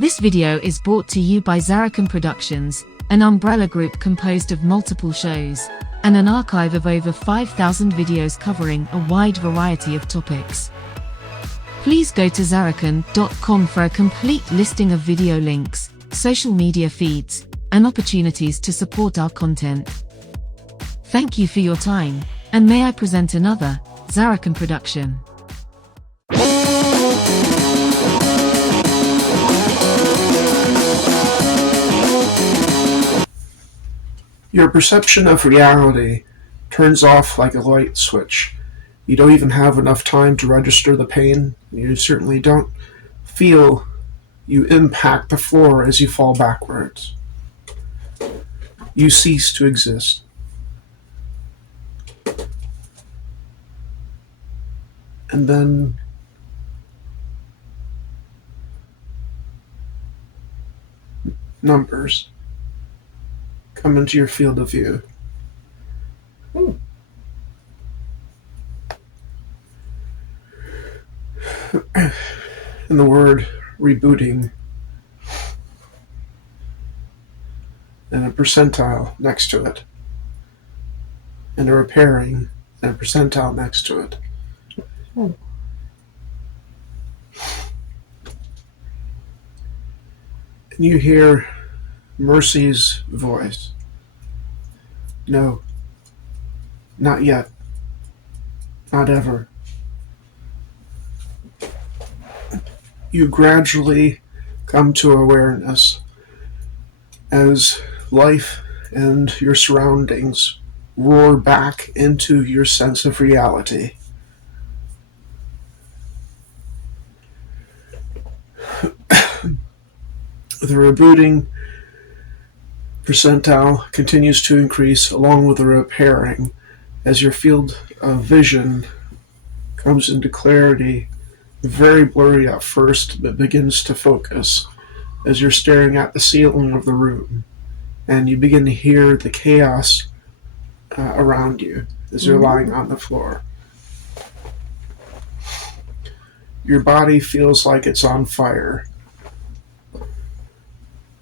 This video is brought to you by Zarrakan Productions, an umbrella group composed of multiple shows, and an archive of over 5,000 videos covering a wide variety of topics. Please go to zarrakan.com for a complete listing of video links, social media feeds, and opportunities to support our content. Thank you for your time, and may I present another Zarrakan production. Your perception of reality turns off like a light switch. You don't even have enough time to register the pain. You certainly don't feel you impact the floor as you fall backwards. You cease to exist. And then numbers come into your field of view. And the word rebooting and a percentile next to it, and a repairing and a percentile next to it. And you hear Mercy's voice. No, not yet, not ever. You gradually come to awareness as life and your surroundings roar back into your sense of reality. The rebooting percentile continues to increase along with the repairing as your field of vision comes into clarity, very blurry at first, but begins to focus as you're staring at the ceiling of the room, and you begin to hear the chaos around you as you're lying on the floor. Your body feels like it's on fire.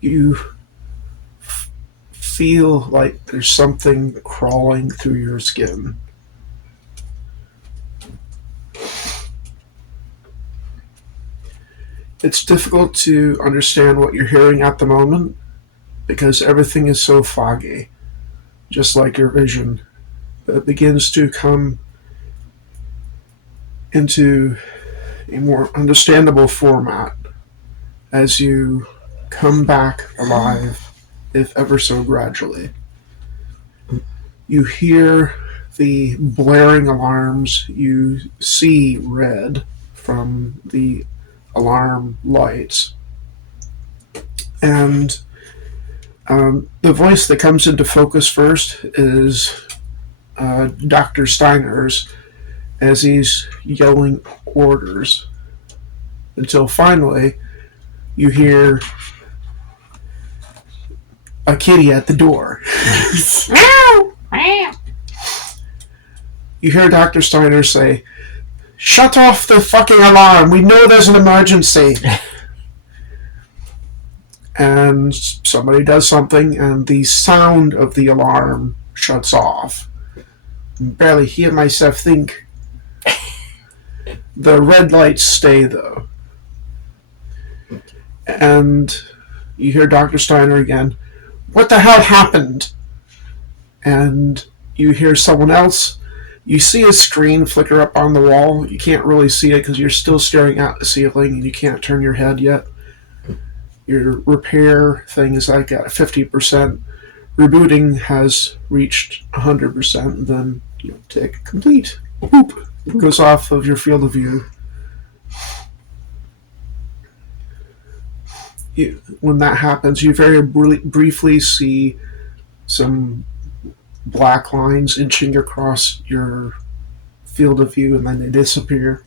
You feel like there's something crawling through your skin. It's difficult to understand what you're hearing at the moment because everything is so foggy, just like your vision. But it begins to come into a more understandable format as you come back alive, if ever so gradually. You hear the blaring alarms. You see red from the alarm lights. And the voice that comes into focus first is Dr. Steiner's as he's yelling orders, until finally you hear a kitty at the door. You hear Dr. Steiner say, "Shut off the fucking alarm. We know there's an emergency." And somebody does something, and the sound of the alarm shuts off. I can barely hear myself think. The red lights stay, though. And you hear Dr. Steiner again, "What the hell happened?" And you hear someone else. You see a screen flicker up on the wall. You can't really see it because you're still staring at the ceiling and you can't turn your head yet. Your repair thing is like at 50%. Rebooting has reached 100%. And then you take complete. Whoop! It goes off of your field of view. When that happens, you very briefly see some black lines inching across your field of view, and then they disappear.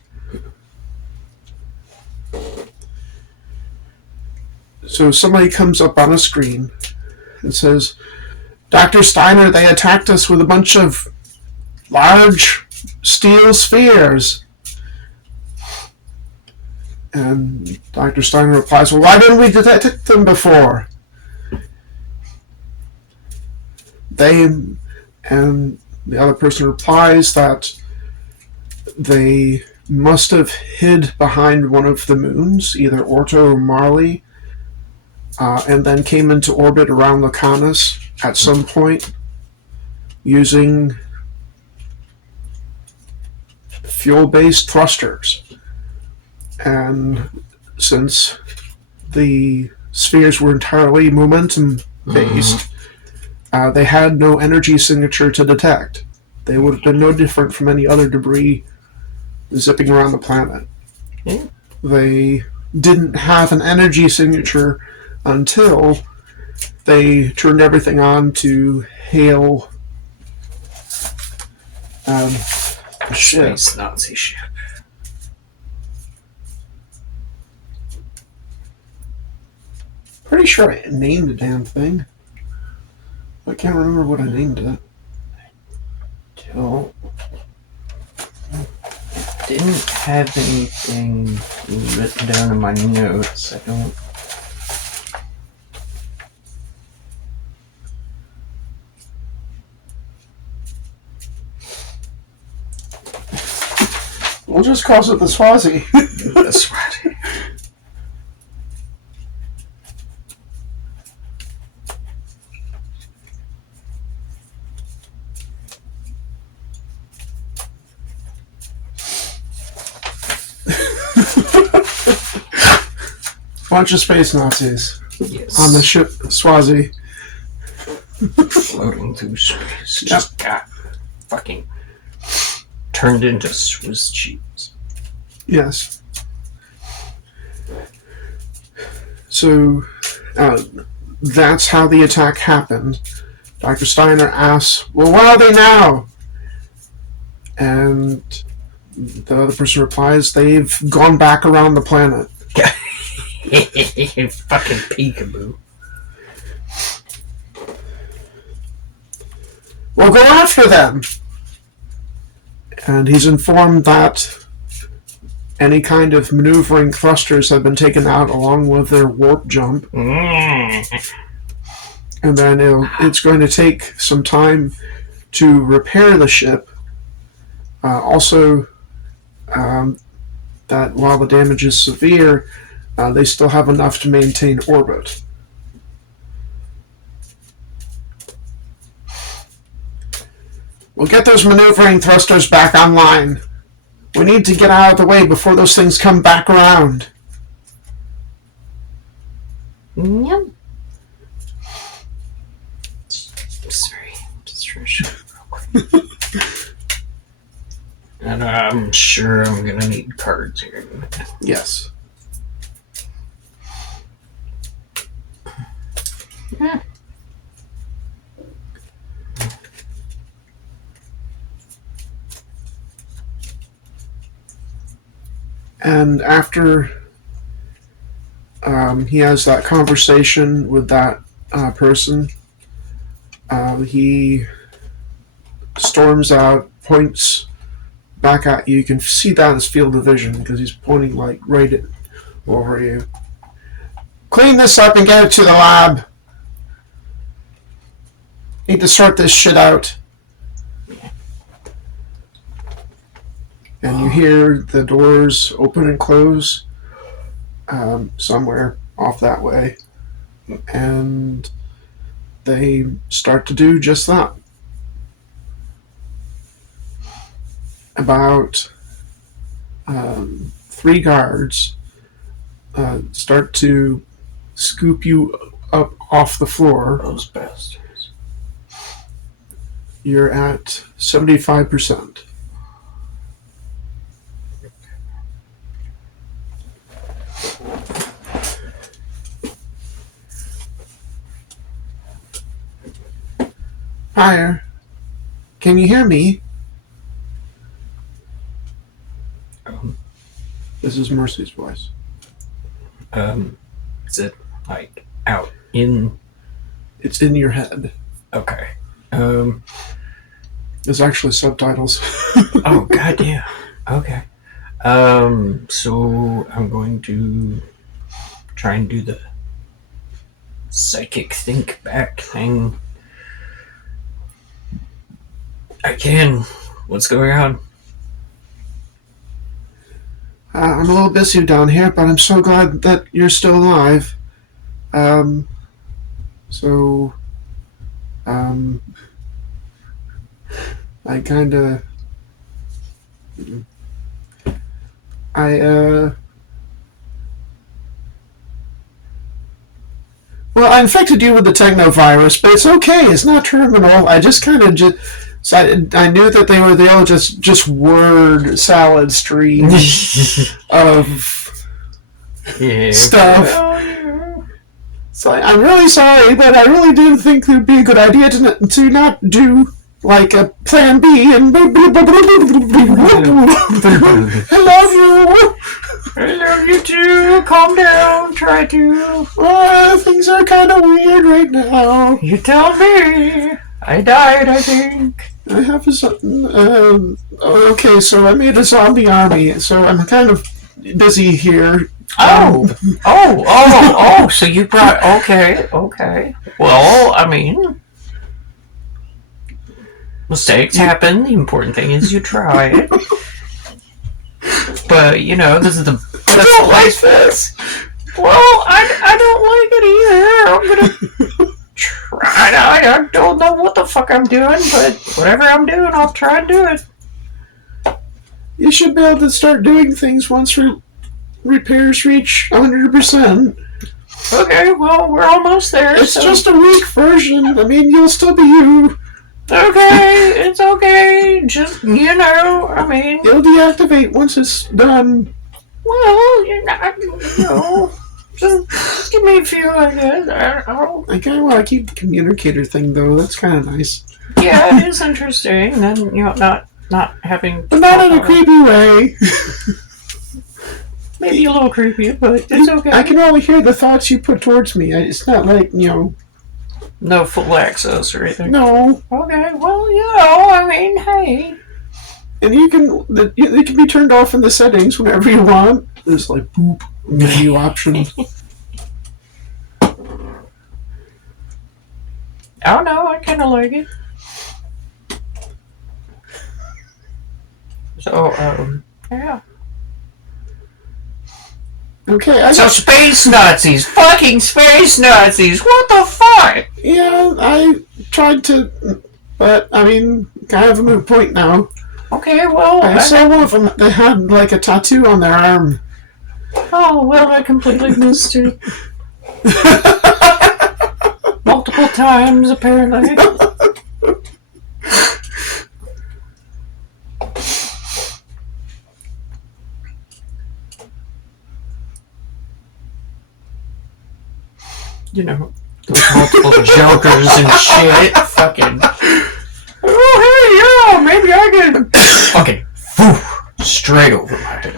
So somebody comes up on a screen and says, "Dr. Steiner, they attacked us with a bunch of large steel spheres." And Dr. Steiner replies, well, why didn't we detect them before? And the other person replies that they must have hid behind one of the moons, either Orto or Marley, and then came into orbit around Lacanus at some point using fuel-based thrusters. And since the spheres were entirely momentum-based, they had no energy signature to detect. They would have been no different from any other debris zipping around the planet. They didn't have an energy signature until they turned everything on to hail the ship. Space Nazi ship. Pretty sure I named the damn thing. I can't remember what I named it. Didn't have anything written down in my notes. I don't. We'll just call it the Swazi. The Swazi. Bunch of space Nazis Yes. on the ship Swazi. Floating through space. Just got fucking turned into Swiss cheese. Yes. So, that's how the attack happened. Dr. Steiner asks, well, where are they now? And the other person replies, they've gone back around the planet. Fucking peekaboo. Well, go after them! And he's informed that any kind of maneuvering thrusters have been taken out along with their warp jump. And then it's going to take some time to repair the ship. Also, that while the damage is severe, they still have enough to maintain orbit. We'll get those maneuvering thrusters back online. We need to get out of the way before those things come back around. Yep. Sorry, just refresh real quick. And I'm sure I'm gonna need cards here. Yes. And after he has that conversation with that person, he storms out, points back at you. You can see that as field of vision because he's pointing like right over you. Clean this up and get it to the lab. Need to sort this shit out. And you hear the doors open and close somewhere off that way. And they start to do just that. About 3 guards start to scoop you up off the floor. Those bastards. You're at 75%. Higher. Can you hear me? This is Mercy's voice. Is it like out in? It's in your head. Okay. There's actually subtitles. Oh god, yeah. Okay. So I'm going to try and do the psychic think back thing. I can. What's going on? I'm a little busy down here, but I'm so glad that you're still alive. Um, so, um, I kinda, I, well, I infected you with the technovirus, but it's okay. It's not terminal. I just kind of so I knew that they were all just word salad streams of Yeah. stuff. Well, yeah. So I'm really sorry, but I really do think it would be a good idea to not do like a plan B and I love you. I love you too. Calm down. Try to. Things are kind of weird right now. You tell me. I died, I think. I have okay, so I made a zombie army, so I'm kind of busy here. So you brought. Okay. Well, I mean, mistakes happen. The important thing is you tried. But, this is the best place. This. Well, I don't like it either. I'm gonna try. I don't know what the fuck I'm doing, but whatever I'm doing, I'll try and do it. You should be able to start doing things once repairs reach 100%. Okay, well, we're almost there. It's just a weak version. I mean, you'll still be you. Okay, it's okay. Just, I mean... It'll deactivate once it's done. Well, just give me a few, I guess. I kind of want to keep the communicator thing, though. That's kind of nice. Yeah, it is interesting. And then, not having... But not in a creepy way. Maybe a little creepy, but it's okay. I can only hear the thoughts you put towards me. It's not like, No full access or anything? No. Okay, well, I mean, hey. And it can be turned off in the settings whenever you want. There's like boop menu options. I don't know, I kind of like it. So, yeah. Okay, So space Nazis! Fucking space Nazis! What the fuck? Yeah, I tried to, but I mean, kind of a moot point now. Okay, well... I saw one of them, they had like a tattoo on their arm. Oh, well, I completely missed it. Multiple times, apparently. Those multiple jokers and shit. Fucking. Oh, hey, yeah, maybe I can. Fucking. Straight over my head.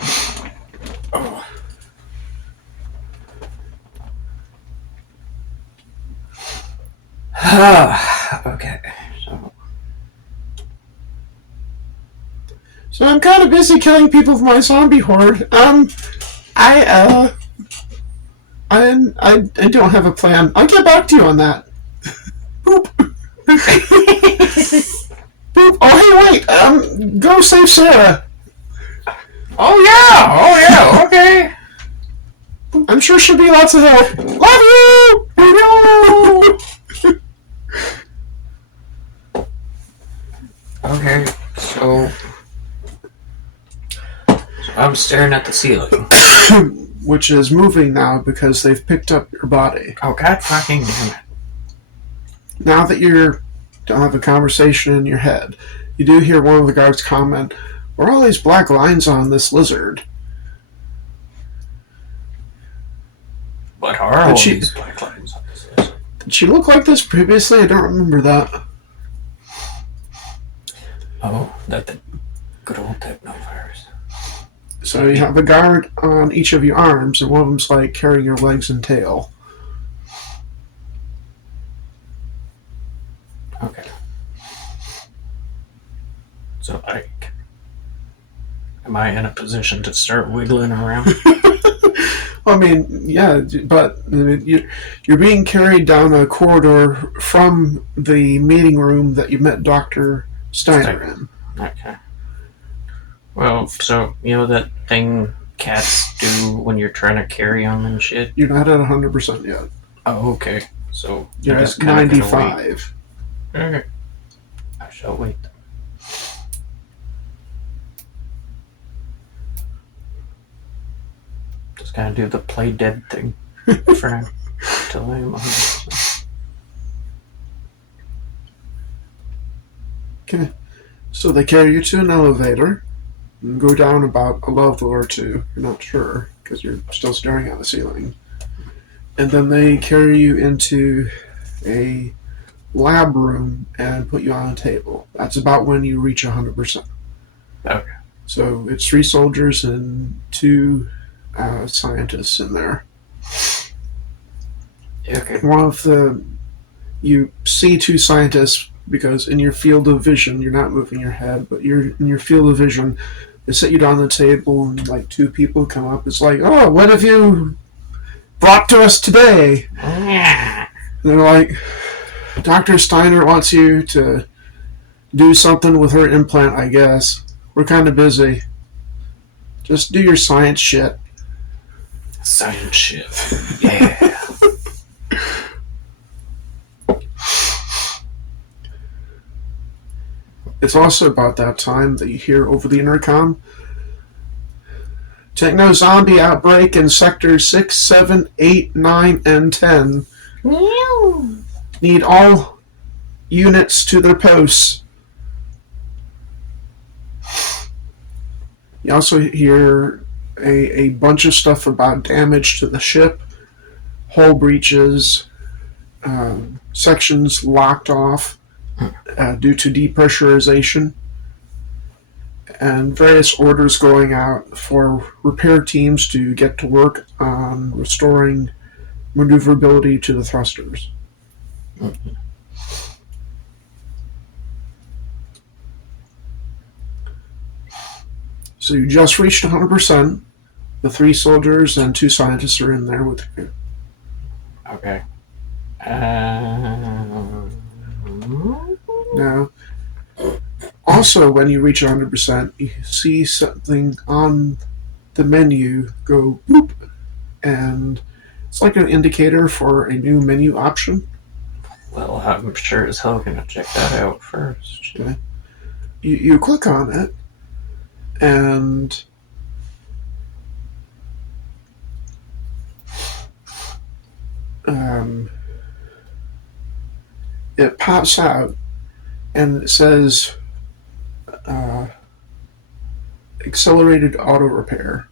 Oh. Okay, So I'm kind of busy killing people with my zombie horde. I don't have a plan. I'll get back to you on that. Boop. Boop. Oh, hey, wait. Go save Sarah. Oh yeah, okay. I'm sure she'll be lots of help. Love you! Okay, so I'm staring at the ceiling. Which is moving now because they've picked up your body. Oh, god fucking damn it. Now that you don't have a conversation in your head, you do hear one of the guards comment, "What are all these black lines on this lizard?" What are all these black lines on this lizard? Did she look like this previously? I don't remember that. Oh, that the good old technovirus. So you have a guard on each of your arms, and one of them's like carrying your legs and tail. Okay. So Am I in a position to start wiggling around? I mean, yeah, but you're being carried down a corridor from the meeting room that you met Dr. Steiner in. Okay. Well, so, you know that thing cats do when you're trying to carry them and shit? You're not at 100% yet. Oh, okay. So, You're just at kinda gonna 95. wait. Okay. I shall wait. Just gotta do the play dead thing for now. Till I'm 100%. Okay. So they carry you to an elevator and go down about a level or two. You're not sure because you're still staring at the ceiling. And then they carry you into a lab room and put you on a table. That's about when you reach 100%. Okay. So it's 3 soldiers and 2 scientists in there. Okay. You see 2 scientists because in your field of vision, you're not moving your head, but you're in your field of vision. They sit you down on the table and like 2 people come up. It's like, oh, what have you brought to us today? And they're like, Dr. Steiner wants you to do something with her implant, I guess. We're kind of busy. Just do your science shit. Science shit. Yeah. It's also about that time that you hear over the intercom, Techno zombie outbreak in sectors 6, 7, 8, 9, and 10. Need all units to their posts. You also hear a bunch of stuff about damage to the ship, hull breaches, sections locked off due to depressurization, and various orders going out for repair teams to get to work on restoring maneuverability to the thrusters. So you just reached 100%. The 3 soldiers and 2 scientists are in there with you. Okay. Now, also when you reach 100%, you see something on the menu go boop, and it's like an indicator for a new menu option. Well, I'm sure as hell gonna check that out first. Okay. You click on it, and it pops out, and it says accelerated auto repair.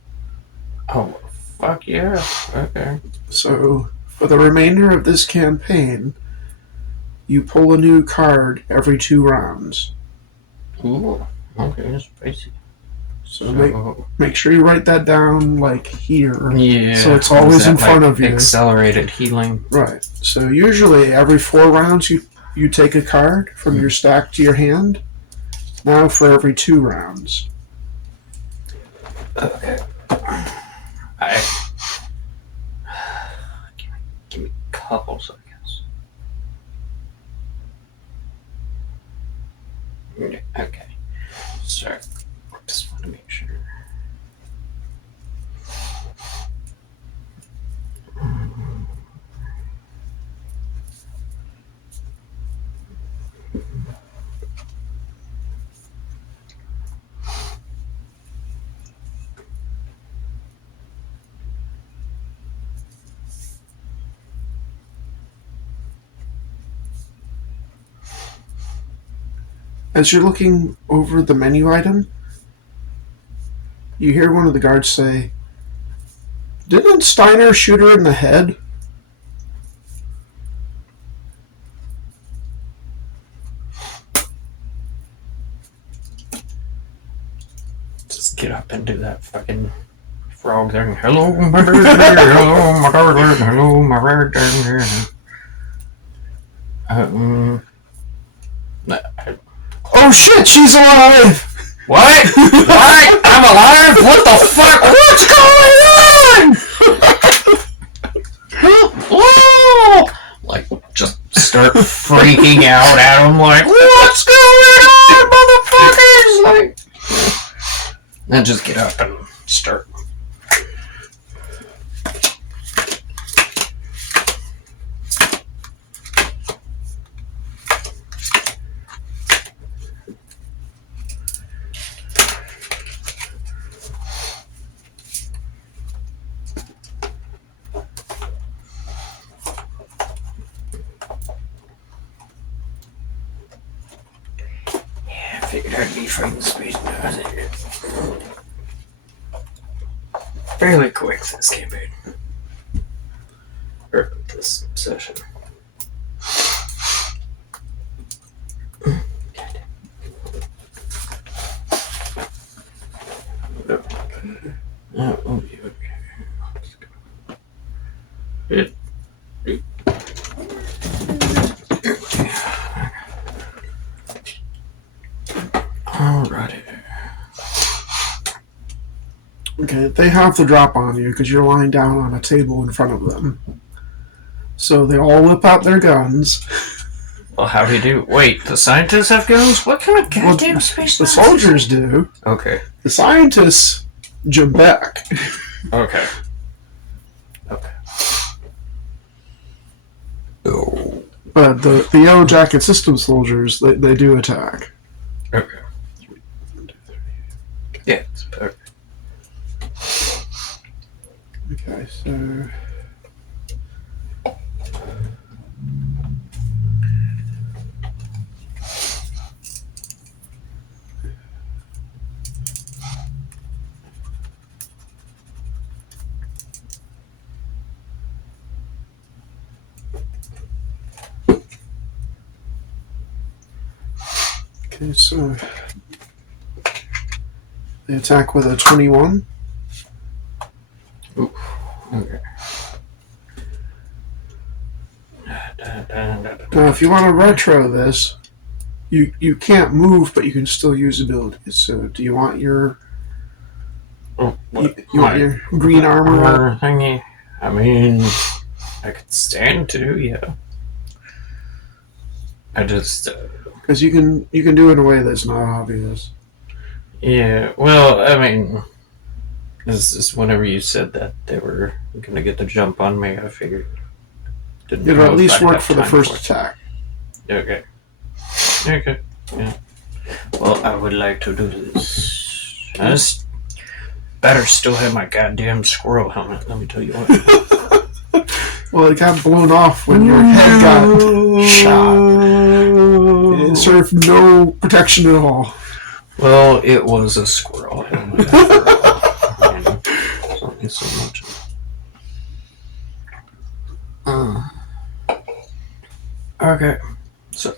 Oh, fuck yeah. Okay. So for the remainder of this campaign, you pull a new card every 2 rounds. Ooh. Okay, that's spicy. So make sure you write that down like here. Yeah. So it's always in front of you. Accelerated healing. Right. So usually every 4 rounds you take a card from your stack to your hand. Now for every 2 rounds. Okay. Give me a couple seconds. Okay. Sorry. Just want to make sure. As you're looking over the menu item, you hear one of the guards say, "Didn't Steiner shoot her in the head?" Just get up and do that fucking frog thing. Hello, my baby. Hello, my darling. Hello, my red. Oh shit, she's alive! What? What? I'm alive? What the fuck? What's going on? Whoa! Like, just start freaking out at him, like, what's going on, motherfuckers? Like, then just get up and start. I figured I'd be fighting space now. Fairly quick this campaign. Or this session. Alrighty. Okay, they have the drop on you because you're lying down on a table in front of them. So they all whip out their guns. Well, how do you do? Wait, the scientists have guns? What kind of goddamn space? The soldiers do. Okay. The scientists jump back. Okay. Okay. Oh. But the Yellow Jacket System soldiers, they do attack. Okay. Yeah, it's perfect. Okay, so... Okay, so... They attack with a 21. Ooh, okay. Now, if you want to retro this, you can't move, but you can still use abilities. So, do you want your Oh, you want your green armor? Thingy? I mean, I could stand to, yeah. I just Because you can do it in a way that's not obvious. yeah. Well, I mean, this is whenever you said that they were gonna get the jump on me, I figured. It'll at least work for the first attack. Okay. Okay. Yeah. Well, I would like to do this. I just better still have my goddamn squirrel helmet. Let me tell you what. Well, it got blown off when your head got shot. It served no protection at all. Well, it was a squirrel helmet. It's only so much. Okay. So.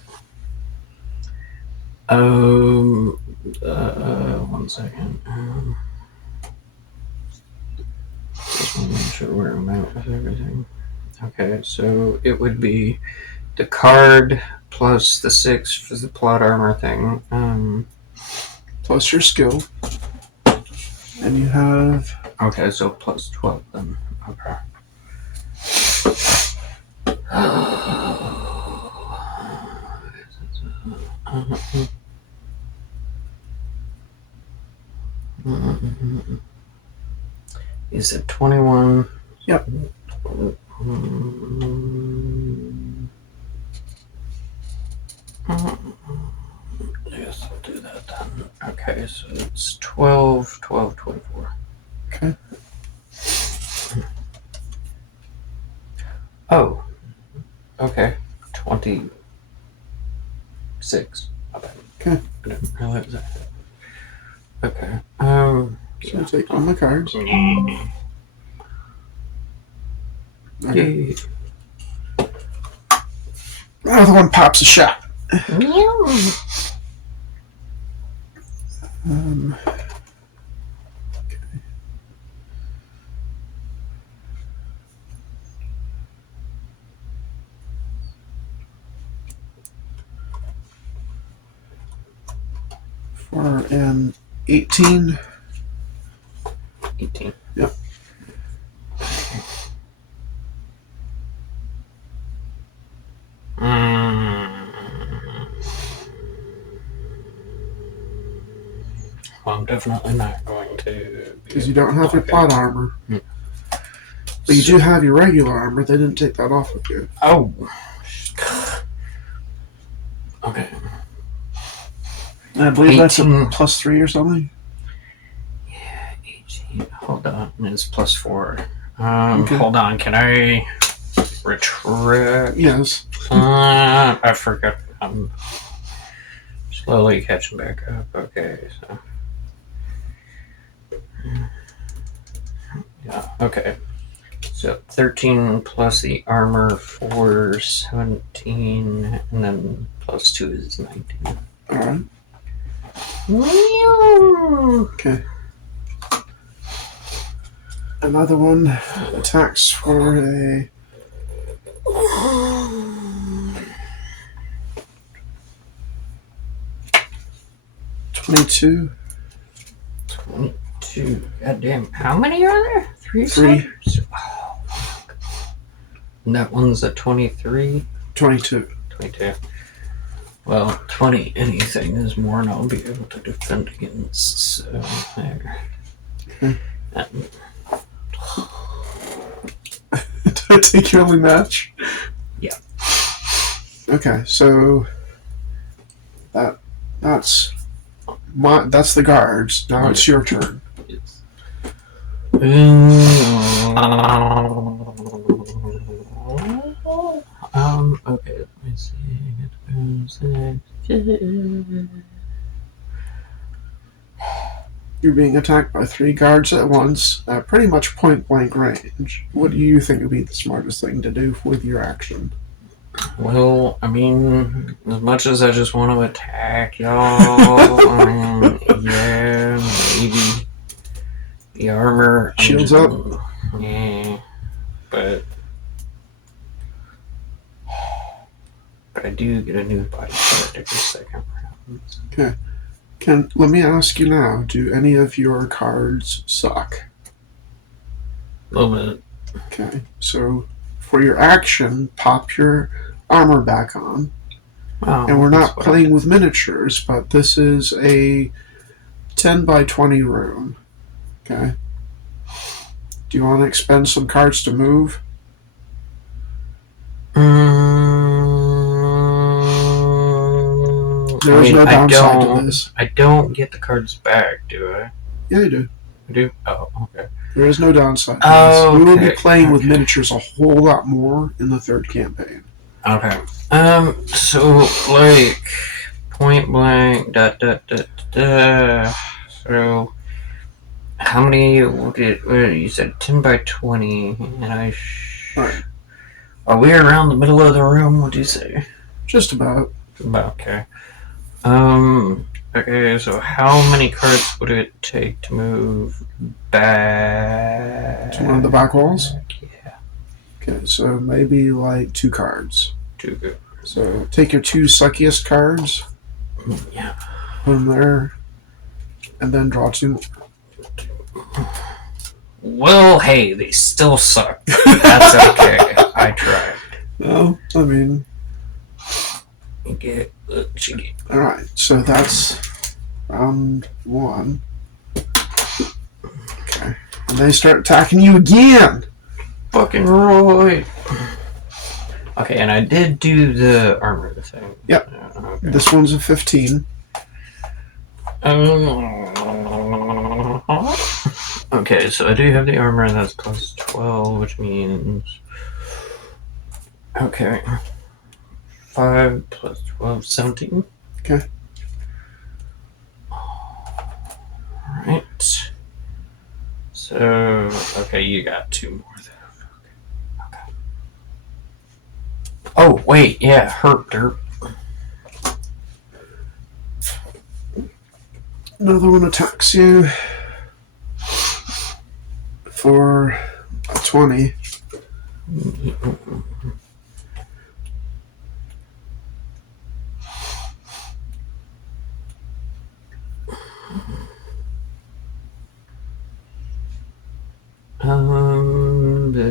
1 second. Just want to make sure where I'm at with everything. Okay, so it would be the card plus the 6 for the plot armor thing. Plus your skill. And you have... Okay, so plus 12 then. Okay. Is it 21? Yep. Yes, I'll do that then. Okay, so it's 12, 12, 24. Okay. Oh. Okay. 26. Okay. Okay. I didn't realize that. Okay. So I'll take all my cards. Yeah. Okay. Another one pops a shot. Okay. For an 18. 18. Yep. Well, I'm definitely not going to. Because you don't have your plot armor. Hmm. But you do have your regular armor. They didn't take that off of you. Oh. Okay. And I believe that's a 18. +3 or something. Yeah, 18. Hold on. It's +4. Okay. Hold on. Can I retract? Yes. I forgot. I'm slowly catching back up. Okay, so. Yeah, okay. So 13 plus the armor for 17, and then +2 is 19. Alright. Okay. Another one attacks for a 22. 22. Goddamn. How many are there? 3? 3. Oh, fuck. And that one's a 23? 22. 22. Well, 20 anything is more than I'll be able to defend against, so there. Did I take your only match? Yeah. Okay, so that's the guards. Now it's your turn. Yes. Okay, let me see. You're being attacked by 3 guards at once at pretty much point blank range. What do you think would be the smartest thing to do with your action? Well, I mean, as much as I just want to attack y'all, yeah, maybe the armor Shields up. Yeah, but I do get a new body part every second round. Okay. Let me ask you now, do any of your cards suck? A little bit. Okay, so for your action, pop your armor back on. Wow, And we're not playing with miniatures, but this is a 10 by 20 room. Okay. Do you want to expend some cards to move? There's no downside to this. I don't get the cards back, do I? Yeah, you do. I do? Oh, okay. There is no downside to Oh, this. We will be okay, playing with miniatures a whole lot more in the 3rd campaign. Okay. So, like, point blank, So, how many, what you said 10 by 20, and Alright. Are we around the middle of the room? What do you say? Just about. Okay. Okay, so how many cards would it take to move back? To one of the back walls? Yeah. Okay, so maybe like 2 cards. 2 good. So take your 2 suckiest cards, Yeah. put them there, and then draw 2 more. Well, hey, they still suck. That's okay. I tried. No, I mean... You get what you get. Alright, so that's round 1. Okay. And they start attacking you again! Fucking right. Okay, and I did do the armor thing. Yep. Okay. This one's a 15. Okay, so I do have the armor, and that's +12, which means... Okay. 5 plus 12, 17. Okay. Alright. So, okay, you got 2 more there. Okay. Oh, wait, yeah, hurt dirt. Another one attacks you for a 20.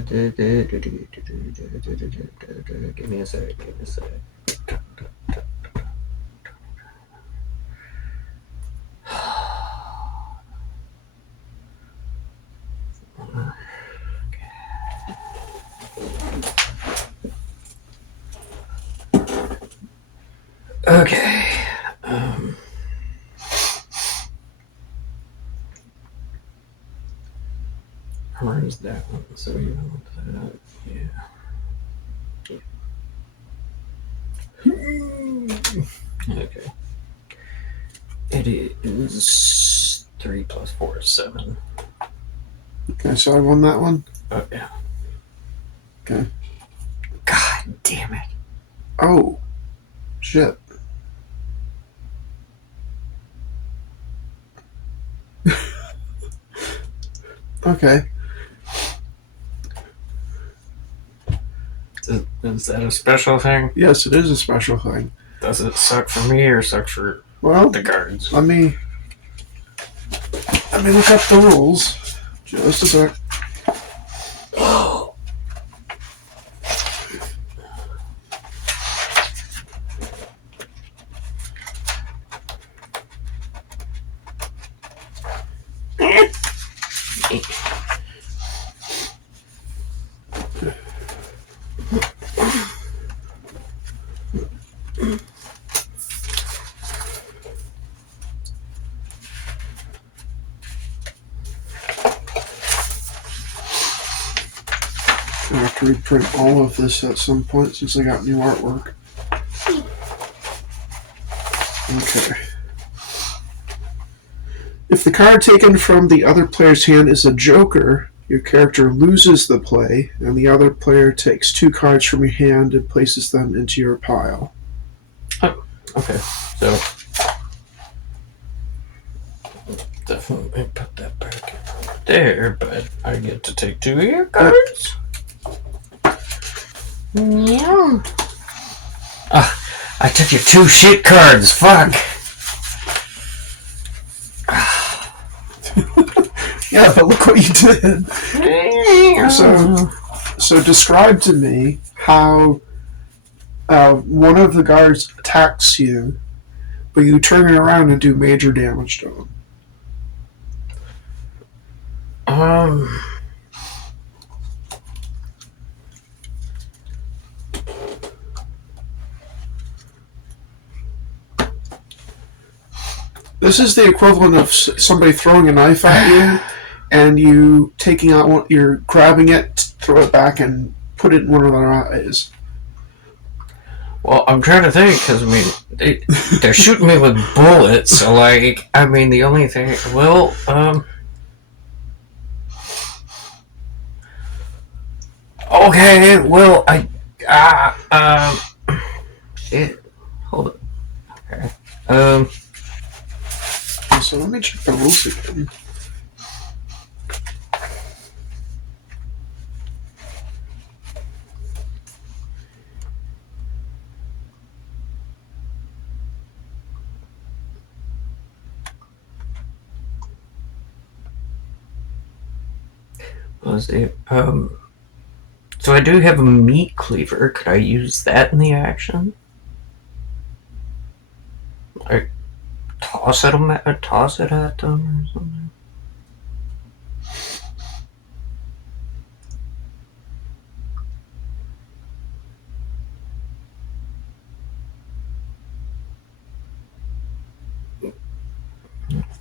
Give me a sec. Okay. Where's that one? So you want that? Yeah. Okay. It is 3 plus 4 is 7. Okay, so I won that one. Oh yeah. Okay. God damn it. Oh, shit. Okay. Is that a special thing? Yes, it is a special thing. Does it suck for me or suck for Well, the guards? let me look up the rules. Just a sec. I have to reprint all of this at some point since I got new artwork. Okay. If the card taken from the other player's hand is a joker, your character loses the play, and the other player takes 2 cards from your hand and places them into your pile. Oh, okay. So definitely put that back there, but I get to take 2 of your cards. Yeah. I took your 2 shit cards. Fuck. Yeah, but look what you did. So describe to me how one of the guards attacks you, but you turn it around and do major damage to them. This is the equivalent of somebody throwing a knife at you, and you taking out one, you're grabbing it, throw it back, and put it in one of their eyes. Well, I'm trying to think, because, I mean, they're shooting me with bullets, so, like, I mean, the only thing, well, okay, well, shit, hold it, okay, So let me check the rules again. let's see, so I do have a meat cleaver, could I use that in the action? Like, toss it at them or something?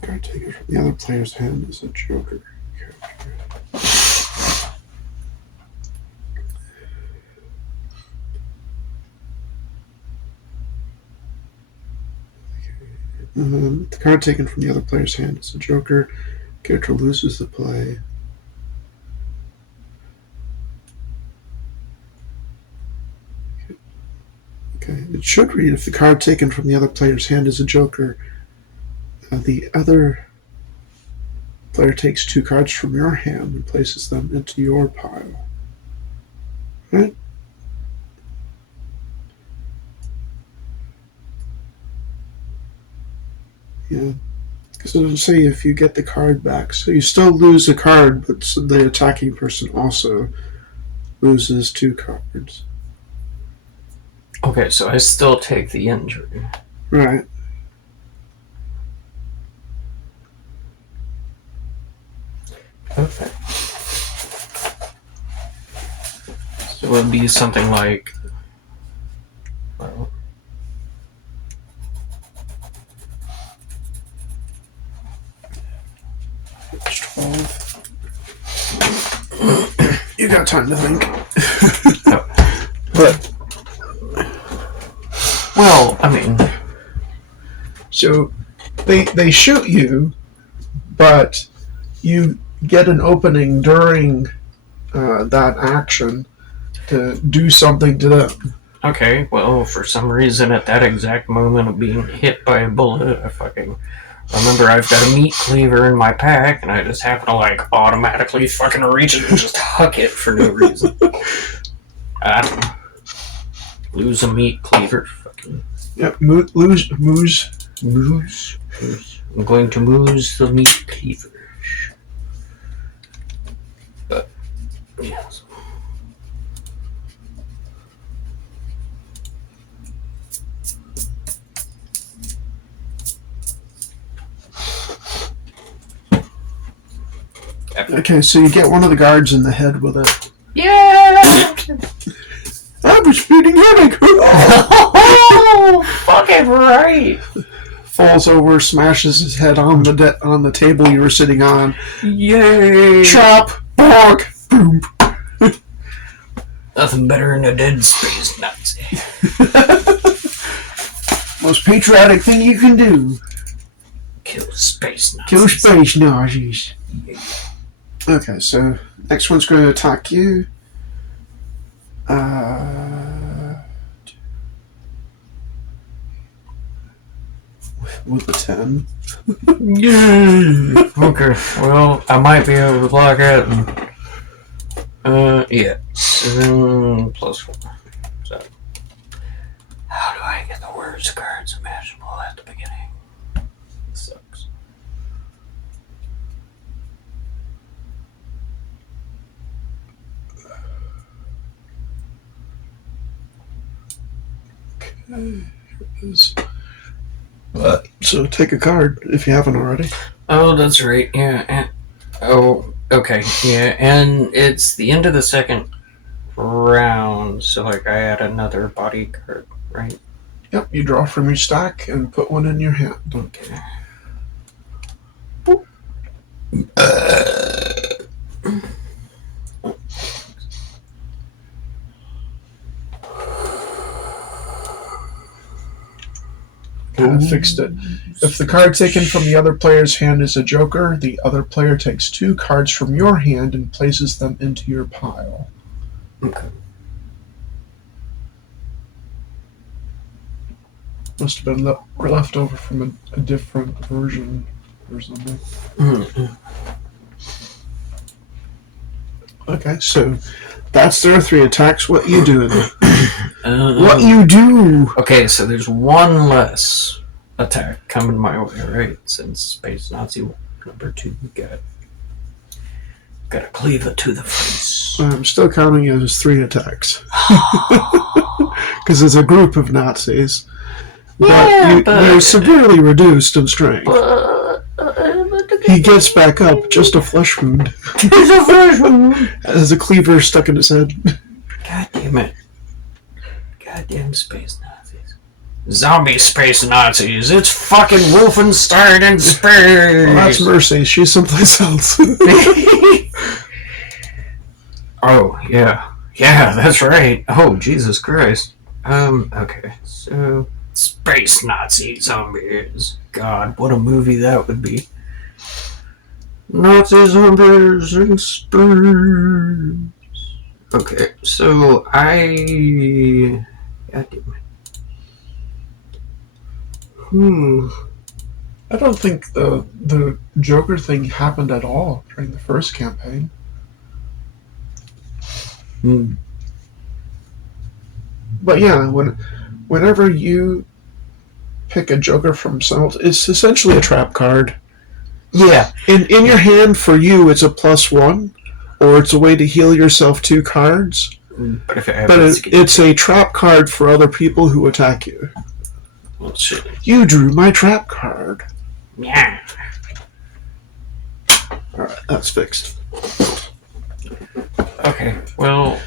Card taken from the other player's hand is a joker. The card taken from the other player's hand is a joker. Character loses the play. Okay, it should read if the card taken from the other player's hand is a joker, the other player takes 2 cards from your hand and places them into your pile. Right? Yeah. Because it doesn't say if you get the card back. So you still lose a card, but the attacking person also loses 2 cards. Okay, so I still take the injury. Right. Okay. So it would be something like... Well... It's 12. You got time to think. No. But... Well, I mean... So, they shoot you, but you get an opening during that action to do something to them. Okay, well, for some reason at that exact moment of being hit by a bullet, I fucking remember I've got a meat cleaver in my pack, and I just happen to, like, automatically fucking reach it and just huck it for no reason. I don't know. Lose a meat cleaver. Fucking... Yep, moose. I'm going to moose the meat cleaver. But, yes. Okay, so you get one of the guards in the head with it. Yeah! I was feeding him. Oh, fucking right! Falls over, smashes his head on the table you were sitting on. Yay! Chop, bonk, boom. Nothing better than a dead space Nazi. Most patriotic thing you can do. Kill space Nazis. Kill space Nazis. Okay, so next one's going to attack you. With a 10. Yay! Okay, well, I might be able to block it. Yeah. 7 plus 4. So, how do I get the worst cards imaginable at the beginning? It sucks. Okay, here it is. So take a card if you haven't already. Oh, that's right. Yeah. Oh, okay. Yeah, and it's the end of the second round, so like I add another body card, right? Yep, you draw from your stack and put one in your hand. Okay. I fixed it. If the card taken from the other player's hand is a joker, the other player takes 2 cards from your hand and places them into your pile. Okay. Must have been left over from a different version or something. Mm-hmm. Okay, so that's their 3 attacks. What you doing? What What you do? Okay, so there's one less attack coming my way, right? Since Space Nazi number 2 got a cleaver to the face. I'm still counting it as 3 attacks. Because it's a group of Nazis. But you're severely reduced in strength. He gets back up, just a flesh wound. Just a flesh wound. Has a cleaver stuck in his head. God damn it. Goddamn space Nazis. Zombie space Nazis. It's fucking Wolfenstein in space. Well, that's Mercy. She's someplace else. Oh, yeah. Yeah, that's right. Oh, Jesus Christ. Okay. So, space Nazi zombies. God, what a movie that would be. Nazi zombies in space. Okay, so God damn it. I don't think the Joker thing happened at all during the first campaign. But yeah, whenever you pick a Joker from someone else, it's essentially a trap card. Yeah. In your hand, for you, it's a +1. or it's a way to heal yourself 2 cards. But if it But happens, it's a trap card for other people who attack you. well, shit. You drew my trap card. Yeah. Alright, that's fixed. Okay. Well,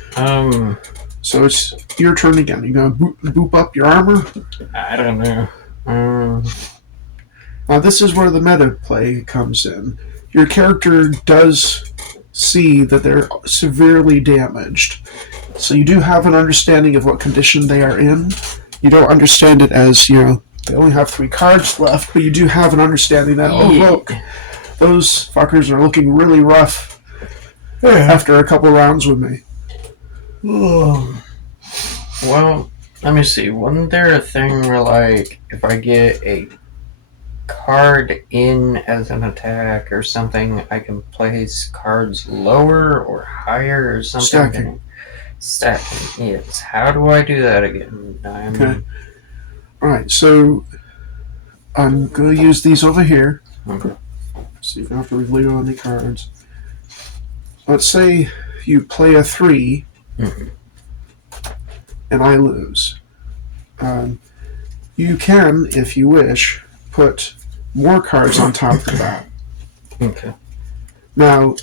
So it's your turn again. You gonna boop up your armor? I don't know. Now this is where the meta play comes in. Your character does see that they're severely damaged. So you do have an understanding of what condition they are in. You don't understand it as, they only have 3 cards left, but you do have an understanding that, oh look, those fuckers are looking really rough after a couple rounds with me. Well, let me see. Wasn't there a thing where, like, if I get a card in as an attack or something, I can place cards lower or higher or something? Stacking, yes. How do I do that again? Okay. Alright, so I'm going to use these over here. Okay. So you don't have to reveal any cards. Let's say you play a 3, and I lose. You can, if you wish, put more cards on top of that. Okay. Now,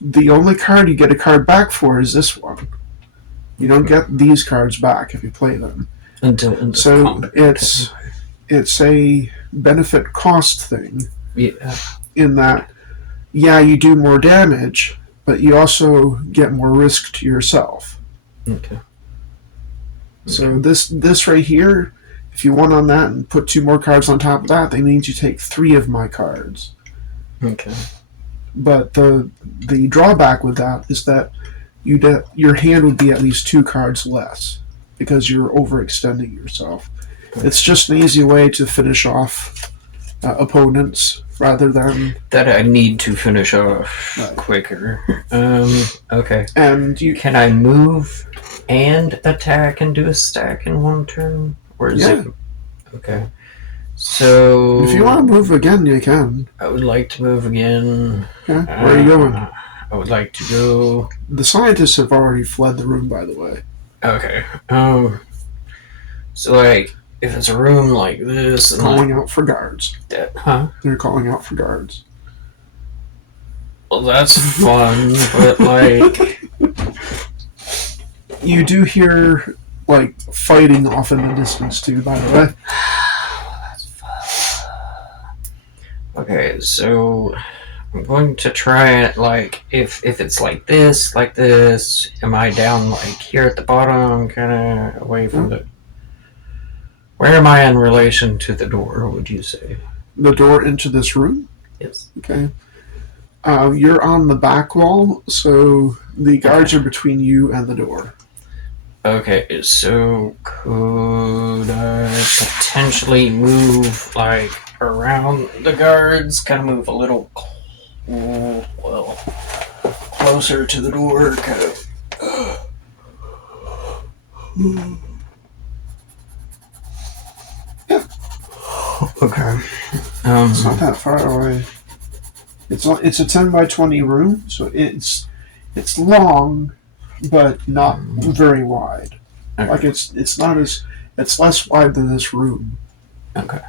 the only card you get a card back for is this one. You don't get these cards back if you play them. So it's a benefit cost thing. Yeah. In that, yeah, you do more damage, but you also get more risk to yourself. Okay. So this right here, if you won on that and put 2 more cards on top of that, that means you take 3 of my cards. Okay. But the drawback with that is that your hand would be at least 2 cards less because you're overextending yourself. It's just an easy way to finish off opponents rather than that I need to finish off quicker. Okay. And can I move and attack and do a stack in one turn, or is it okay? So if you want to move again, you can. I would like to move again. Okay. Where are you going? I would like to go. The scientists have already fled the room, by the way. Okay. So like, if it's a room like this, and calling out for guards. Huh? They're calling out for guards. Well, that's fun, but like, you do hear like fighting off in the distance too. By the way. That's fun. Okay, so I'm going to try it like if it's like this, am I down like here at the bottom, kind of away from the... Where am I in relation to the door, would you say? The door into this room? Yes. Okay. You're on the back wall, so the guards are between you and the door. Okay, so could I potentially move like around the guards, kind of move a little closer to the door, kind of. Yeah. Okay. It's not that far away. It's a 10 by 20 room, so it's long, but not very wide. Okay. Like it's less wide than this room. Okay.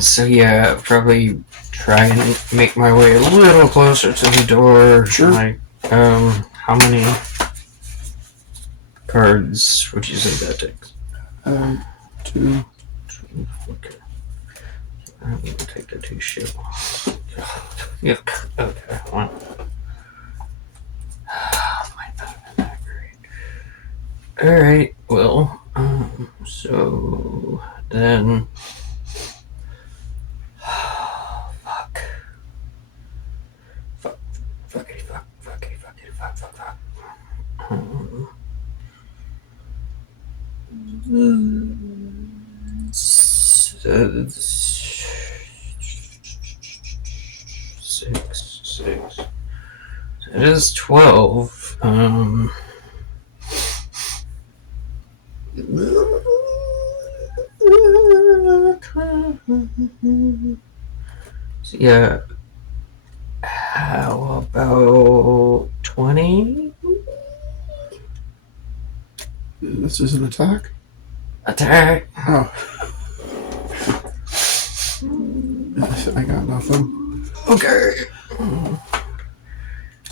So yeah, probably try and make my way a little closer to the door. Sure. Like, how many cards would you say that takes? 2. Okay. I'm gonna take the 2 shit. Yuck. Okay. Well. Might not have been that great. Alright, well, so then. Fuck. Fuckity fuck. Six. It is 12. So yeah. How about 20? This is an attack? Attack. Oh. I got nothing. Okay.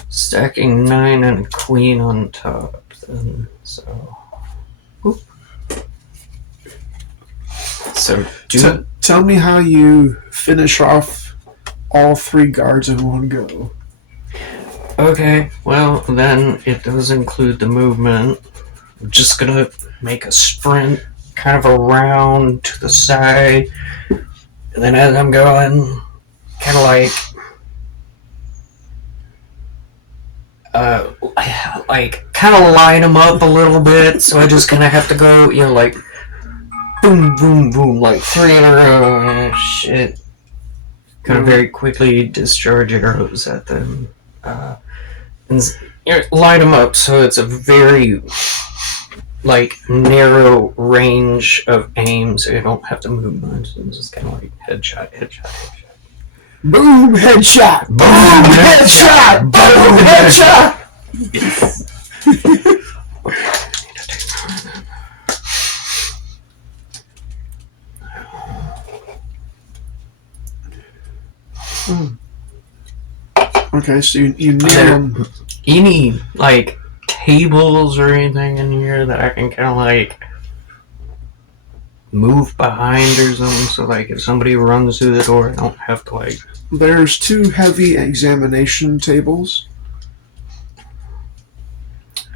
Stacking 9 and a queen on top, then, so. Whoop. So, Tell me how you finish off all 3 guards in one go. Okay, well, then it does include the movement. I'm just gonna make a sprint kind of around to the side, and then as I'm going, kind of kind of line them up a little bit, so I just kind of have to go, like, boom, boom, boom, like 3 in a row, shit. Kind of very quickly discharge arrows at them. And line them up so it's a very, narrow range of aim, so you don't have to move much. It's just kind of like headshot, headshot, headshot. Boom, headshot! Boom, headshot! Boom, headshot! Yes. Okay, so you nail them. Any, tables or anything in here that I can kind of, move behind or something, so, if somebody runs through the door, I don't have to, There's 2 heavy examination tables.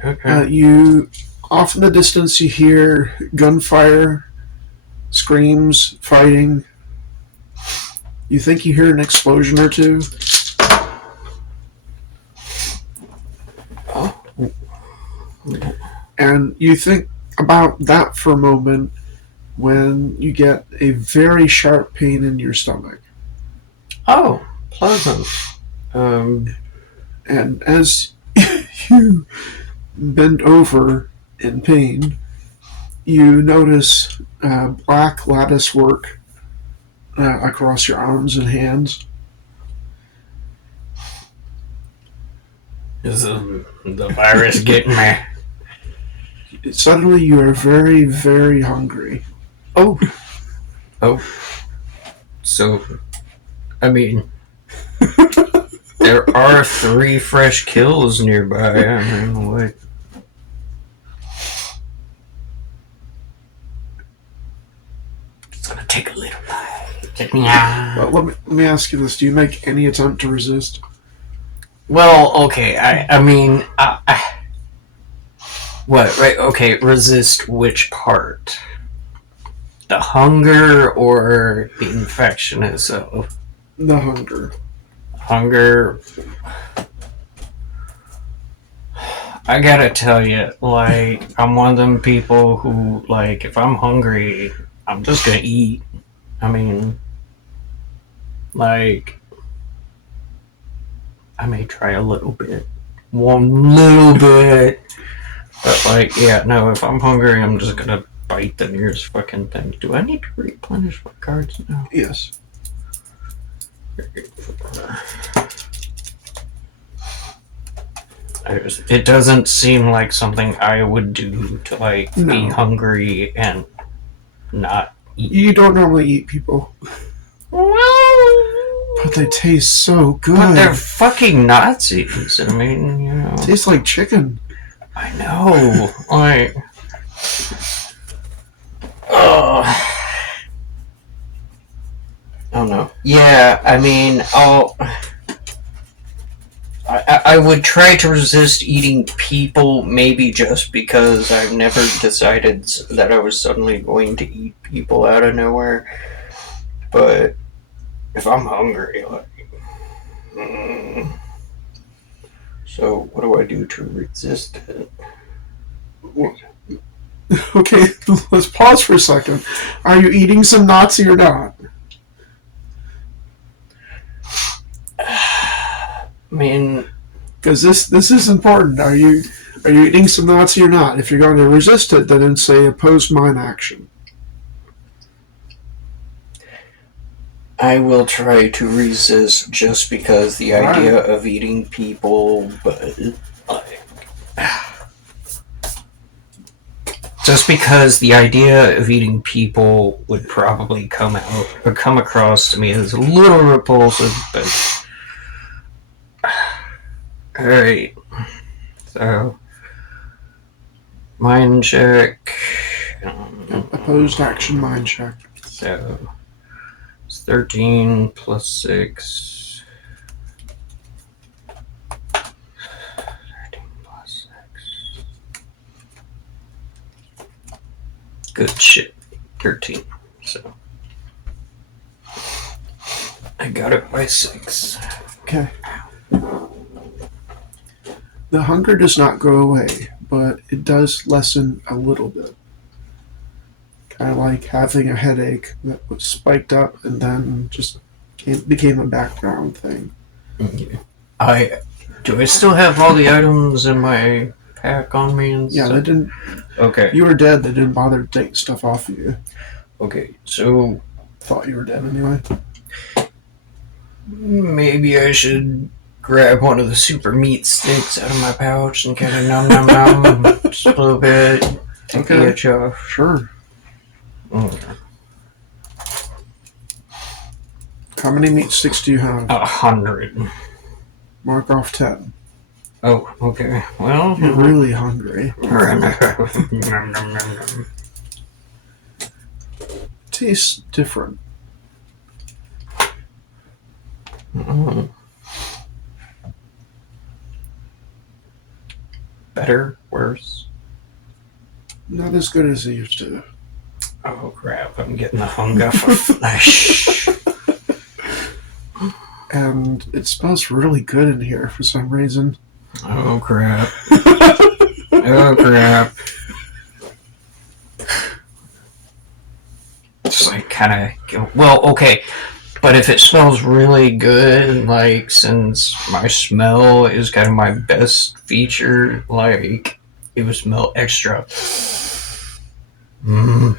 Okay. You, off in the distance, you hear gunfire, screams, fighting. You think you hear an explosion or 2. And you think about that for a moment when you get a very sharp pain in your stomach. Oh, pleasant. And as you bend over in pain, you notice black lattice work across your arms and hands. Is the virus getting me? Suddenly you are very, very hungry. Oh. So, I mean, there are 3 fresh kills nearby. I mean, what? It's gonna take a little while. But let me ask you this: do you make any attempt to resist? Well, okay. I mean, what? Right? Okay. Resist which part? The hunger or the infection itself? The hunger. Hunger. I gotta tell you, I'm one of them people who, if I'm hungry, I'm just gonna eat. I mean, I may try a little bit. One little bit. But, yeah, no, if I'm hungry, I'm just gonna bite the nearest fucking thing. Do I need to replenish my cards now? Yes. It doesn't seem like something I would do to, be hungry and not eat. You don't normally eat people. Well, but they taste so good. But they're fucking Nazis. I mean, Tastes like chicken. I know. Oh no. Yeah, I mean, I would try to resist eating people, maybe just because I've never decided that I was suddenly going to eat people out of nowhere. But if I'm hungry, so what do I do to resist it? Okay, let's pause for a second. Are you eating some Nazi or not? I mean, because this is important. Are you eating some Nazi or not? If you're going to resist it, then say opposed mine action. I will try to resist just because the idea of eating people, but like, just because the idea of eating people would probably come across to me as a little repulsive, but alright. So mind check. Opposed action mind check. So it's 13 plus 6. 13 plus 6. Good shit. 13. So I got it by 6. Okay. The hunger does not go away, but it does lessen a little bit. Kind of like having a headache that was spiked up and then just became a background thing. Do I still have all the items in my pack on me and Yeah, stuff? they didn't. Okay. You were dead. They didn't bother to take stuff off of you. Okay, so Thought you were dead anyway. maybe I should grab one of the super meat sticks out of my pouch and kind of nom just a little bit. Take the itch off. Sure. Okay. How many meat sticks do you have? 100. Mark off 10. Oh, okay. Well, You're really hungry. Tastes different. Better? Worse? Not as good as it used to. Oh crap, I'm getting the hunger for flesh. And it smells really good in here for some reason. Oh crap. Oh crap. Just like kind of, well, okay. But if it smells really good, like, since my smell is kind of my best feature, like, it would smell extra. Yeah,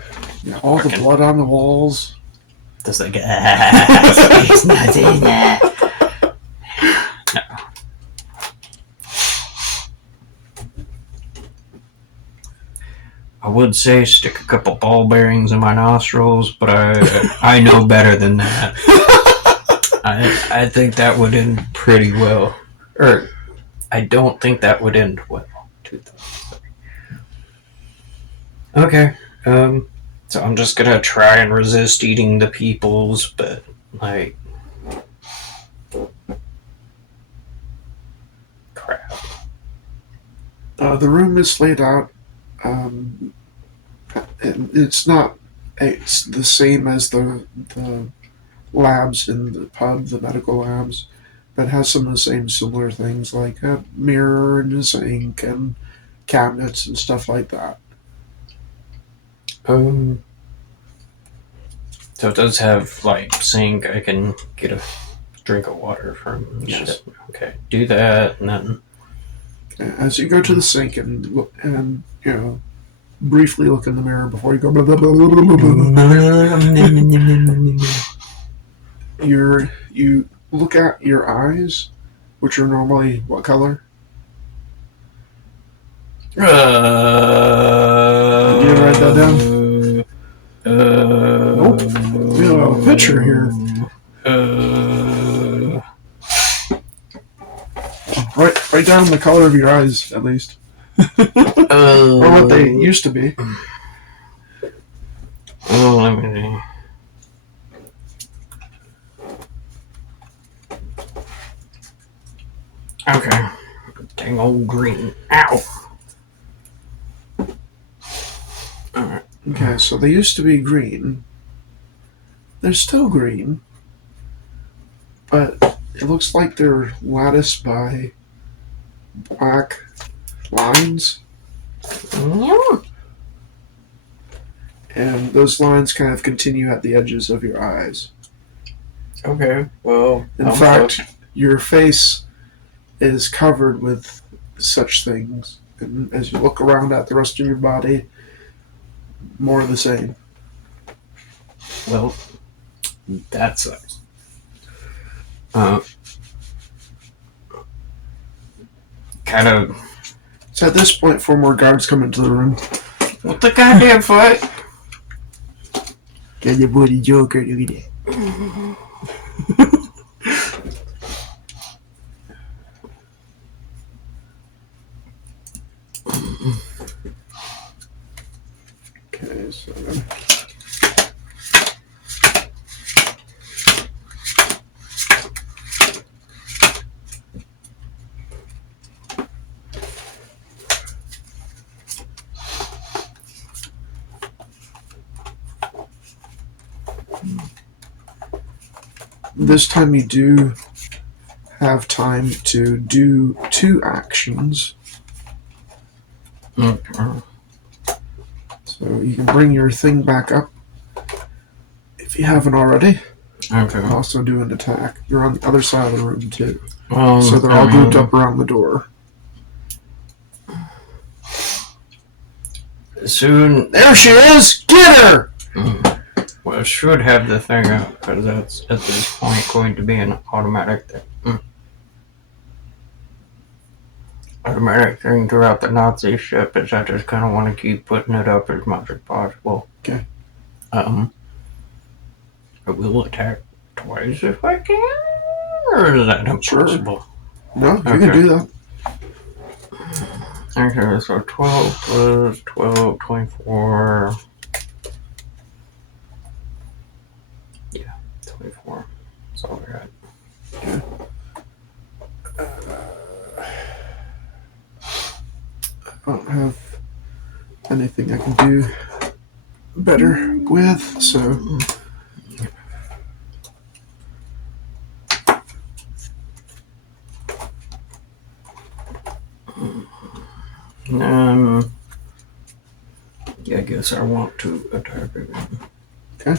all the blood on the walls. Just like, it's not in there. No. I would say stick a couple ball bearings in my nostrils, but I know better than that. I think that would end pretty well. Or, I don't think that would end well. 2003. Okay, so I'm just gonna try and resist eating the peoples, but, like, crap. The room is laid out. It's not it's the same as the labs in the pub, the medical labs, but has some of the same similar things like a mirror and a sink and cabinets and stuff like that. So it does have, like, sink. I can get a drink of water from. Yes. Okay, do that, and then. As you go to the sink and look, and briefly look in the mirror before you go blah, blah, blah, blah, blah, blah, blah. You look at your eyes, which are normally what color? Did you write that down? Nope. We have a picture here. Write down the color of your eyes, at least. Or what they used to be. Oh, let me see. Okay. Dang old green. Ow! Alright. Okay, so they used to be green. They're still green. But it looks like they're latticed by black lines. And those lines kind of continue at the edges of your eyes. Okay, well... In fact, your face is covered with such things. And as you look around at the rest of your body, more of the same. Well, that sucks. Kind of. So at this point, 4 more guards come into the room. What the goddamn fuck? Get your booty Joker, look at that. Okay, so this time you do have time to do 2 actions. Okay. So you can bring your thing back up if you haven't already. Okay. Also do an attack. You're on the other side of the room too. So So they're all grouped up around the door. Soon. There she is! Get her! Well, I should have the thing up, because that's at this point going to be an automatic thing. Automatic thing throughout the Nazi ship is I just kind of want to keep putting it up as much as possible. Okay. I will attack twice if I can, or is that impossible? No, you can do that. Okay, so 12 plus 12, 24. Yeah, 24. That's all I got. Okay. I don't have anything I can do better with, so Yeah, I guess I want to attack again. okay.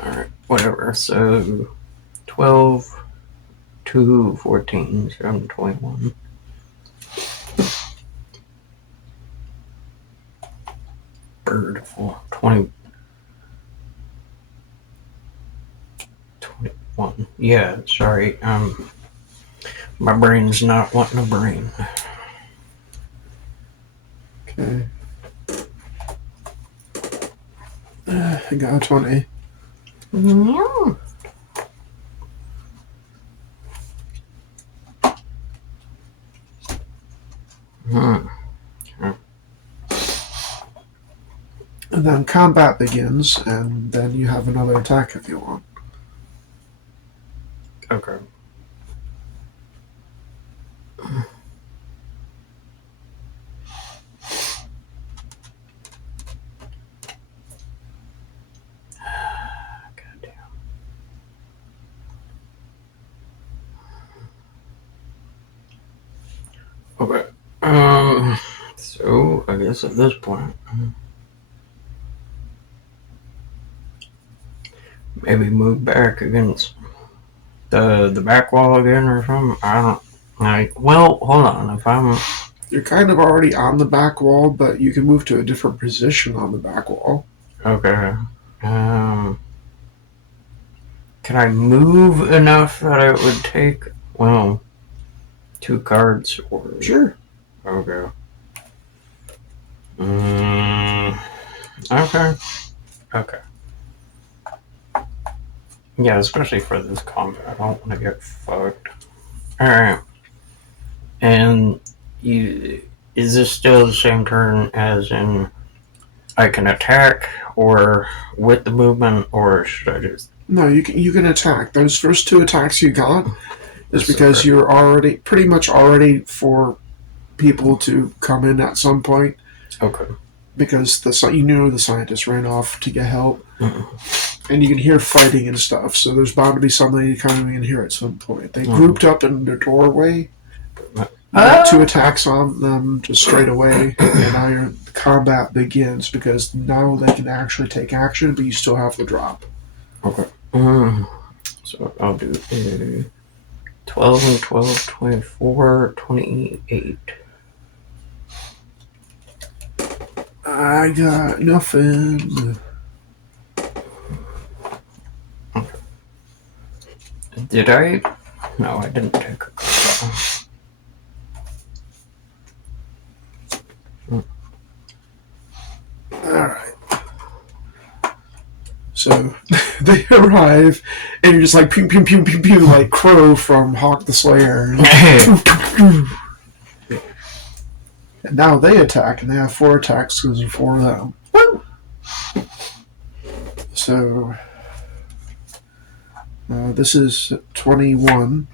Alright, whatever. So 12, 2, 14, 7, 21. Bird full 20. 21. Yeah, sorry. My brain's not wanting a brain. Okay. I got a 20. Yeah. And then combat begins, and then you have another attack if you want. Okay. Goddamn. Okay. So I guess at this point, maybe move back against the back wall again or something. I don't like. Well, hold on. If I'm You're kind of already on the back wall, but you can move to a different position on the back wall. okay, can I move enough that it would take 2 cards or Sure. okay. Okay. Okay. Yeah, especially for this combat. I don't want to get fucked. Alright. And is this still the same turn as in I can attack or with the movement, or should I just... No, you can attack. Those first 2 attacks you got is because you're already pretty much already for people to come in at some point. Okay. Because the scientists ran off to get help, and you can hear fighting and stuff. So there's bound to be somebody coming in here at some point. They grouped up in the doorway. You got 2 attacks on them just straight away, and now your combat begins because now they can actually take action, but you still have to drop. Okay. So I'll do a 12 and 12, 24, 28. I got nothing. Did I? No, I didn't take a card. Alright. So they arrive, and you're just like pew pew pew pew pew, like Crow from Hawk the Slayer. And now they attack, and they have 4 attacks because there's 4 of them. So this is 21.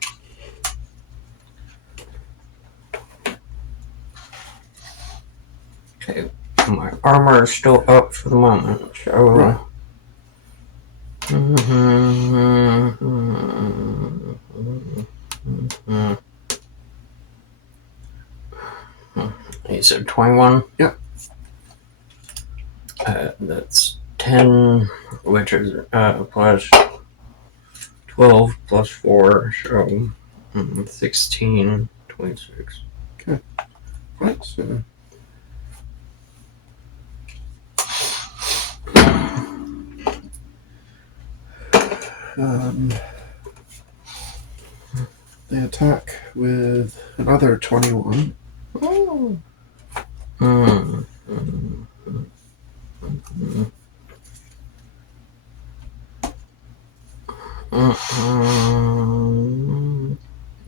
Okay, my armor is still up for the moment, so... Right. You said 21? Yep. That's 10, which is plus 12 plus 4, so 16, 26. Okay. Right, so... they attack with another 21. Oh.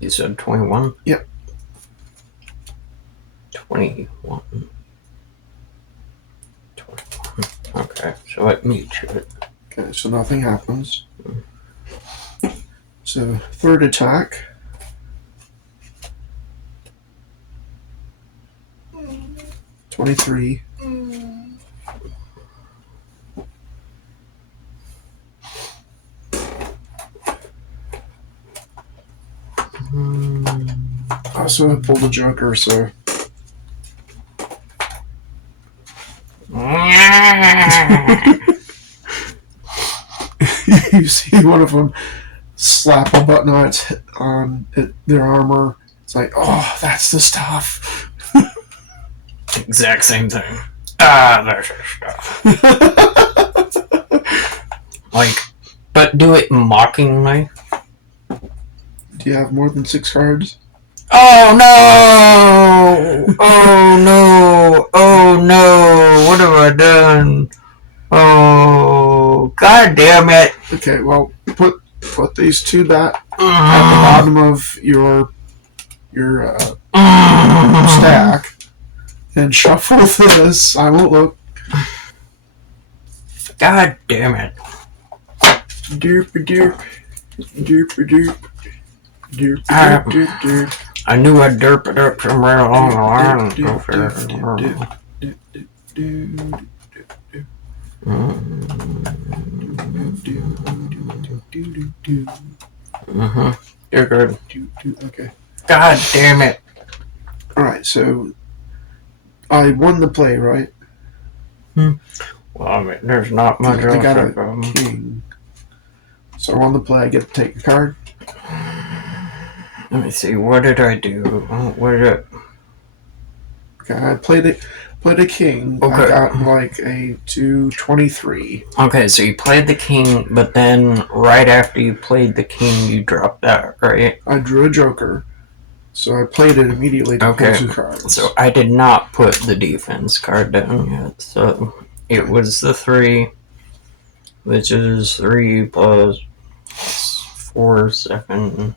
You said 21? Yep. 21. 21. Okay, so let me check it. Okay, so nothing happens. So, third attack. $23. Also, I pulled a Joker, so... You see one of them slap a button on their armor. It's like, oh, that's the stuff. Exact same thing. There's your stuff. Like, but do it mockingly. Do you have more than 6 cards? Oh no! Oh no! Oh no! What have I done? Oh, god damn it! Okay, well, put these 2 back at the bottom of your stack and shuffle this. I won't look. God damn it! Derp derp derp derp derp derp derp. I knew I'd derp it up somewhere along the line. You're good. Okay. God damn it. Alright, so I won the play, right? Well, I mean, there's not much I else. got a king. So I won the play, I get to take a card. Let me see, what did I do? What did I... Okay, I played a king. Okay. I got like a 223. Okay, so you played the king, but then right after you played the king, you dropped that, right? I drew a joker, so I played it immediately to pull 2 cards. So I did not put the defense card down yet. So it was the 3, which is 3 plus 4, 7,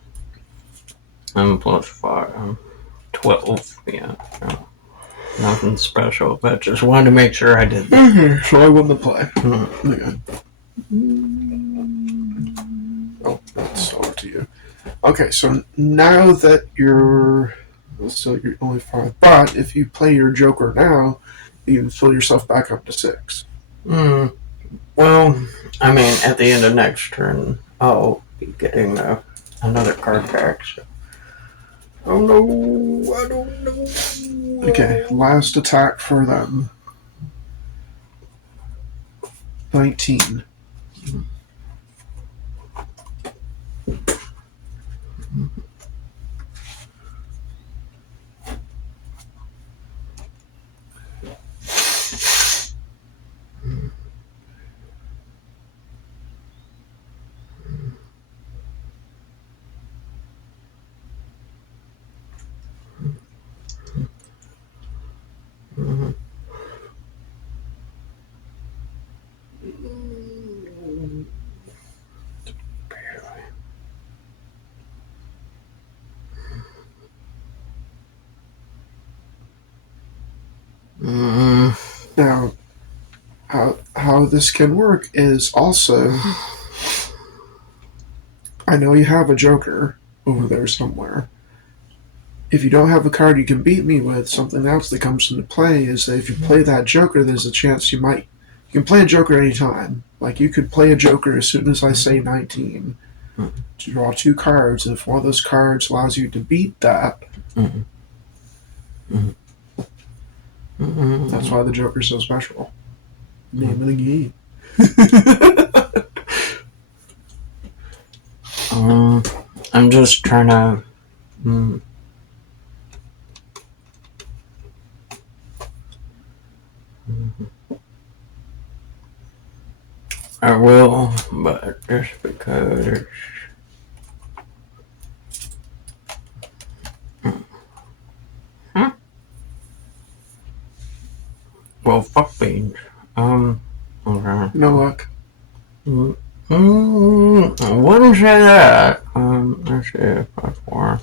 and plus 5, 12. Yeah. Nothing special, but just wanted to make sure I did that. Okay, so I won the play. Okay. Oh, that's over to you. Okay, so now that you're only 5, but if you play your joker now, you can fill yourself back up to 6. Well, I mean, at the end of next turn, I'll be getting another card back. So. Oh no, I don't know. Okay, last attack for them. 19. this can work is also, I know you have a Joker over there somewhere. If you don't have a card you can beat me with, something else that comes into play is that if you play that Joker, there's a chance you can play a Joker anytime. Like, you could play a Joker as soon as I say 19. To draw 2 cards, and if one of those cards allows you to beat that, that's why the Joker's so special. Name of the game. I'm just trying to. I will, but just because. Well, fuck beans. Okay. No luck. I wouldn't say that. Let's see, 5-4.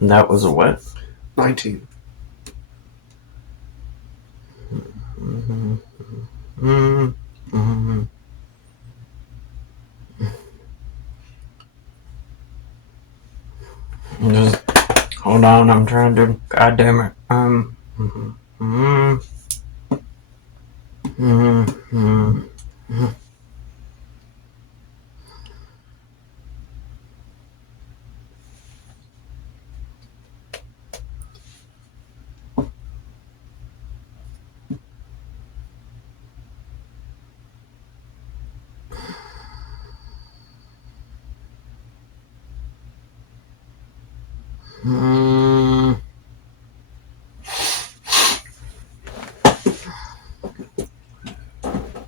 That was a what? 19. Just hold on, I'm trying to. God damn it.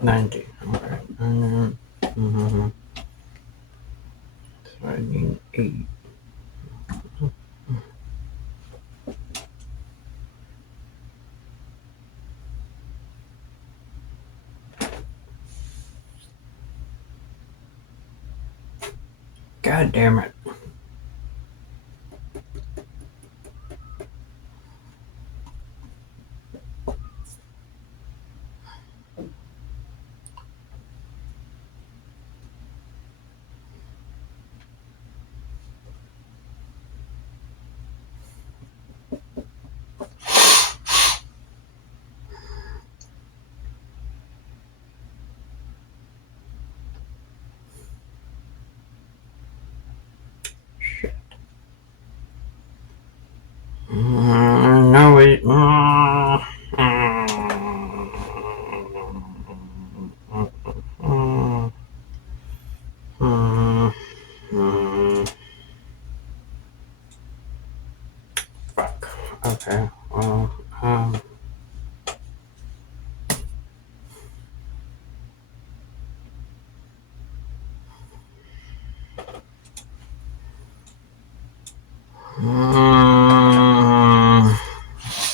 $90. Okay. So I need 8. God damn it. No, wait. Fuck. Okay. Well,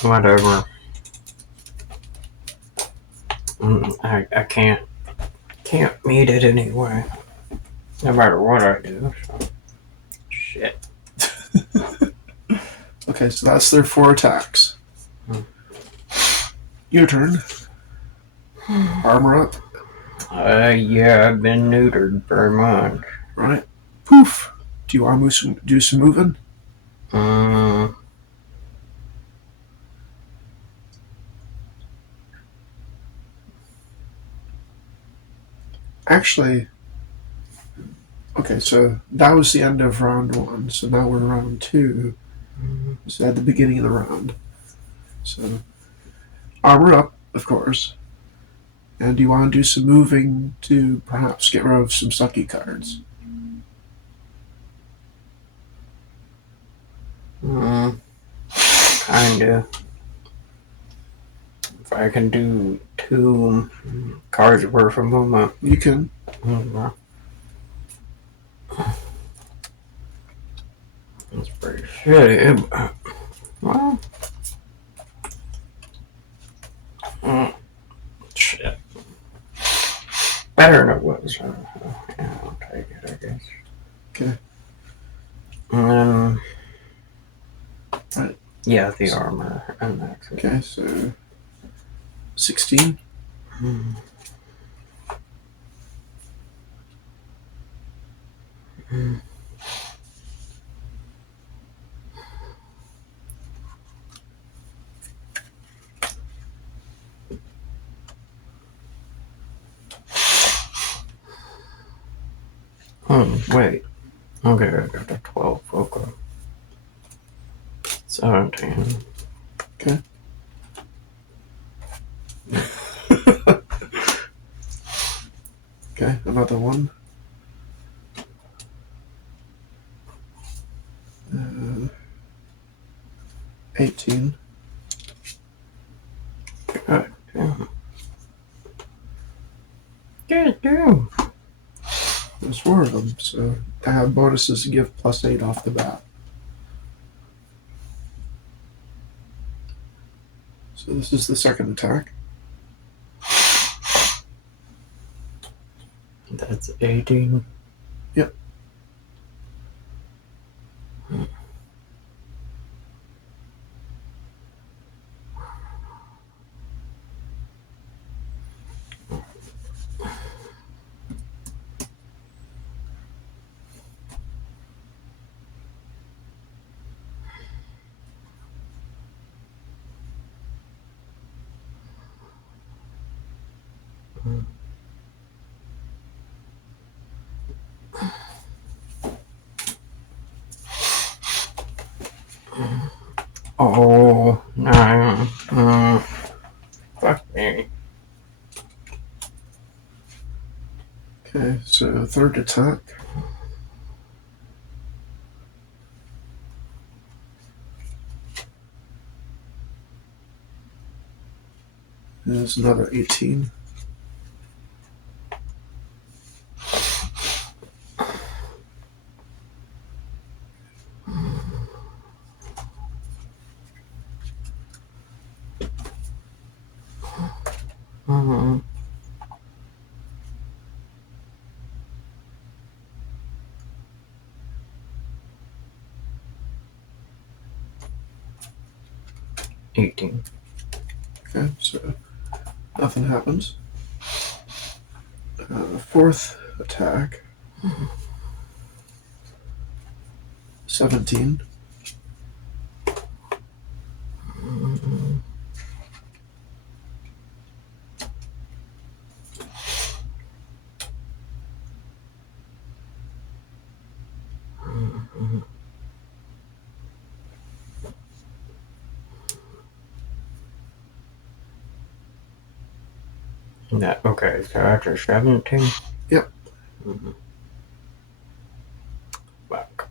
whatever. I can't meet it anyway. No matter what I do. So. Shit. Okay, so that's their 4 attacks. Your turn. Armor up. Yeah, I've been neutered very much. Right. Poof. Do you want to do some moving? Actually, okay, so that was the end of round 1. So now we're in round 2. So at the beginning of the round. So armor up, of course. And do you want to do some moving to perhaps get rid of some sucky cards? Kinda. If I can do 2 cards worth of movement. You can. That's pretty shitty, but, well. Shit. Better than it was. Yeah, I'll take it, I guess. Okay. And Right. yeah, the armor and that. Okay, so 16. Wait. Okay, I got a 12. Okay. 17. Okay. Okay, another one. 18. God damn. God damn. There's 4 of them, so I have bonuses to give +8 off the bat. So this is the second attack. That's 18. Yep. Oh, no. Fuck me. Okay, so third attack. Is another 18. Mm-hmm. $18. Okay, so nothing happens. Fourth attack. 17. Yeah, okay, so after 17? Yep. Mm-hmm. Fuck.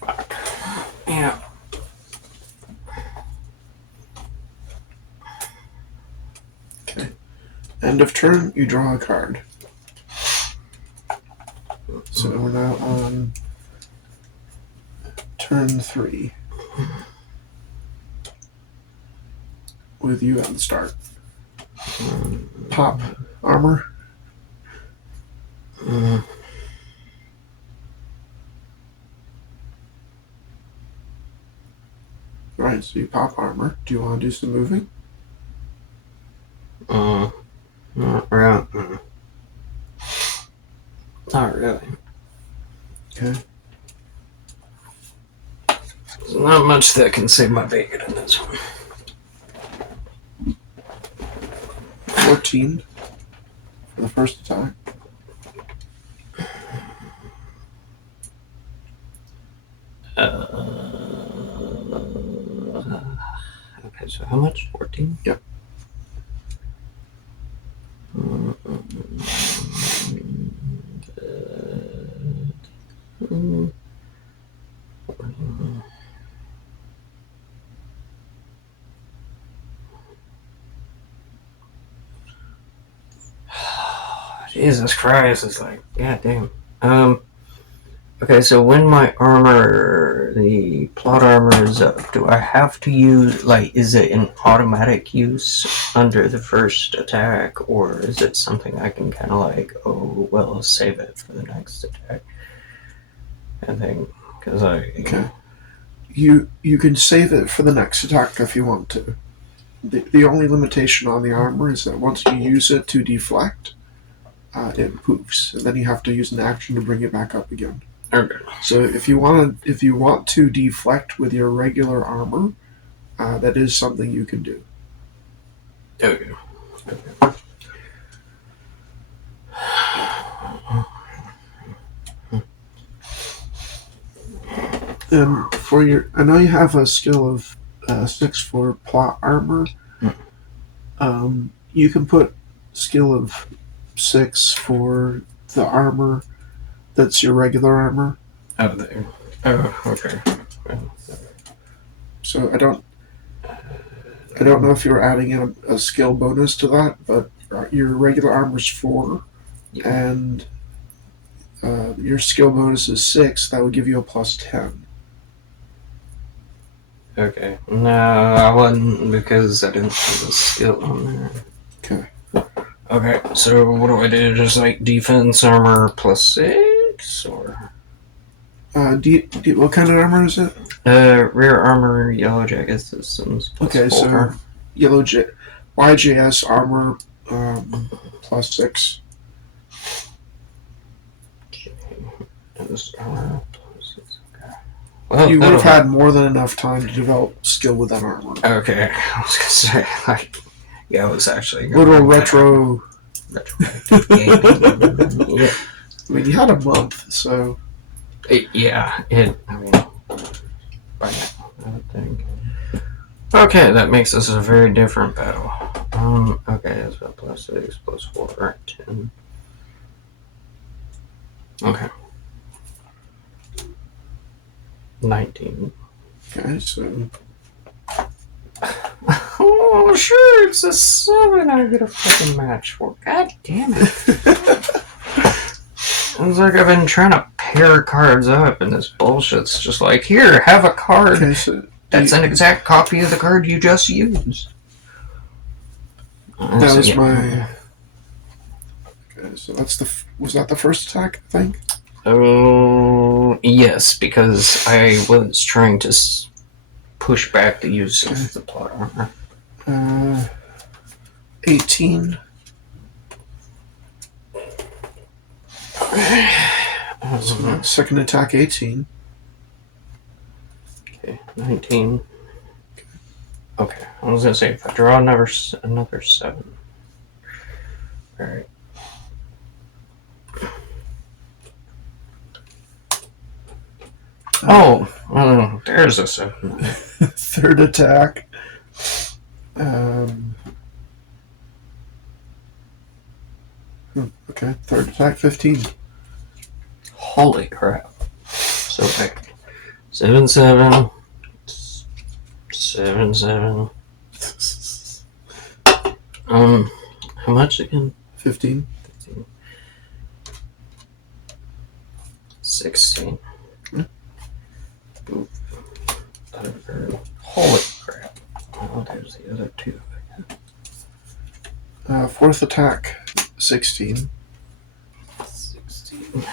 Fuck. Yeah. Okay. End of turn, you draw a card. So we're now on turn 3. With you at the start. Pop armor. Right, so you pop armor. Do you want to do some moving? Not really. Not really. Okay. There's not much that can save my bacon in this one. 14 for the first attack. Okay, so how much? 14? Yep. Jesus Christ, it's like, god damn. Okay, so when my armor, the plot armor is up, do I have to use, like, is it an automatic use under the first attack, or is it something I can kind of like, oh, well, save it for the next attack? I think, because Okay. You can save it for the next attack if you want to. The only limitation on the armor is that once you use it to deflect, it poofs, and then you have to use an action to bring it back up again. Okay. So if you want to deflect with your regular armor, that is something you can do. Okay. And for your, I know you have a skill of 6 for plot armor. You can put skill of 6 for the armor that's your regular armor. Out there. Oh, okay. So I don't know if you're adding in a skill bonus to that, but your regular armor's 4, and your skill bonus is 6. That would give you a plus 10. Okay. No, I wasn't, because I didn't have a skill on there. Okay. Okay, so what do I do? Just like defense armor plus 6, or? What kind of armor is it? Rear armor, yellow jacket systems. Okay, so YJS armor plus 6. Armor plus 6. Okay. Well, You would have had more than enough time to develop skill with that armor. Okay, I was gonna say, like, yeah, it was actually little retro. gaming. Yeah. I mean, you had a month, so. I mean, by now, I would think. Okay, that makes this a very different battle. Okay, that's about plus 6, plus 4, 10. Okay. 19. Okay, so. Oh, sure, it's a 7 I get a fucking match for. God damn it. It's like I've been trying to pair cards up, and this bullshit's just like, here, have a card that's an exact copy of the card you just used. That was my. Okay, so was that the first attack, I think? Oh, yes, because I was trying to push back the use of the plot armor. 18. So second attack, 18. Okay, 19. Okay, I was gonna say, if I draw another 7. Alright. Oh, well, there's a 7. Third attack. Okay, third attack, 15. Holy crap. So like 7, 7. 7, 7. How much again? 15. 15. 16. Boop. Holy crap. Oh, there's the other 2. Fourth attack, 16. 16.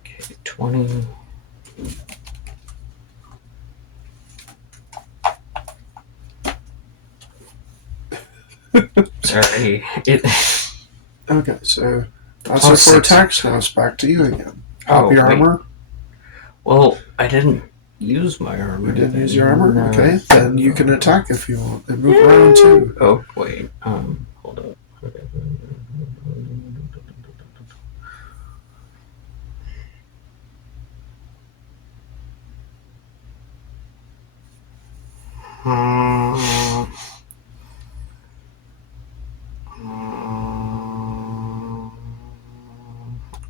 Okay, 20. Sorry. Okay, so that's our 4 attacks. Now it's back to you again. Copy armor. Well, I didn't use my armor. You didn't use your armor? No. Okay, then you can attack if you want. And move around too. Oh, wait. Hold up. Okay.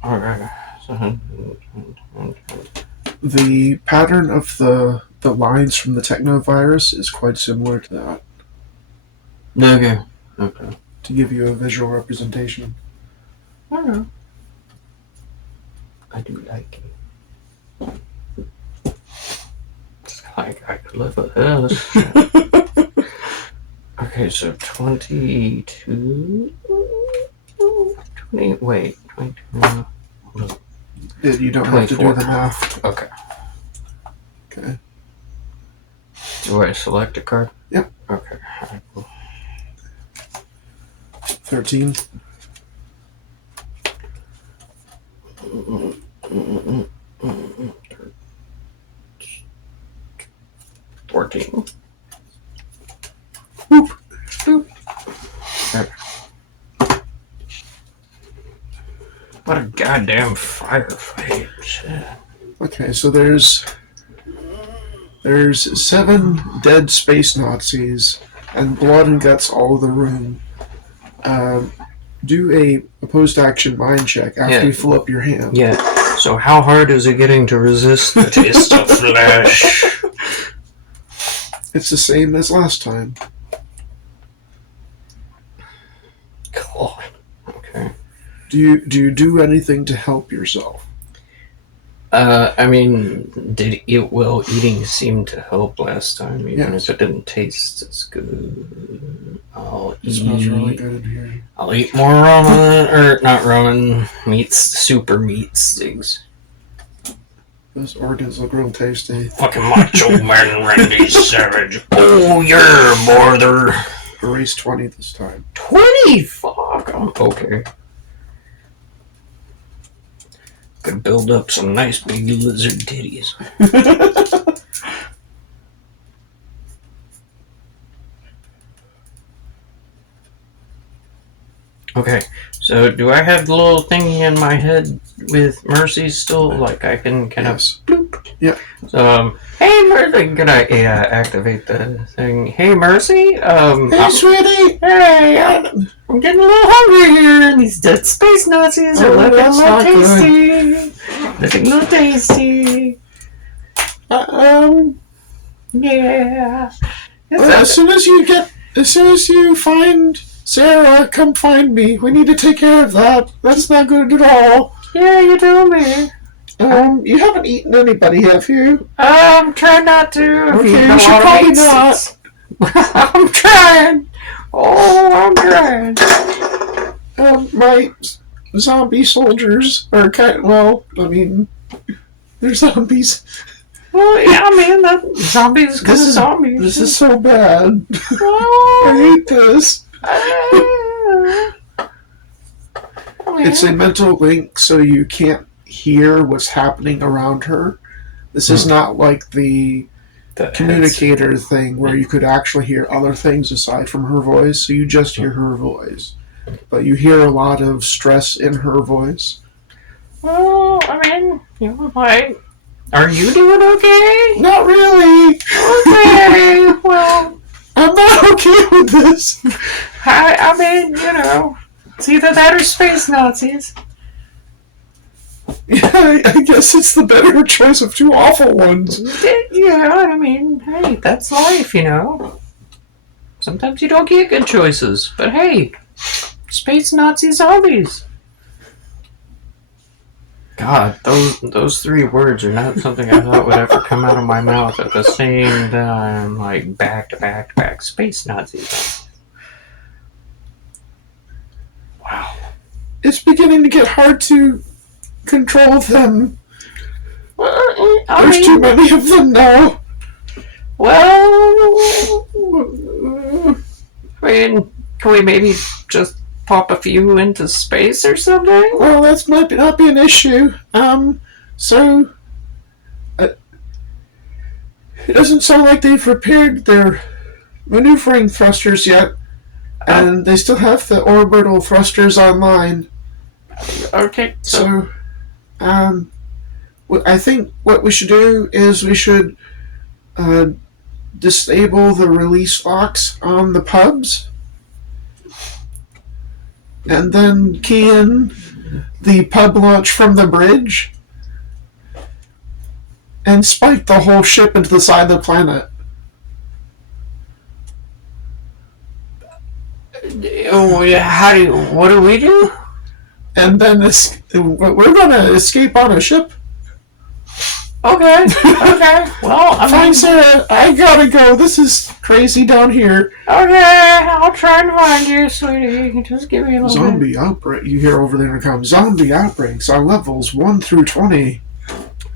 Alright. The pattern of the lines from the technovirus is quite similar to that. Okay. Okay. To give you a visual representation. I don't know. I do like it. It's like I could live with this. Okay, so 22... 20... Wait, 22... You don't have to do the math. Okay. Okay. Do I select a card? Yep. Okay. 13. $14. Boop. Boop. Okay. What a goddamn firefight. Shit. Okay, so there's 7 dead space Nazis and blood and guts all over the room. Do a opposed action mind check after you fill up your hand. Yeah. So how hard is it getting to resist the taste of flesh? It's the same as last time. God. Okay. Do you do anything to help yourself? I mean, did eating seem to help last time, even if it didn't taste as good? It smells really good in here. I'll eat more ramen, or not ramen, meats, super meat sticks. Those organs look real tasty. Fucking macho man Randy Savage. Oh yeah, brother. Erase 20 this time. 20? Fuck, I'm okay. Could build up some nice big lizard titties. Okay, so do I have the little thingy in my head with Mercy still? Like I can kind of bloop. Yeah. So, hey Mercy, can I activate the thing? Hey Mercy, Hey sweetie! Hey, I'm getting a little hungry here, and these dead space Nazis are looking a little tasty. Looking a little tasty. Yeah. Well, as soon as you find Sarah, come find me. We need to take care of that. That's not good at all. Yeah, you told me. You haven't eaten anybody, have you? Try not to. Okay, you should probably not. I'm trying. Oh, I'm trying. My zombie soldiers are they're zombies. Well, yeah, man, zombies because of zombies. This is so bad. Oh, I hate this. It's a mental link, so you can't hear what's happening around her. This is not like the communicator thing where you could actually hear other things aside from her voice, so you just hear her voice. But you hear a lot of stress in her voice. Well, I mean, like, are you doing okay? Not really. Okay, well, I'm not okay with this. I mean, it's either that or space Nazis. Yeah, I guess it's the better choice of two awful ones. Yeah, I mean, hey, that's life, Sometimes you don't get good choices, but hey, space Nazi zombies. God, those 3 words are not something I thought would ever come out of my mouth at the same time, like back to back to back. Space Nazis. Wow. It's beginning to get hard to control them. Well, There's too many of them now. Well, I mean, can we maybe just pop a few into space or something? Well, that might not be an issue. It doesn't sound like they've repaired their maneuvering thrusters yet, and they still have the orbital thrusters online. Okay. So, I think what we should do is we should disable the release locks on the pubs, and then key in the pub launch from the bridge, and spike the whole ship into the side of the planet. What do we do? and then we're gonna escape on a ship. Okay. Well, Fine, Sarah. I gotta go. This is crazy down here. Okay, I'll try and find you, sweetie. Just give me a little Zombie outbreak. You hear over the intercom. Zombie outbreaks on levels 1 through 20.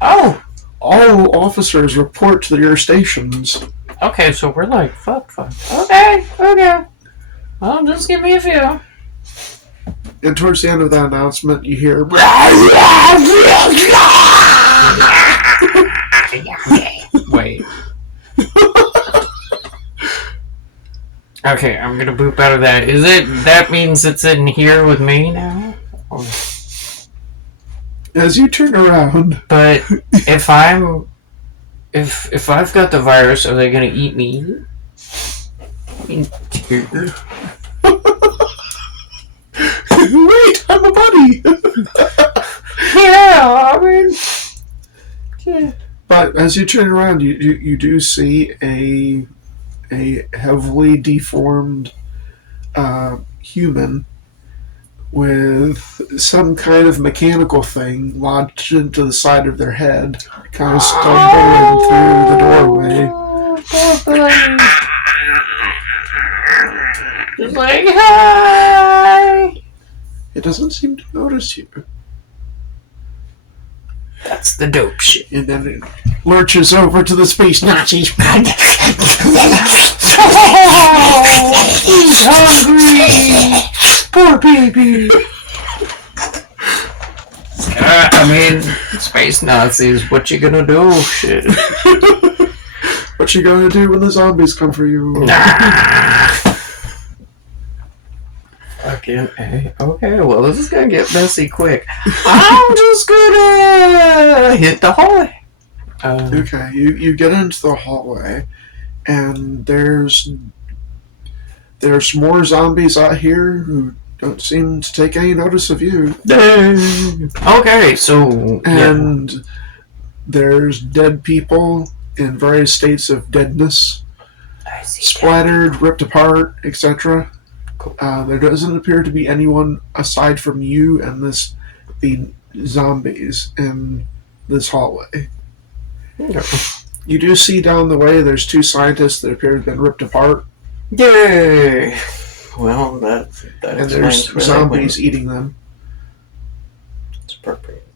Oh. All officers report to your stations. Okay, so we're like, fuck. Okay. Well, just give me a few. And towards the end of that announcement, you hear... Wait. Okay, I'm gonna boop out of that. That means it's in here with me now? As you turn around... But if I've got the virus, are they gonna eat me? Wait, I'm a buddy! Yeah, I mean... Yeah. But as you turn around, you do see a heavily deformed human with some kind of mechanical thing lodged into the side of their head, kind of stumbling through the doorway. Just like, hi! It doesn't seem to notice you. That's the dope shit. And then it lurches over to the space Nazis. Oh, he's hungry! Poor baby! I mean, space Nazis, what you gonna do? Shit. What you gonna do when the zombies come for you? Fucking A. Okay, well, this is gonna get messy quick. I'm just gonna hit the hallway. Okay, you get into the hallway, and there's more zombies out here who don't seem to take any notice of you. Okay, so... And there's dead people in various states of deadness, splattered, ripped apart, etc. Cool. There doesn't appear to be anyone aside from you and the zombies in this hallway. Okay. You do see down the way there's two scientists that appear to have been ripped apart. Yay! Well, that And there's zombies eating them. It's appropriate.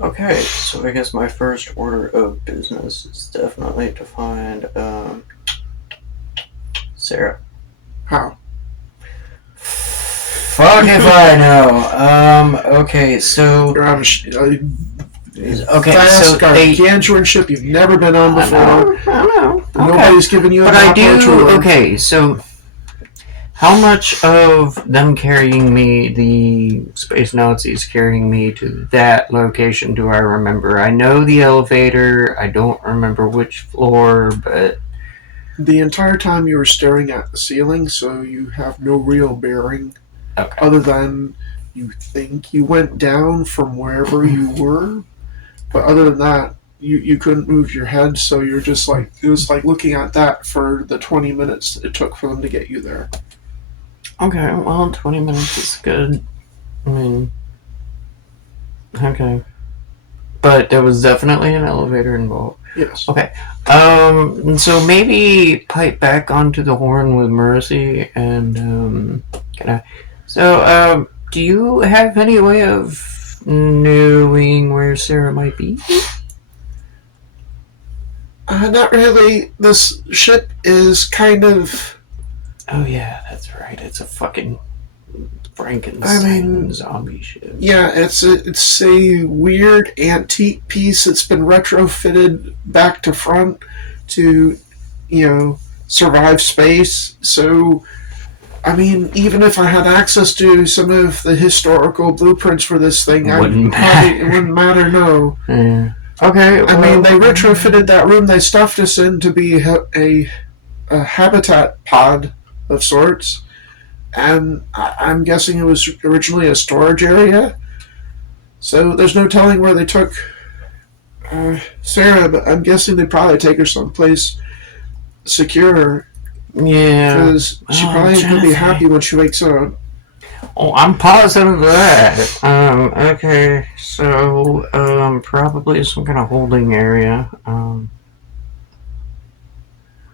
Okay, so I guess my first order of business is definitely to find Sarah. How? Fuck if I know. Okay, so... You're on a Okay, fast so they... gargantuan ship you've never been on before. I know. Nobody's giving you a But I do... tour. Okay, so... How much of them carrying me, the Space Nazis carrying me to that location do I remember? I know the elevator, I don't remember which floor, but... The entire time you were staring at the ceiling, so you have no real bearing. Okay. Other than you think you went down from wherever you were. But other than that, you couldn't move your head, so you're just like... It was like looking at that for the 20 minutes it took for them to get you there. Okay, well, 20 minutes is good. I mean... Okay. But there was definitely an elevator involved. Yes. Okay. So maybe pipe back onto the horn with Mercy and, do you have any way of knowing where Sarah might be? Not really. This ship is kind of... Oh yeah, that's right. It's a fucking Frankenstein zombie ship. Yeah, it's a weird antique piece that's been retrofitted back to front to, survive space. So, I mean, even if I had access to some of the historical blueprints for this thing, it wouldn't matter, no. Yeah. Okay, I mean, they retrofitted that room they stuffed us in to be a habitat pod of sorts. And I'm guessing it was originally a storage area. So there's no telling where they took Sarah, but I'm guessing they'd probably take her someplace secure. Yeah. Because she probably ain't going to be happy when she wakes up. Oh, I'm positive of that. Okay, so, probably some kind of holding area.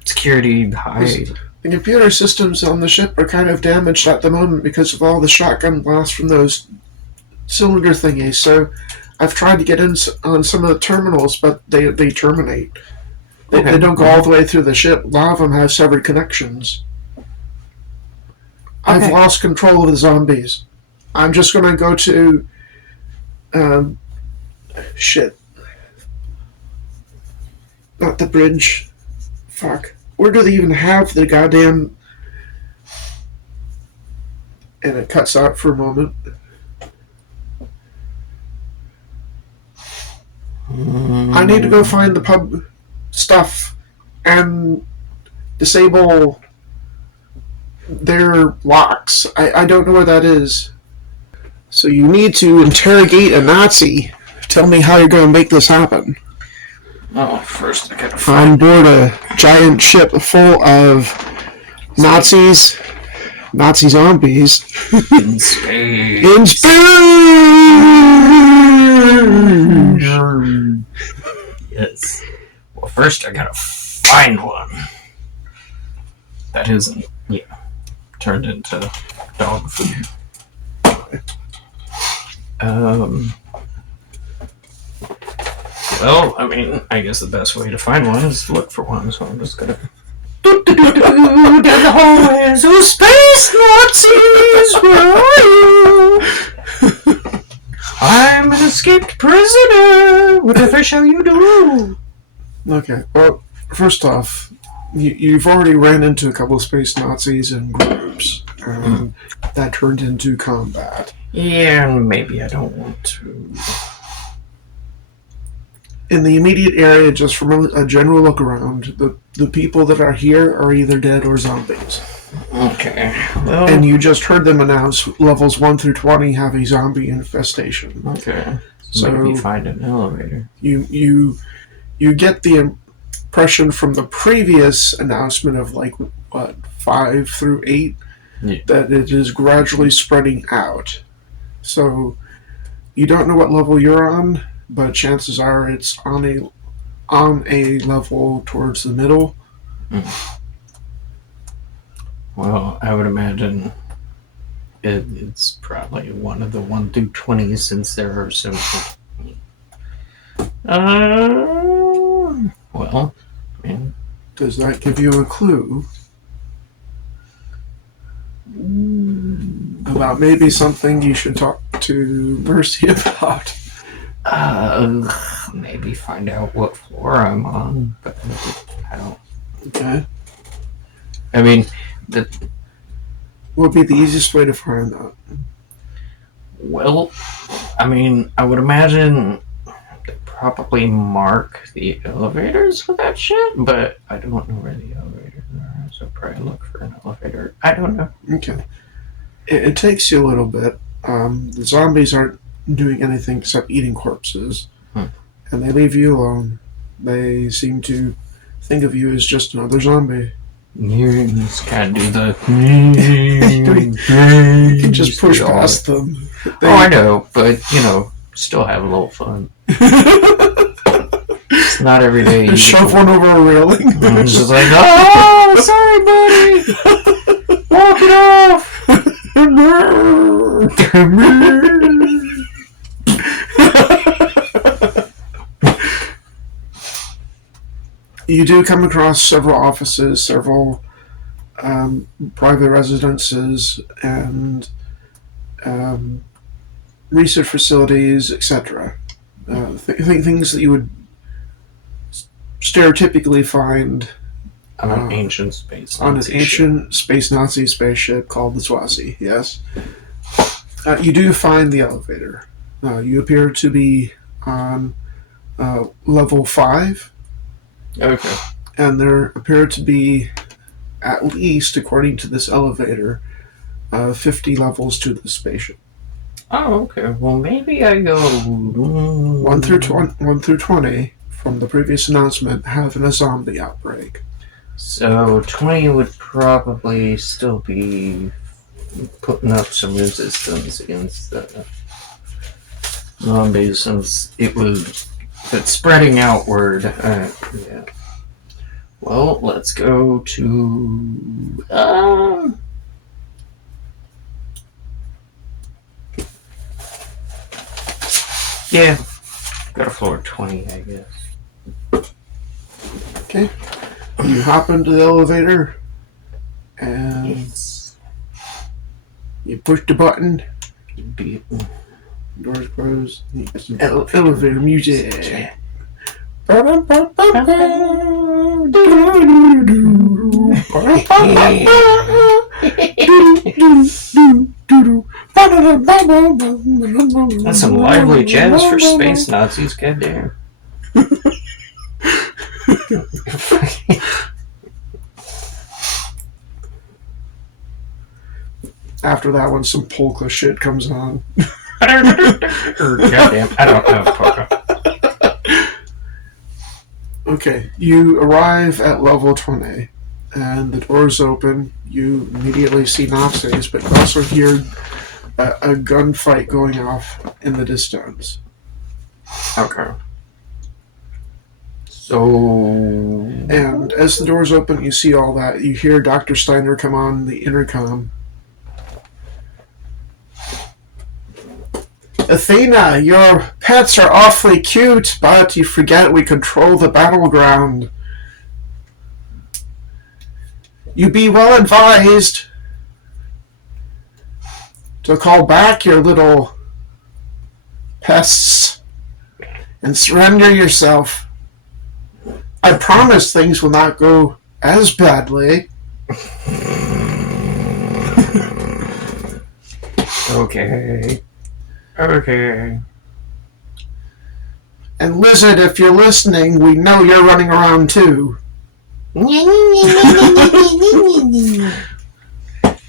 Security high. The computer systems on the ship are kind of damaged at the moment because of all the shotgun blasts from those cylinder thingies. So I've tried to get in on some of the terminals, but they terminate. They don't go all the way through the ship. A lot of them have severed connections. Okay. I've lost control of the zombies. I'm just going to go to... shit. Not the bridge. Fuck. Where do they even have the goddamn... And it cuts out for a moment. I need to go find the pub stuff and disable their locks. I don't know where that is. So you need to interrogate a Nazi. Tell me how you're going to make this happen. Oh, first I gotta find... On board a giant ship full of Nazis, Nazi zombies. In space. In space! Yes. Well, first I gotta find one that isn't, turned into dog food. Well, I mean, I guess the best way to find one is to look for one, so I'm just gonna... Down the hallways, oh, space Nazis, where are you? I'm an escaped prisoner, whatever shall you do? Okay, well, first off, you've already ran into a couple of space Nazis in groups, and that turned into combat. Yeah, maybe I don't want to... In the immediate area, just from a general look around, the people that are here are either dead or zombies. Okay. Well, and you just heard them announce levels 1 through 20 have a zombie infestation. Okay. So maybe find an elevator. You get the impression from the previous announcement of 5 through 8 that it is gradually spreading out. So you don't know what level you're on, but chances are it's on a level towards the middle. Well, I would imagine it's probably one of the 1 through 20 since there are so many. Well, I mean, does that give you a clue about maybe something you should talk to Mercy about? Maybe find out what floor I'm on, but I don't. Okay. I mean, what would be the easiest way to find that? Well, I mean, I would imagine they probably mark the elevators for that shit, but I don't know where the elevators are, so probably look for an elevator. I don't know. Okay. It takes you a little bit. The zombies aren't doing anything except eating corpses, and they leave you alone. They seem to think of you as just another zombie. You just can't do the... You can just push past them. Oh, I know, but, still have a little fun. It's not every day you shove one over a railing. It's just like, oh, sorry, buddy. Walk it off. You do come across several offices, several private residences, and research facilities, etc. Things that you would stereotypically find on an ancient space Nazi spaceship called the Swazi. Yes, you do find the elevator. You appear to be on level 5. Okay. And there appear to be, at least according to this elevator, 50 levels to the spaceship. Oh, okay. Well, maybe I go 1 through 20 from the previous announcement having a zombie outbreak. So 20 would probably still be putting up some resistance against the zombies since it's spreading outward. Yeah. Well, let's go to yeah, go to floor 20, I guess. Okay. You hop into the elevator and you push the button. Doors close. Elevator music. That's some lively jazz for space Nazis, goddamn. After that one, some polka shit comes on. Goddamn, I don't know polka. Okay, you arrive at level 20, and the doors open. You immediately see Nazis, but you also hear a gunfight going off in the distance. Okay. So... And as the doors open, you see all that. You hear Dr. Steiner come on the intercom. Athena, your pets are awfully cute, but you forget we control the battleground. You be well advised to call back your little pests and surrender yourself. I promise things will not go as badly. Okay. Okay. And Lizard, if you're listening, we know you're running around too.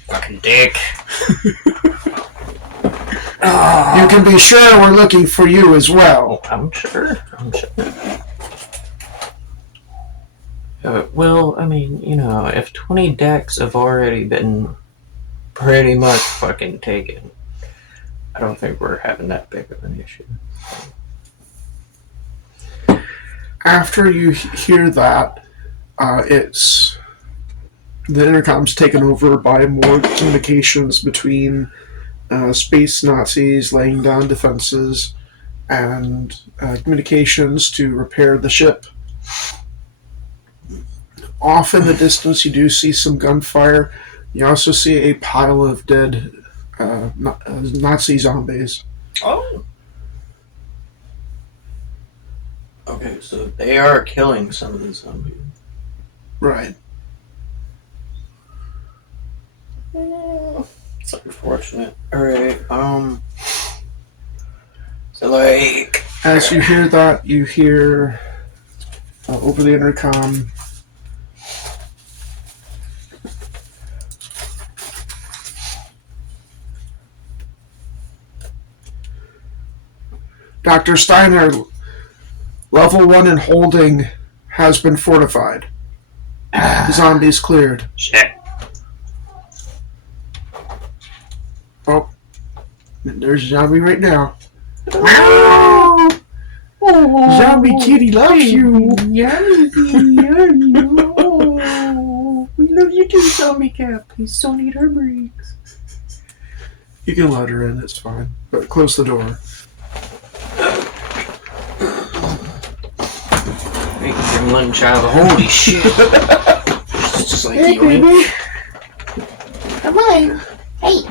Fucking dick. You can be sure we're looking for you as well. I'm sure. Well, I mean, you know, if 20 decks have already been pretty much fucking taken, I don't think we're having that big of an issue. After you hear that, it's the intercom's taken over by more communications between space Nazis laying down defenses and communications to repair the ship. Off in the distance, you do see some gunfire. You also see a pile of dead Nazi zombies. Oh. Okay, so they are killing some of the zombies. Right. It's unfortunate. Alright, so like... As you hear that, you hear over the intercom, Dr. Steiner, level 1 in holding has been fortified. Zombies cleared. Shit. Oh, there's a zombie right now. Zombie kitty loves you. We love you too, zombie cat. Please don't eat her breaks. You can let her in, it's fine. But close the door. Gremlin child, holy shit. It's just like Hey, you. baby. Come on. Hey,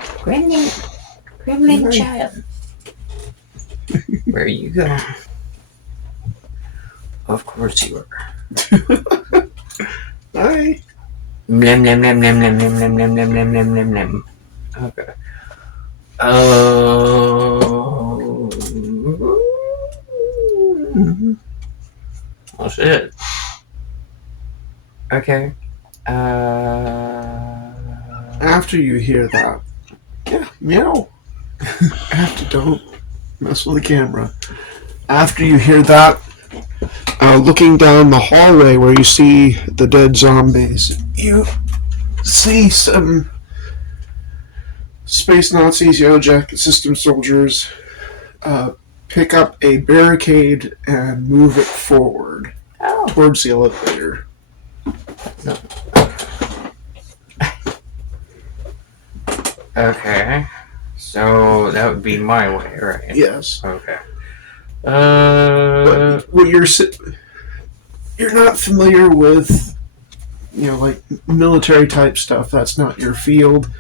gremlin child. Where are you going? Of course you are. Hi. Blem, blem, blem, blem, blem, blem, blem, blem, blem, blem, blem, blem, blem. Okay. Oh shit. Okay. After you hear that, yeah, meow. Don't mess with the camera. After you hear that, looking down the hallway where you see the dead zombies, you see some Space Nazis, Yellow Jacket System soldiers pick up a barricade and move it forward Oh. towards the elevator. Okay. So that would be my way, right? Yes. Okay. But what you're not familiar with, like military type stuff. That's not your field.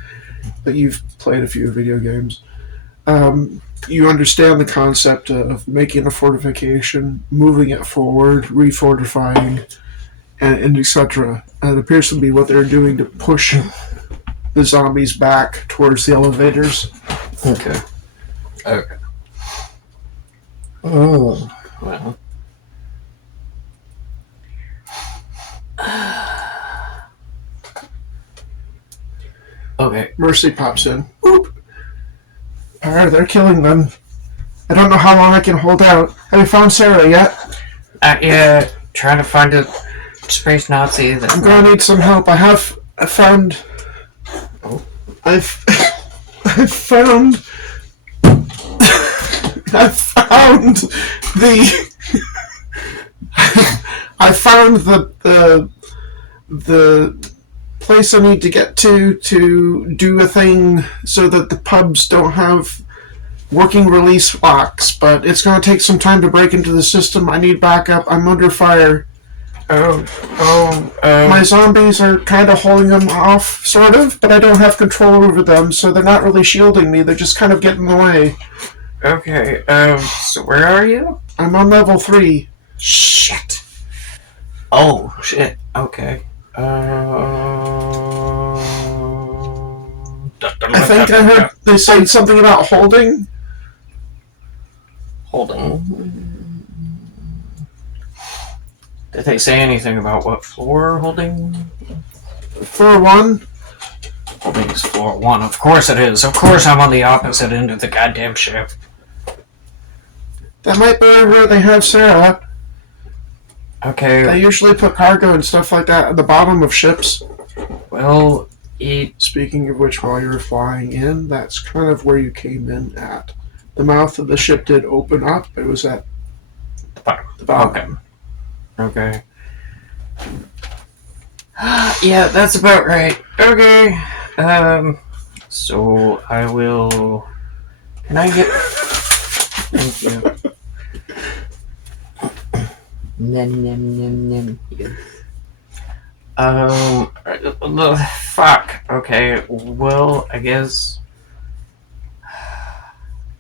But you've played a few video games. You understand the concept of making a fortification, moving it forward, refortifying, and etc. It appears to be what they're doing to push the zombies back towards the elevators. Okay. Oh, well. Okay. Mercy pops in. Oop! Alright, they're killing them. I don't know how long I can hold out. Have you found Sarah yet? Yeah, trying to find a space Nazi. I'm gonna need some help. I've found the I found the place I need to get to do a thing so that the pubs don't have working release locks, but it's going to take some time to break into the system. I need backup. I'm under fire. My zombies are kind of holding them off, sort of, but I don't have control over them, so they're not really shielding me. They're just kind of getting in the way. Okay, so where are you? I'm on level 3. Shit. Oh, shit. Okay. I think I heard they said something about holding. Holding. Did they say anything about what floor holding? Floor 1. Holding is floor 1. Of course it is. Of course I'm on the opposite end of the goddamn ship. That might be where they have Sarah. Okay. They usually put cargo and stuff like that at the bottom of ships. Well, Speaking of which, while you were flying in, that's kind of where you came in at. The mouth of the ship did open up. It was at the bottom. Okay. Yeah, that's about right. Okay. So I will. Can I get? Thank you. Nem. Yes. Fuck. Okay. Well, I guess.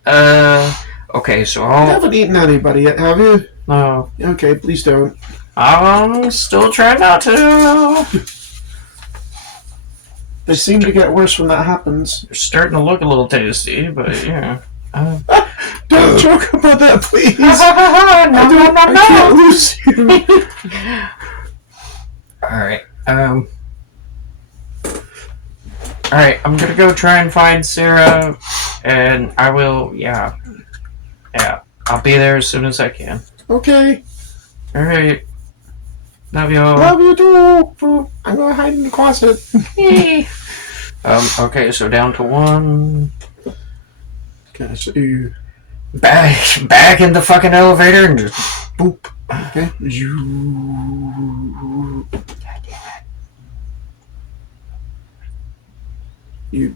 Okay. So You I'll. haven't eaten anybody yet, have you? No. Okay, please don't. I'm still trying not to. They seem to get worse when that happens. They're starting to look a little tasty, but yeah. Don't joke about that, please. No. I can't lose you. Alright, Alright, I'm gonna go try and find Sarah, and I will, yeah, I'll be there as soon as I can. Okay. Alright, love y'all. Love you too. I'm gonna hide in the closet. Okay, so down to 1. Okay, so you... Back in the fucking elevator and just boop. Okay. You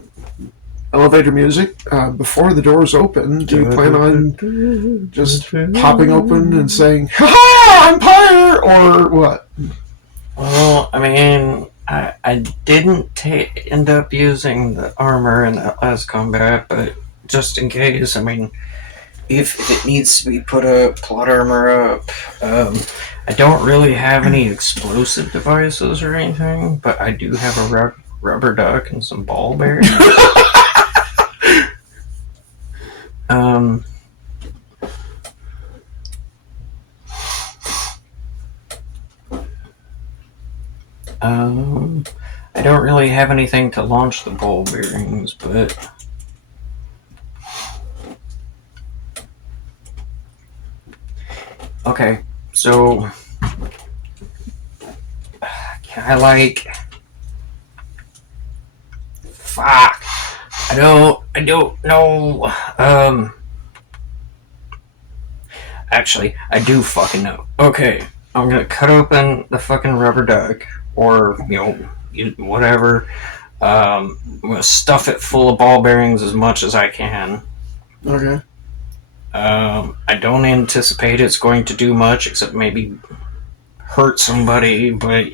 elevator music. Before the doors open, do you plan on just popping open and saying, "Ha-ha, I'm Pyre," or what? Well, I mean, I didn't end up using the armor in that last combat, but just in case, I mean, if it needs to be put up, plot armor up. I don't really have any explosive devices or anything, but I do have a rubber duck and some ball bearings. I don't really have anything to launch the ball bearings, but okay, so can I fuck. I don't know. Actually, I do fucking know. Okay, I'm gonna cut open the fucking rubber duck, or, whatever. I'm gonna stuff it full of ball bearings as much as I can. Okay. I don't anticipate it's going to do much, except maybe hurt somebody, but,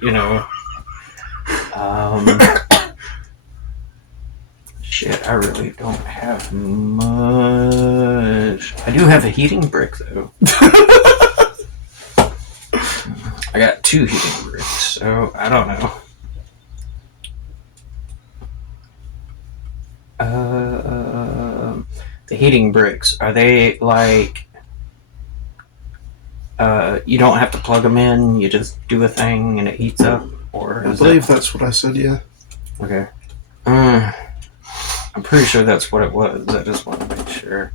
shit, I really don't have much. I do have a heating brick, though. I got 2 heating bricks, so I don't know. The heating bricks, are they like... you don't have to plug them in, you just do a thing and it heats up? Or I believe that's what I said, yeah. Okay. I'm pretty sure that's what it was. I just want to make sure.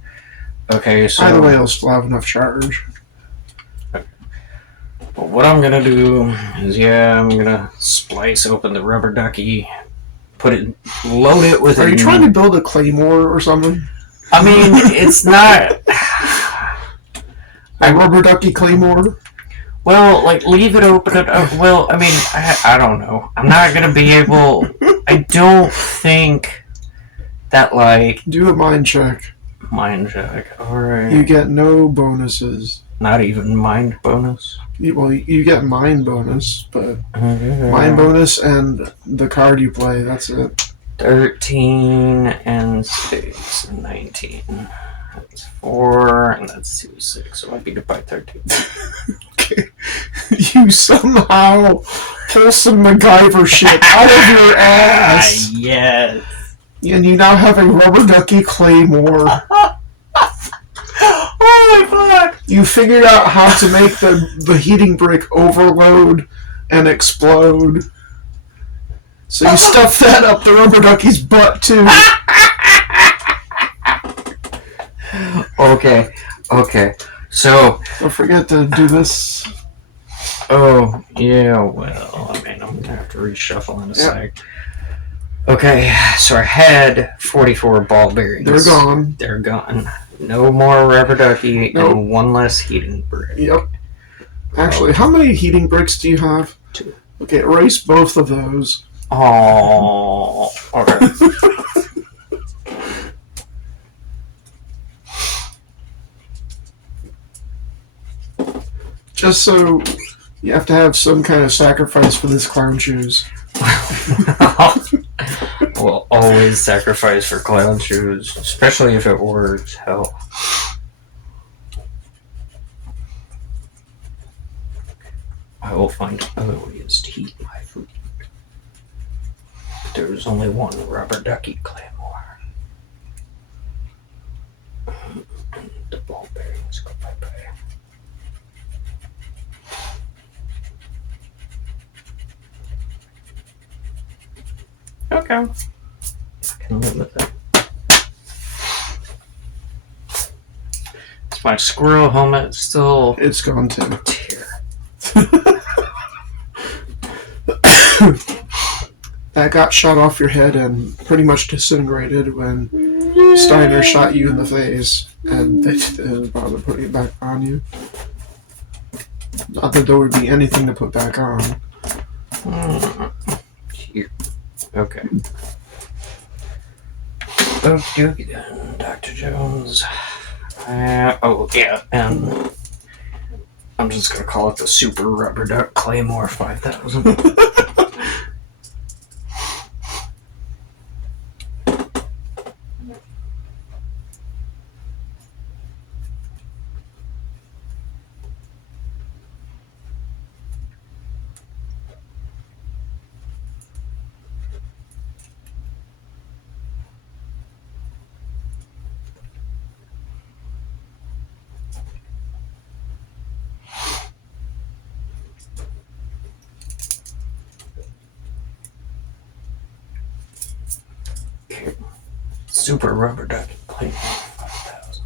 Okay, so... Either way, I'll still have enough charge. Okay. Well, what I'm going to do is, I'm going to splice open the rubber ducky, load it with... Are you trying to build a claymore or something? I mean, it's not... A rubber ducky claymore? Well, leave it open. Well, I mean, I don't know. I'm not going to be able... I don't think that, Do a mind check. Mind check. Alright. You get no bonuses. Not even mind bonus? You get mind bonus, but mind bonus and the card you play, that's it. 13 and 6 and 19. That's 4 and that's 2, 6. So I beat it by 13. Okay. You somehow pull some MacGyver shit out of your ass. Yes. And you now have a rubber ducky claymore. Oh my god! You figured out how to make the heating brick overload and explode. So you stuff that up the rubber ducky's butt too. Okay. So... Don't forget to do this. Oh, yeah, well, I mean, I'm gonna have to reshuffle in a sec. Okay, so I had 44 ball bearings. They're gone. They're gone. No more rubber ducky and 1 less heating brick. Yep. Actually, how many heating bricks do you have? 2. Okay, erase both of those. Oh, okay. Just so you have to have some kind of sacrifice for this clown shoes. We'll always sacrifice for clown shoes, especially if it works. Hell. I will find other ways to heat my food. But there's only one rubber ducky claymore. The ball bearings go bye-bye. Okay. I can live with that. Is my squirrel helmet still... It's gone too. Tear. That got shot off your head and pretty much disintegrated when Steiner shot you in the face, and they didn't bother putting it back on you. Not that there would be anything to put back on. Here. Okay. Okay then, Dr. Jones. And I'm just gonna call it the Super Rubber Duck Claymore 5000. Super Rubber Duck Claymore 5000.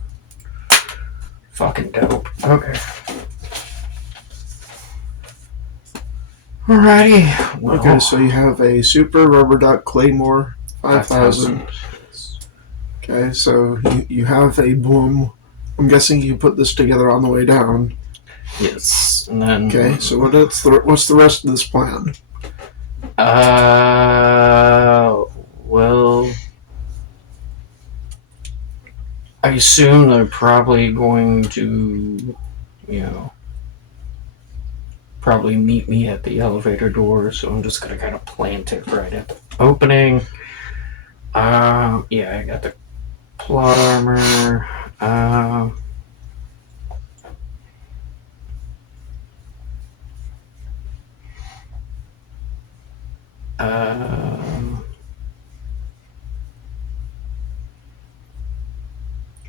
Fucking dope. Okay. Alrighty. Well, Okay, so you have a Super Rubber Duck Claymore 5000. Okay, so you have a boom. I'm guessing you put this together on the way down. Yes. And then. Okay, so what's the rest of this plan? Well, I assume they're probably going to, probably meet me at the elevator door, so I'm just gonna kind of plant it right at the opening. Yeah, I got the plot armor.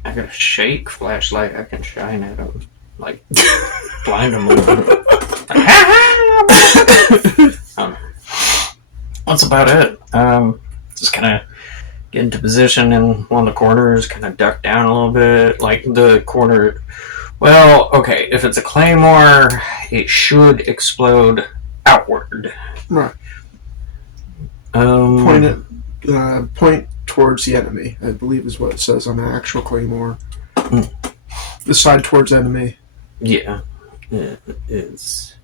I got a shake flashlight I can shine at them, like blind them a little bit. That's about it. Just kind of get into position in one of the corners, kind of duck down a little bit, like the corner. Well, okay, if it's a claymore, it should explode outward. Right. Point towards the enemy, I believe is what it says on the actual claymore. The side towards enemy. Yeah, it is.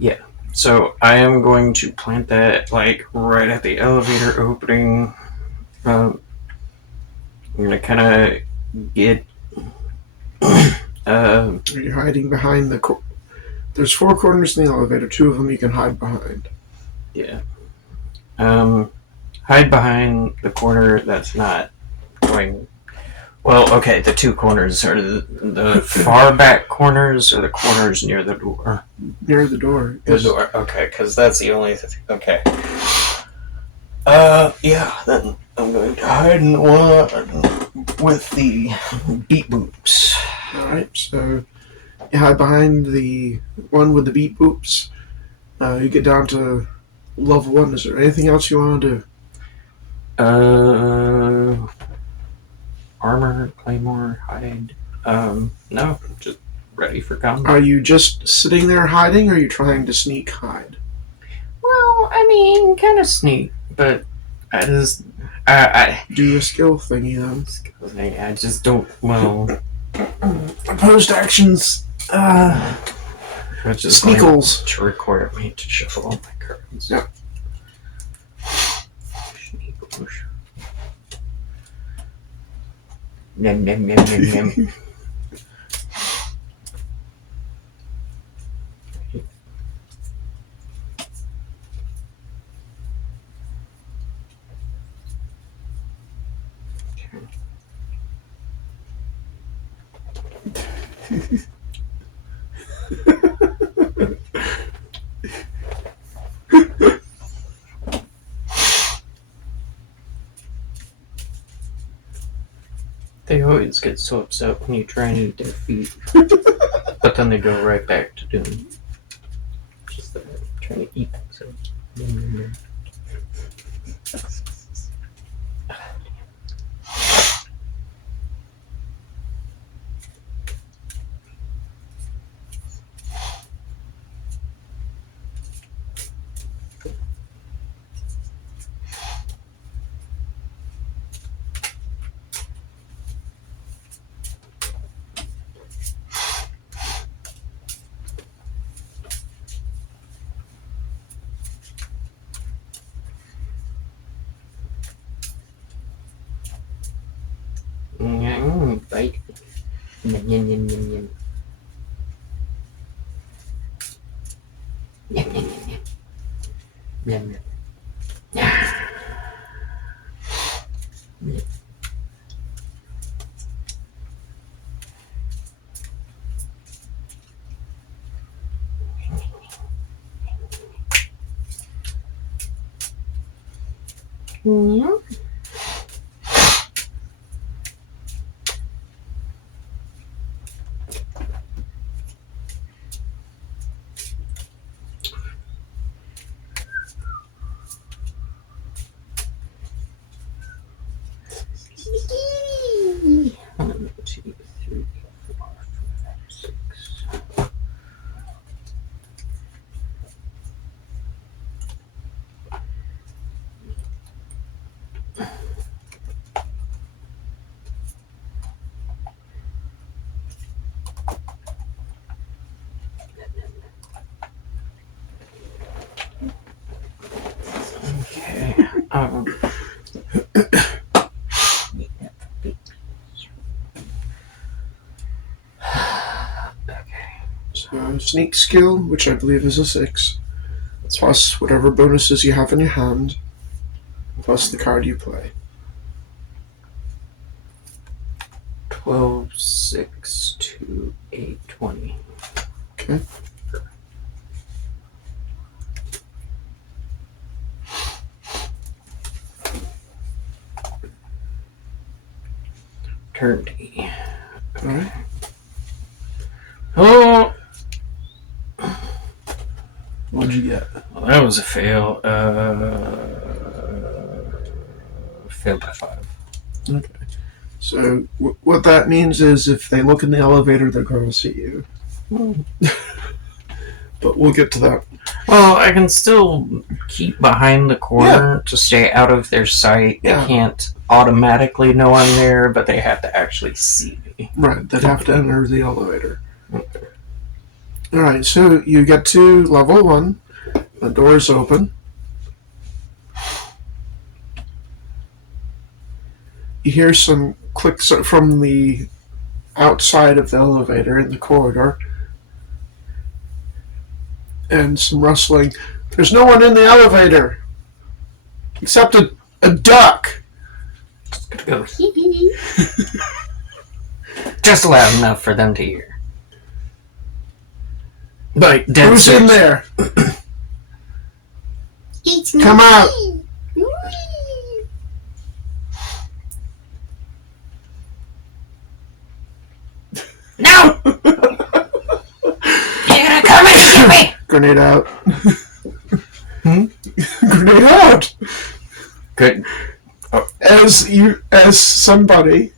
Yeah, so I am going to plant that like right at the elevator opening. I'm gonna kind of get. Are you hiding behind the? There's 4 corners in the elevator. 2 of them you can hide behind. Yeah. Hide behind the corner that's not going. Well, okay, the 2 corners are the far back corners or the corners near the door? Near the door. The door, okay, because that's the only thing. Okay. Yeah, then I'm going to hide in the one with the beat boops. Alright, so you hide behind the one with the beat boops. You get down to level 1. Is there anything else you want to do? Armor, claymore, hide. No, just ready for combat. Are you just sitting there hiding, or are you trying to sneak hide? Well, I mean, kind of sneak, but I do a skill thingy then. I just don't. Well, opposed actions. Just Sneakles to require me to shuffle all my cards. Yeah. Sneakles. Nem, nem, nem, nem, nem. They always get so upset when you try and eat their feet, but then they go right back to doing just trying to eat themselves. Bite. Yum, yum, yum, yum, yum. Yum, yum, yum, yum. Yum, yum. Yeah. One, two, three, 4, 5, 6. So sneak skill, which I believe is a 6, plus whatever bonuses you have in your hand, plus the card you play. 12, 6, 2, 8, 20. Okay. Turn D. Alright. Oh! What'd you get? Well, that was a fail. Failed by 5. Okay. So what that means is if they look in the elevator, they're going to see you. But we'll get to that. Well, I can still keep behind the corner to stay out of their sight. Yeah. They can't automatically know I'm there, but they have to actually see me. Right, they'd have to enter the elevator. Alright, so you get to level 1. The door's open. You hear some clicks from the outside of the elevator in the corridor. And some rustling. There's no one in the elevator! Except a duck! Just gonna go just loud enough for them to hear. Like dead Who's in there? It's me. Come out! No! You're gonna come and get me! Grenade out. Grenade out! Good. As somebody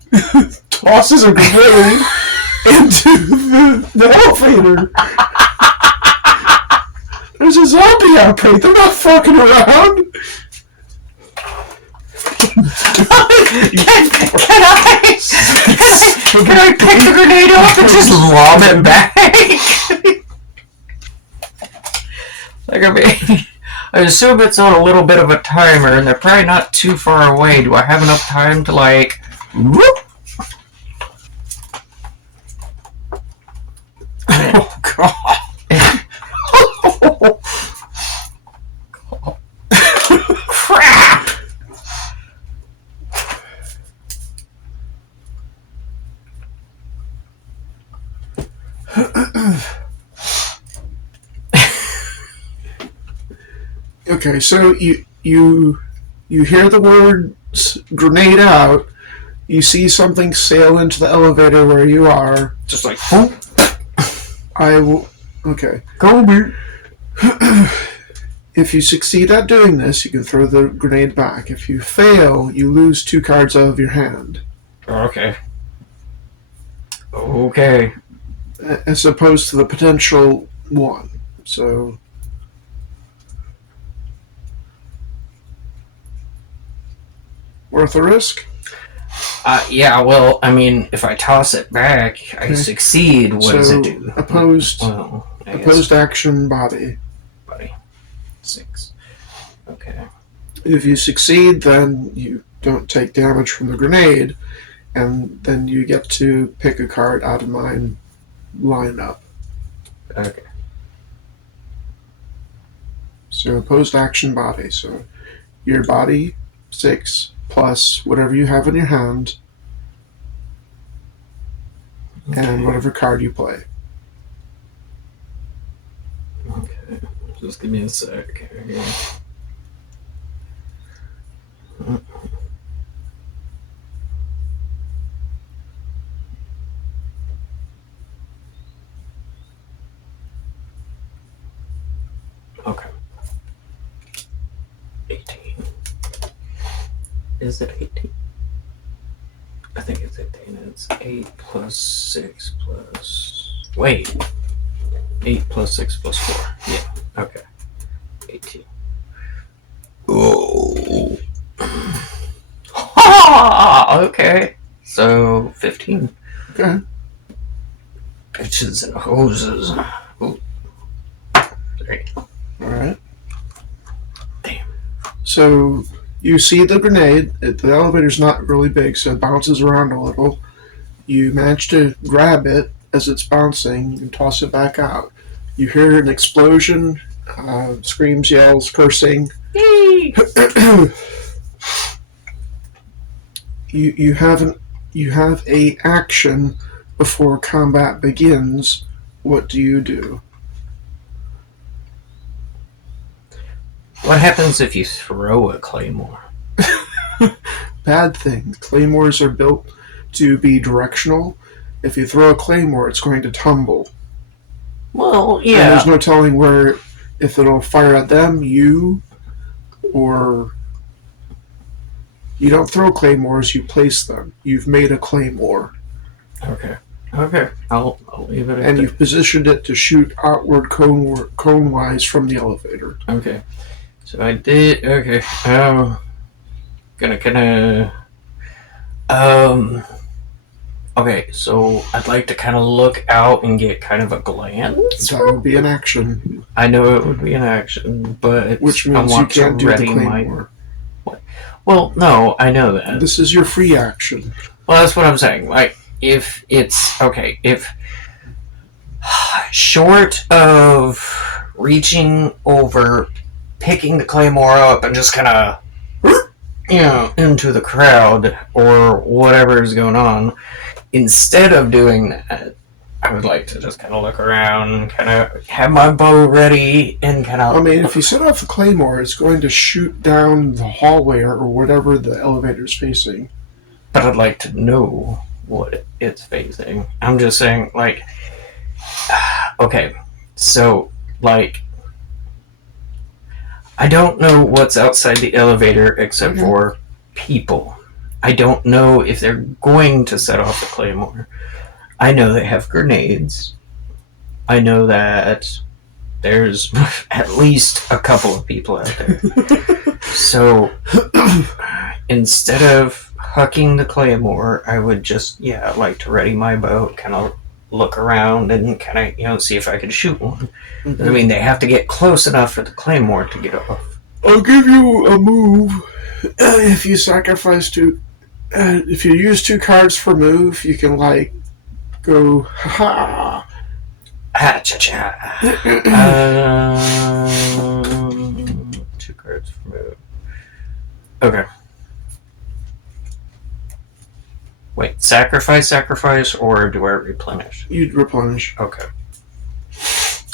tosses a grenade into the elevator. There's a zombie outbreak. They're not fucking around. Can I pick the grenade up and just lob it back? Like, I mean, I assume it's on a little bit of a timer, and they're probably not too far away. Do I have enough time to, like, whoop? Oh, God. Crap! Okay, so you hear the words grenade out. You see something sail into the elevator where you are. Just like, whoop. I will. Okay. Go, beer. If you succeed at doing this, you can throw the grenade back. If you fail, you lose 2 cards out of your hand. Okay. Okay. As opposed to the potential 1. So. Worth a risk? Yeah, well, I mean, if I toss it back, I succeed. What does it do? Opposed, Well, opposed action body. Buddy. 6. Okay. If you succeed, then you don't take damage from the grenade, and then you get to pick a card out of my lineup. Okay. So opposed action body. So your body, 6, plus whatever you have in your hand, and whatever card you play. Okay. Just give me a sec. Okay. Okay. 18. Is it 18? I think it's 18. It's 8 plus 6 plus... Wait. 8 plus 6 plus 4. Yeah. Okay. 18. Oh. Okay. So, 15. Okay. Bitches and hoses. Ooh. There you go. Alright. Damn. So You see the grenade. The elevator's not really big, so it bounces around a little. You manage to grab it as it's bouncing and toss it back out. You hear an explosion, screams, yells, cursing. Yay! You have a action before combat begins. What do you do? What happens if you throw a claymore? Bad thing. Claymores are built to be directional. If you throw a claymore, it's going to tumble. Well, And yeah. there's no telling where, if it'll fire at them, you, or... You don't throw claymores, you place them. You've made a claymore. Okay. I'll leave it at And that. you've positioned it to shoot outward cone-wise from the elevator. Okay. So I did. Okay. Gonna. Okay. So I'd like to kind of look out and get kind of a glance. That would be an action. I know it would be an action, but Which I means you want to can't do the ready my. claymore. Well, no, I know that. This is your free action. Well, that's what I'm saying. Like, if it's okay, if short of reaching over, picking the claymore up, and just kind of, into the crowd or whatever is going on, instead of doing that, I would like to just kind of look around, kind of have my bow ready, and kind of. I mean, if you set off the claymore, it's going to shoot down the hallway or whatever the elevator's facing. But I'd like to know what it's facing. I'm just saying, like, okay, so, like, I don't know what's outside the elevator except for people. I don't know if they're going to set off the claymore. I know they have grenades. I know that there's at least a couple of people out there. So, instead of hucking the claymore, I would just, like to ready my bow, kind of look around and kind of, see if I could shoot one. I mean, they have to get close enough for the claymore to get off. I'll give you a move if you sacrifice two. If you use 2 cards for move, you can go ha. Ah, cha-cha. 2 cards for move. Okay. Wait, sacrifice, or do I replenish? You'd replenish. Okay.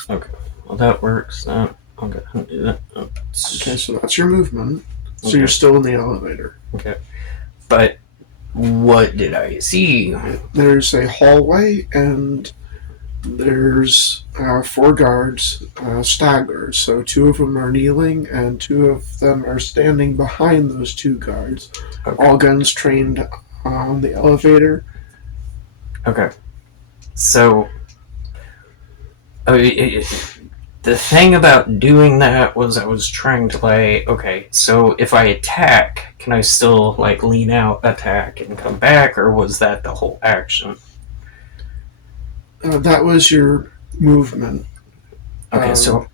Well, that works. I'm gonna do that. Okay, so that's your movement. So Okay. you're still in the elevator. Okay. But what did I see? There's a hallway and there's 4 guards staggered. So 2 of them are kneeling and 2 of them are standing behind those 2 guards. Okay. All guns trained on the elevator. Okay. So, the thing about doing that was I was trying to okay, so if I attack, can I still lean out, attack, and come back, or was that the whole action? That was your movement. Okay, so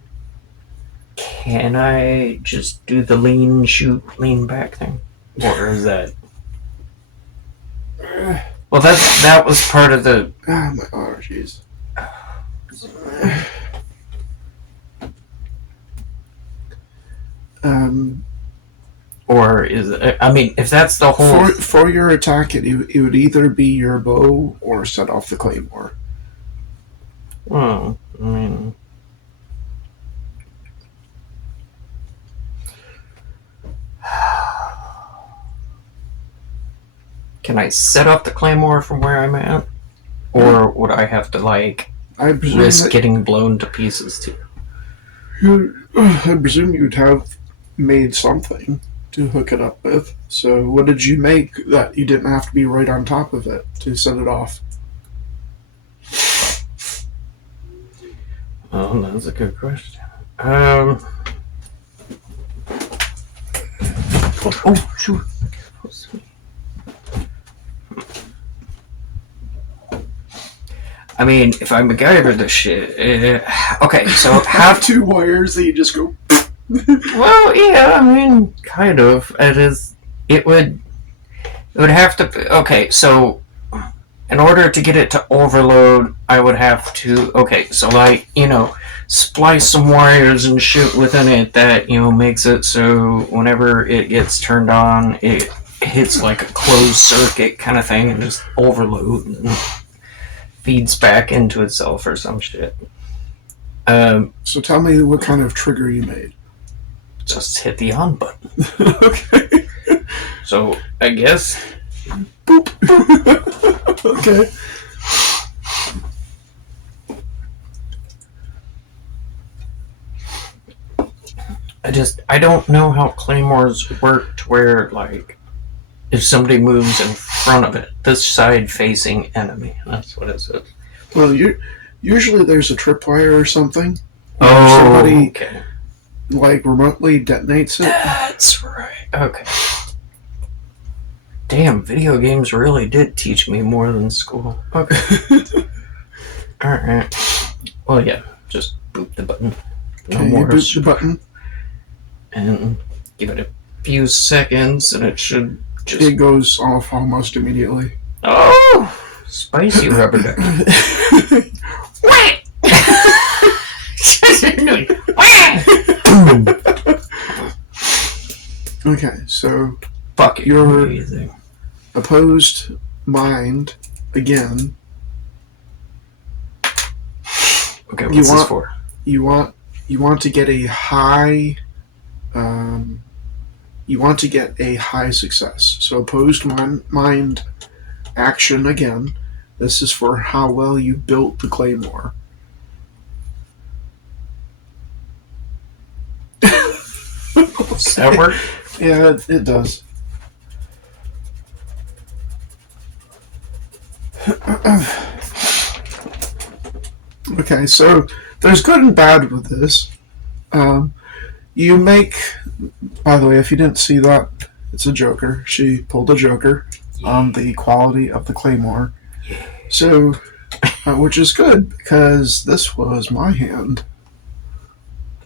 can I just do the lean, shoot, lean back thing? Or is that... Well, that was part of the... my allergies. Or is it... I mean, if that's the whole... For your attack, it would either be your bow or set off the claymore. Well, I mean... Can I set off the claymore from where I'm at? Or would I have to, I presume risk getting blown to pieces too? I presume you'd have made something to hook it up with. So what did you make that you didn't have to be right on top of it to set it off? Oh, that's a good question. Oh, sure. I mean, if I MacGyver this shit, okay, so Have 2 wires that you just go Well, yeah, I mean, kind of. It would have to. Okay, so in order to get it to overload, I would have to. Okay, so splice some wires and shit within it that makes it so whenever it gets turned on, it hits like a closed circuit kind of thing and just overload and feeds back into itself or some shit. So tell me what kind of trigger you made. Just hit the on button. Okay. So I guess. Boop. Okay. I don't know how claymores work to where, like, if somebody moves in front of it, this side facing enemy. That's what it says. Well, usually there's a tripwire or something. Oh, somebody okay. like remotely detonates it. That's right. Okay. Damn, video games really did teach me more than school. Okay. Alright. Well, yeah, just boop the button. No Okay, more. you boot the button. And give it a few seconds, and it should just. It goes off almost immediately. Oh! Spicy rubber duck. Okay, so Fuck it. You're- Amazing. opposed mind again. Okay, what's this for? You want to get a high. You want to get a high success. So opposed mind action again. This is for how well you built the claymore. Does that work? Yeah, it does. Okay, so there's good and bad with this. You make, by the way, if you didn't see that, it's a joker. She pulled a joker on the quality of the claymore. So, which is good because this was my hand.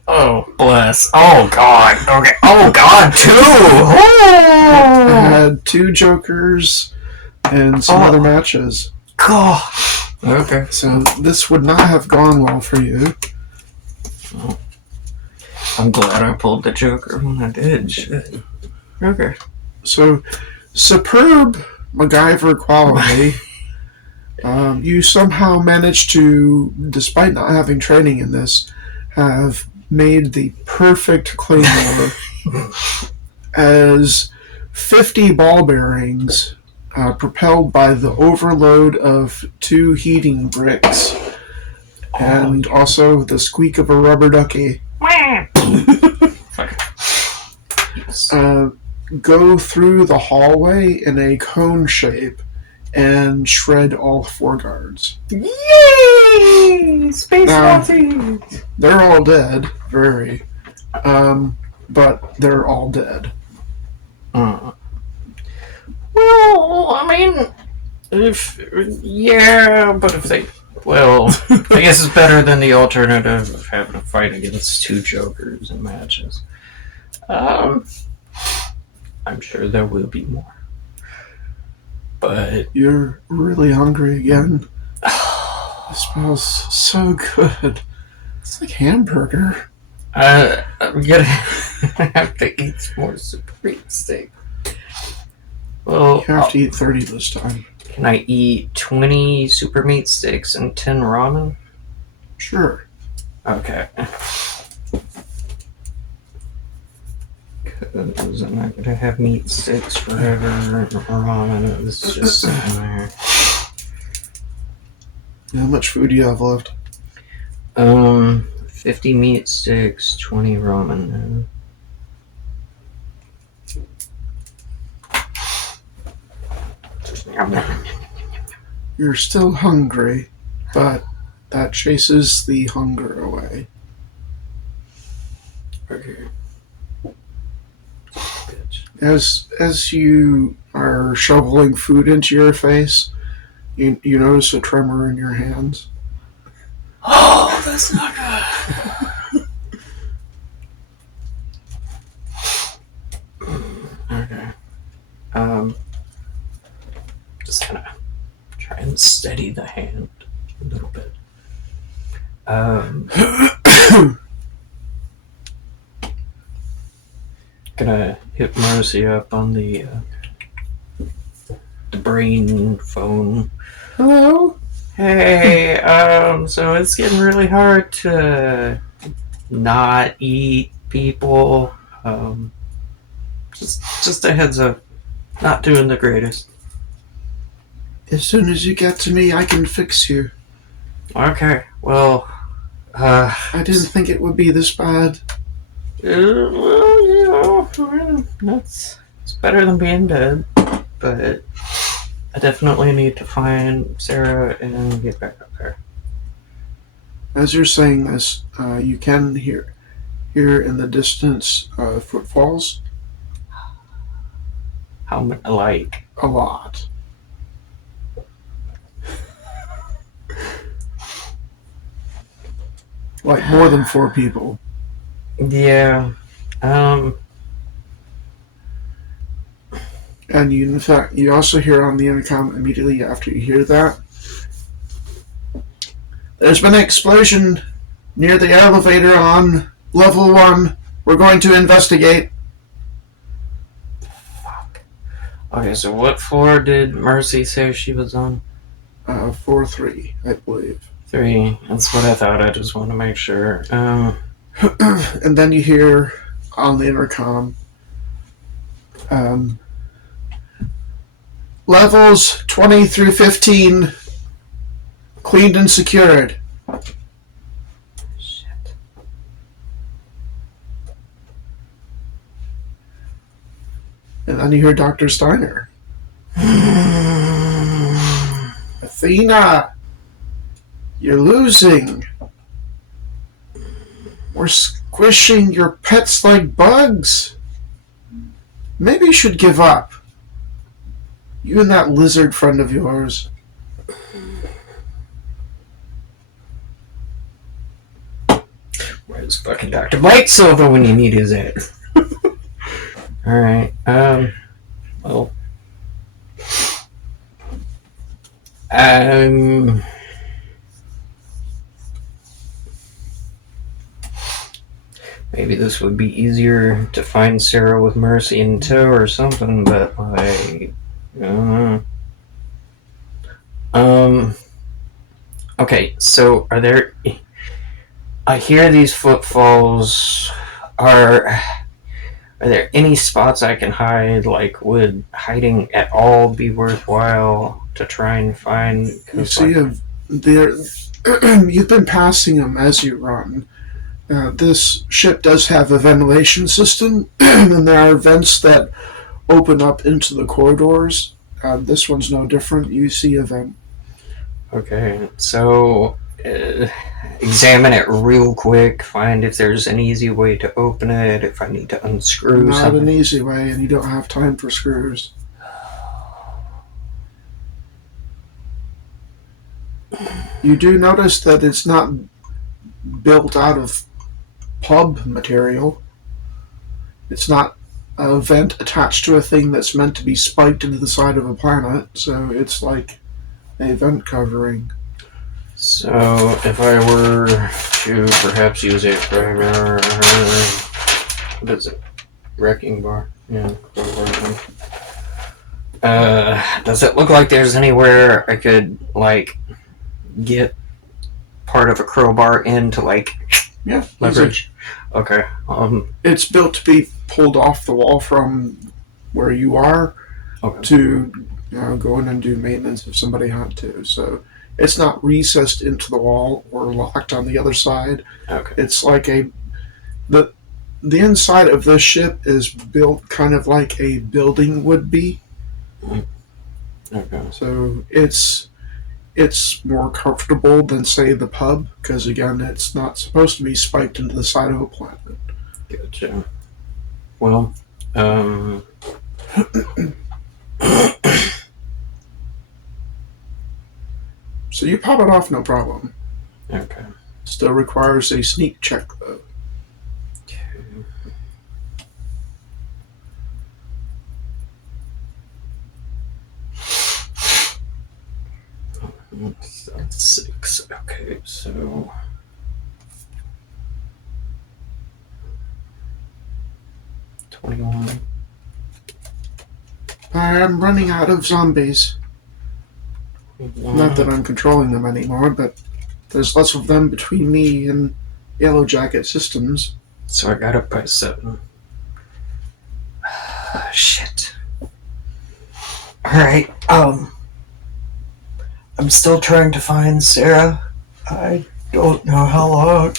Oh, bless. Oh, God. Okay. Oh, God, too. I Oh, had 2 jokers and some other matches. God. Okay. So this would not have gone well for you. I'm glad I pulled the Joker when I did. Shit. Okay. So, superb MacGyver quality. You somehow managed to, despite not having training in this, have made the perfect claymore as 50 ball bearings propelled by the overload of 2 heating bricks and also the squeak of a rubber ducky. Go through the hallway in a cone shape and shred all 4 guards. Yay! Space Now- Nazis! They're all dead, but they're all dead. Well, I mean, if they, well, I guess it's better than the alternative of having to fight against 2 Jokers in matches. I'm sure there will be more. But You're really hungry again. It smells so good. It's like hamburger. I'm gonna have to eat some more super meat steak. Well, You have to eat 30 this time. can I eat 20 super meat sticks and 10 ramen? Sure. Okay. Because I'm not gonna have meat sticks forever. Ramen is just sitting there. How much food do you have left? 50 meat sticks, 20 ramen. You're still hungry, but that chases the hunger away. Okay. As you are shoveling food into your face, you notice a tremor in your hands. Oh, that's not good. just gonna try and steady the hand a little bit. Gonna hit Marcy up on the brain phone. Hello? Hey, so it's getting really hard to not eat people. Just a heads up. Not doing the greatest. As soon as you get to me, I can fix you. Okay, well, I didn't think it would be this bad. well, you know, it's better than being dead, but I definitely need to find Sarah and get back up there. As you're saying this, you can hear in the distance footfalls. How much, like, A lot. Like more than 4 people. yeah, And you, in fact, you also hear on the intercom immediately after you hear that. There's been an explosion near the elevator on level 1. We're going to investigate. okay, so what floor did Mercy say she was on? 4-3, I believe. 3. That's what I thought. I just want to make sure. And then you hear on the intercom, levels 20 through 15 cleaned and secured. Shit. And then you hear Dr. Steiner. Athena, you're losing. We're squishing your pets like bugs. Maybe you should give up. You and that lizard friend of yours. Where's fucking Dr. Mike Silva when you need his aid? Alright, well. Maybe this would be easier to find Sarah with Mercy in tow or something, but like, okay, so are there, I hear these footfalls. Are there any spots I can hide? Like, would hiding at all be worthwhile to try and find? You see, you've been passing them as you run. This ship does have a ventilation system, and there are vents that open up into the corridors. This one's no different. You see a vent. Okay, so examine it real quick, find if there's an easy way to open it, if I need to unscrew Not something. an easy way, and you don't have time for screws. You do notice that it's not built out of pub material. It's not a vent attached to a thing that's meant to be spiked into the side of a planet, so it's like a vent covering. So if I were to perhaps use a primer, what is it? Wrecking bar. Yeah. Does it look like there's anywhere I could like get part of a crowbar in to like leverage? Okay. It's built to be pulled off the wall from where you are to go in and do maintenance if somebody had to. So it's not recessed into the wall or locked on the other side. Okay. It's like the inside of this ship is built kind of like a building would be. Okay. So it's more comfortable than, say, the pub, because again, it's not supposed to be spiked into the side of a planet. Gotcha. Well, so you pop it off, no problem. okay. Still requires a sneak check, though. That's 6. Okay, so 21. I'm running out of zombies. Not that I'm controlling them anymore, but there's less of them between me and Yellow Jacket Systems. So I got up by 7. Shit. Alright, I'm still trying to find Sarah. I don't know how long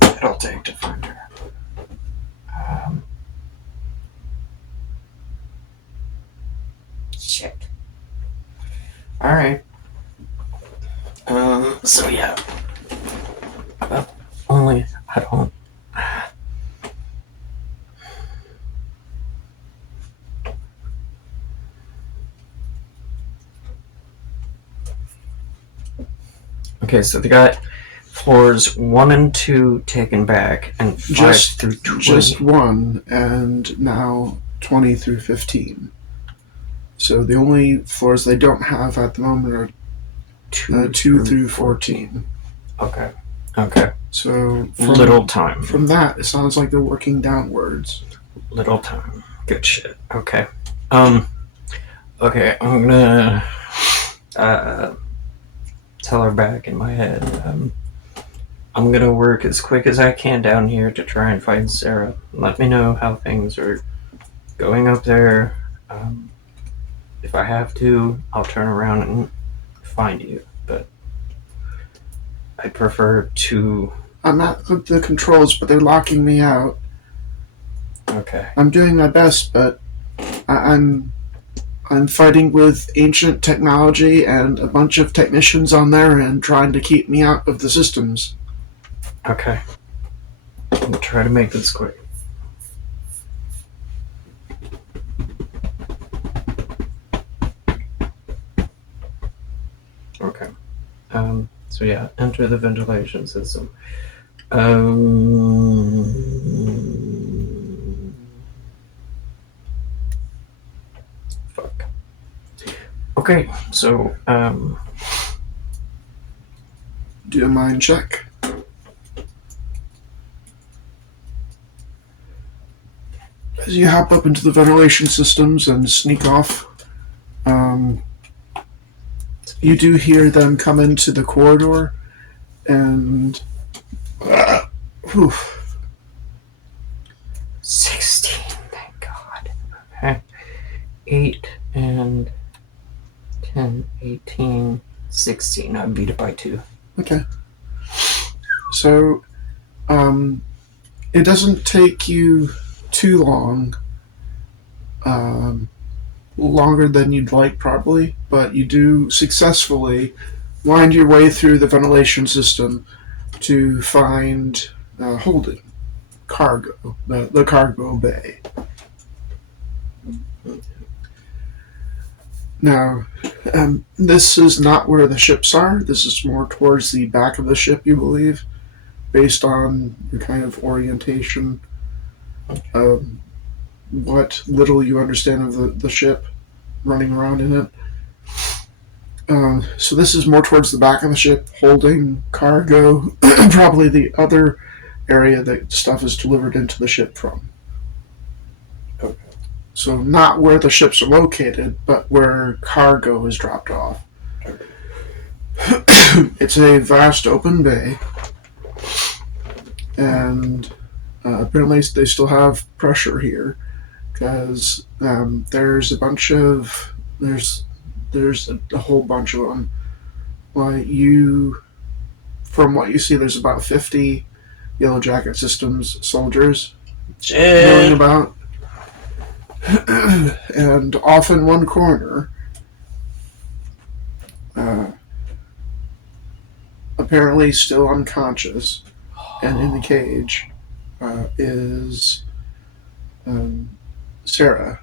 it'll take to find her. Shit. Alright. So yeah. Only, I don't. Okay, so they got floors 1 and 2 taken back, and 5 through 20. Just 1, and now 20 through 15. So the only floors they don't have at the moment are 2 through 14. Okay. So Little time. From that, it sounds like they're working downwards. Little time. Good shit. Okay. Okay, I'm gonna tell her back in my head. I'm gonna work as quick as I can down here to try and find Sarah. Let me know how things are going up there. If I have to, I'll turn around and find you. But I prefer to. I'm at the controls, but they're locking me out. Okay. I'm doing my best, but I'm fighting with ancient technology and a bunch of technicians on their end trying to keep me out of the systems. Okay. I'm gonna try to make this quick. Okay. So yeah, enter the ventilation system. Fuck. Okay, so Do a mind check. As you hop up into the ventilation systems and sneak off, you do hear them come into the corridor, and 16, thank God. Okay. 8 and 10, 18, 16. I beat it by 2. okay. So, it doesn't take you too long, longer than you'd like probably, but you do successfully wind your way through the ventilation system to find holding cargo, the cargo bay. Now, this is not where the ships are. This is more towards the back of the ship, you believe, based on your kind of orientation. What little you understand of the ship running around in it. So this is more towards the back of the ship, holding cargo, probably the other area that stuff is delivered into the ship from. Okay. So not where the ships are located, but where cargo is dropped off. Okay. It's a vast open bay, and apparently they still have pressure here, because there's a bunch of there's a whole bunch of them. Like from what you see, there's about 50 Yellow Jacket Systems soldiers milling about, and off in one corner, apparently still unconscious and in the cage, is Sarah.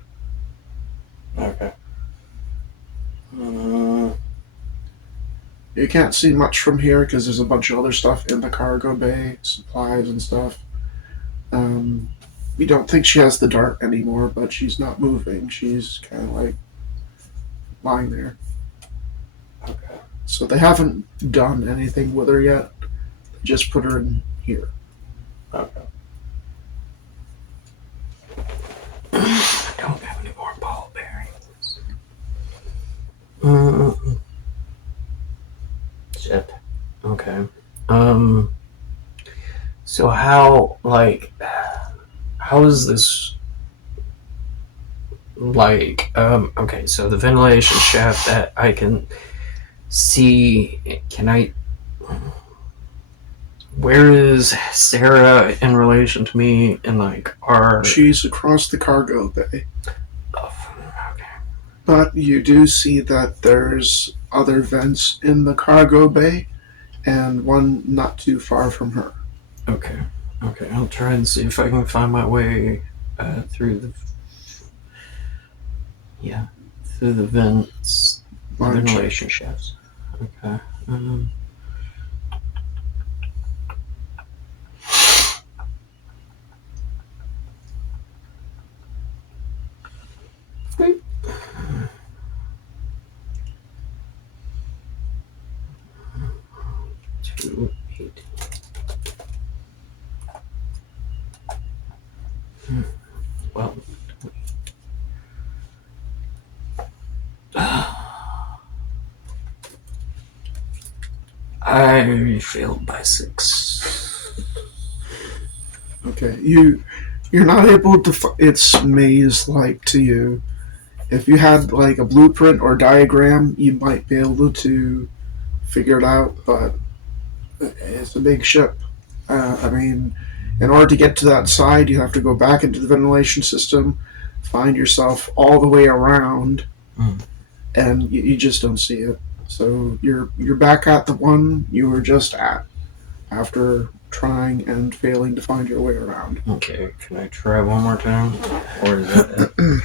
Okay. You can't see much from here because there's a bunch of other stuff in the cargo bay, supplies and stuff. You don't think she has the dart anymore, but she's not moving. She's kind of like lying there. Okay. So they haven't done anything with her yet. They just put her in here. Okay. I don't have any more ball bearings. Shit. Okay. So how is this okay, so the ventilation shaft that I can see, where is Sarah in relation to me and our... She's across the cargo bay. Oh, okay. But you do see that there's other vents in the cargo bay and one not too far from her. Okay, I'll try and see if I can find my way through the vents, ventilation shafts. Okay. Two, 8. Well, I failed by 6. Okay, you're not able to. It's maze-like to you. If you had like a blueprint or diagram, you might be able to figure it out. But it's a big ship. I mean, in order to get to that side, you have to go back into the ventilation system, find yourself all the way around, and you just don't see it. So you're back at the one you were just at after trying and failing to find your way around. Okay, can I try one more time? Or is that it?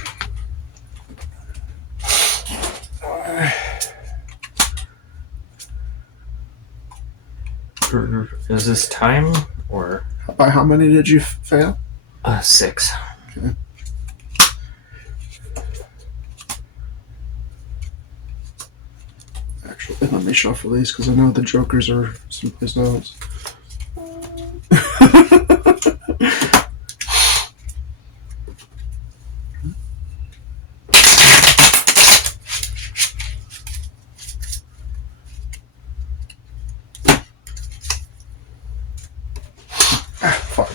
Is this time or? By how many did you fail? 6. Okay. Actually, let me shuffle these because I know the jokers are someplace else. Fuck.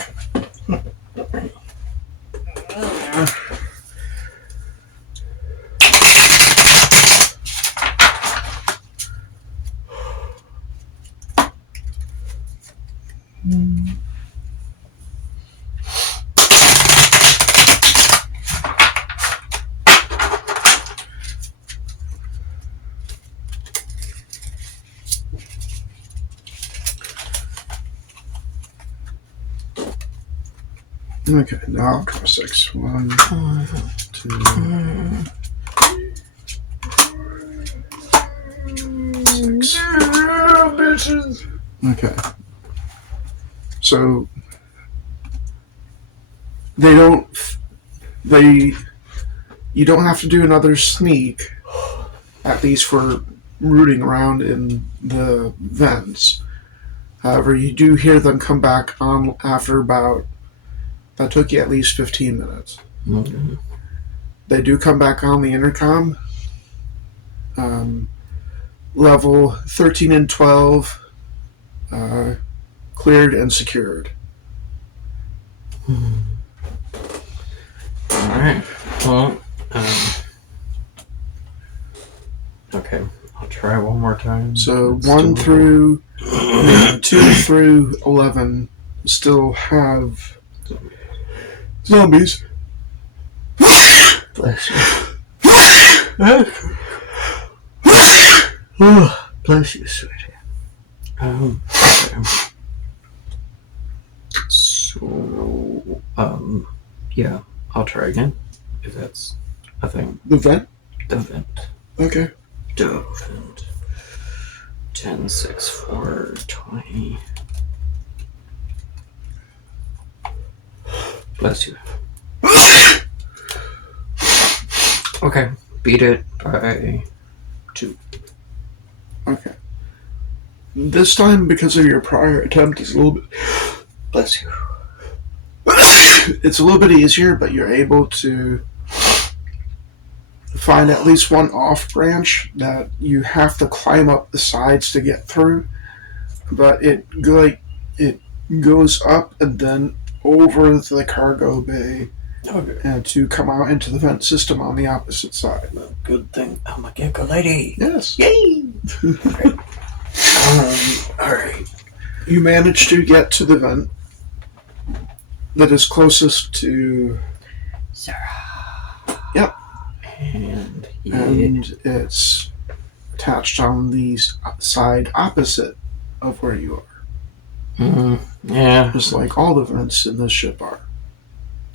Okay, now I'll draw 6. 1, 2, 6. Bitches. Okay. So you don't have to do another sneak, at least for rooting around in the vents. However, you do hear them come back on after about, that took you at least 15 minutes. Okay. They do come back on the intercom. Level 13 and 12 cleared and secured. Alright, well, okay, I'll try one more time. So It's 1 still- through 2 through 11 still have zombies. Bless you. Oh, bless you, sweetie. Okay. So, yeah, I'll try again, if that's a thing. The vent? The vent. Okay. The vent. 10, 6, 4, 20. Bless you. Okay, beat it by 2. Okay. This time, because of your prior attempt, it's a little bit. Bless you. It's a little bit easier, but you're able to find at least one off branch that you have to climb up the sides to get through. But it goes up and then over the cargo bay and to come out into the vent system on the opposite side. Good thing I'm a gecko lady. Yes. Yay! Alright. You manage to get to the vent that is closest to. Sarah. Yep. And it's attached on the side opposite of where you are. Yeah. Just like all the vents in this ship are.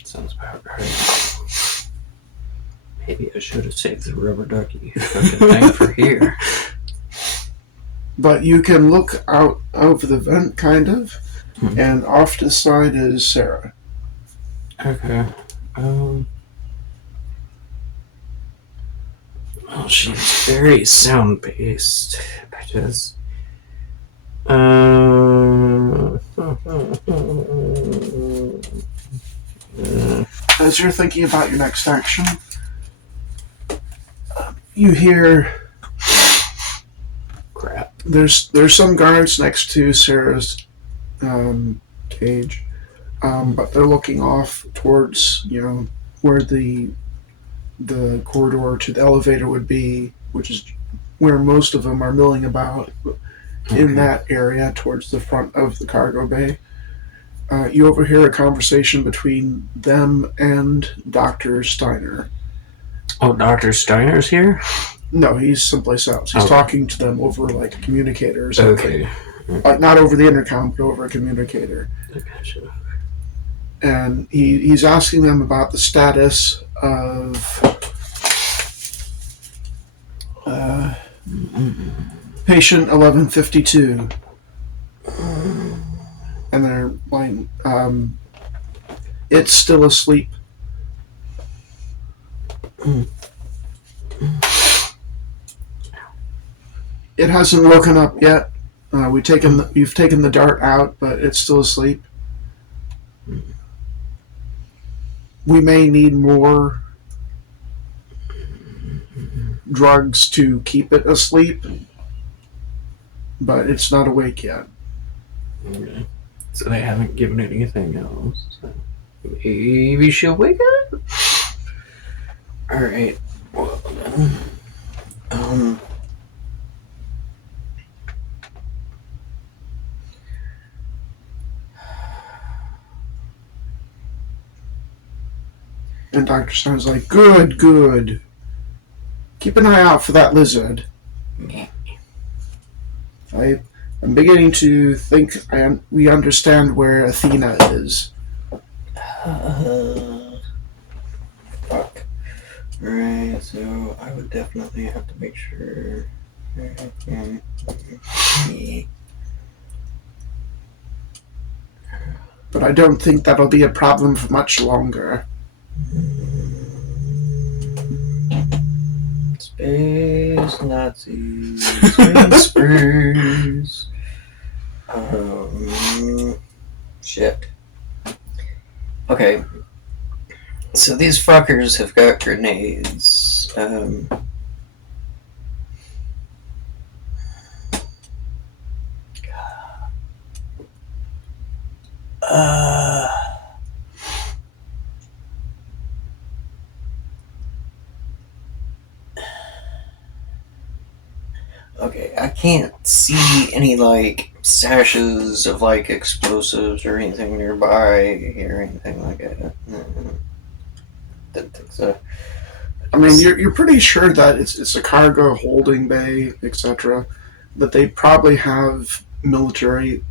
Sounds about right. Maybe I should have saved the rubber ducky fucking thing for here. But you can look out of the vent, kind of, and off to the side is Sarah. Okay. Well, she's very sound-based, bitches. As you're thinking about your next action, you hear. Crap. There's some guards next to Sarah's cage, but they're looking off towards where the corridor to the elevator would be, which is where most of them are milling about in that area towards the front of the cargo bay. You overhear a conversation between them and Dr. Steiner. Oh, Dr. Steiner's here? No, he's someplace else. He's talking to them over like a communicator or something. Okay. Not over the intercom, but over a communicator. Gotcha. And he's asking them about the status of patient 1152. And they're like, it's still asleep. It hasn't woken up yet. You've taken the dart out, but it's still asleep. We may need more drugs to keep it asleep, but it's not awake yet. Okay. So they haven't given it anything else. So maybe she'll wake up? Alright. Well then. And Dr. Stein's like, good. Keep an eye out for that lizard. I'm beginning to think we understand where Athena is. Fuck. Alright, so I would definitely have to make sure. But I don't think that'll be a problem for much longer. Space Nazis. Space. Shit. Okay. So these fuckers have got grenades. Okay, I can't see any, like, sashes of, like, explosives or anything nearby or anything like that. Didn't think so. I mean, you're pretty sure that it's a cargo holding bay, etc. That they probably have military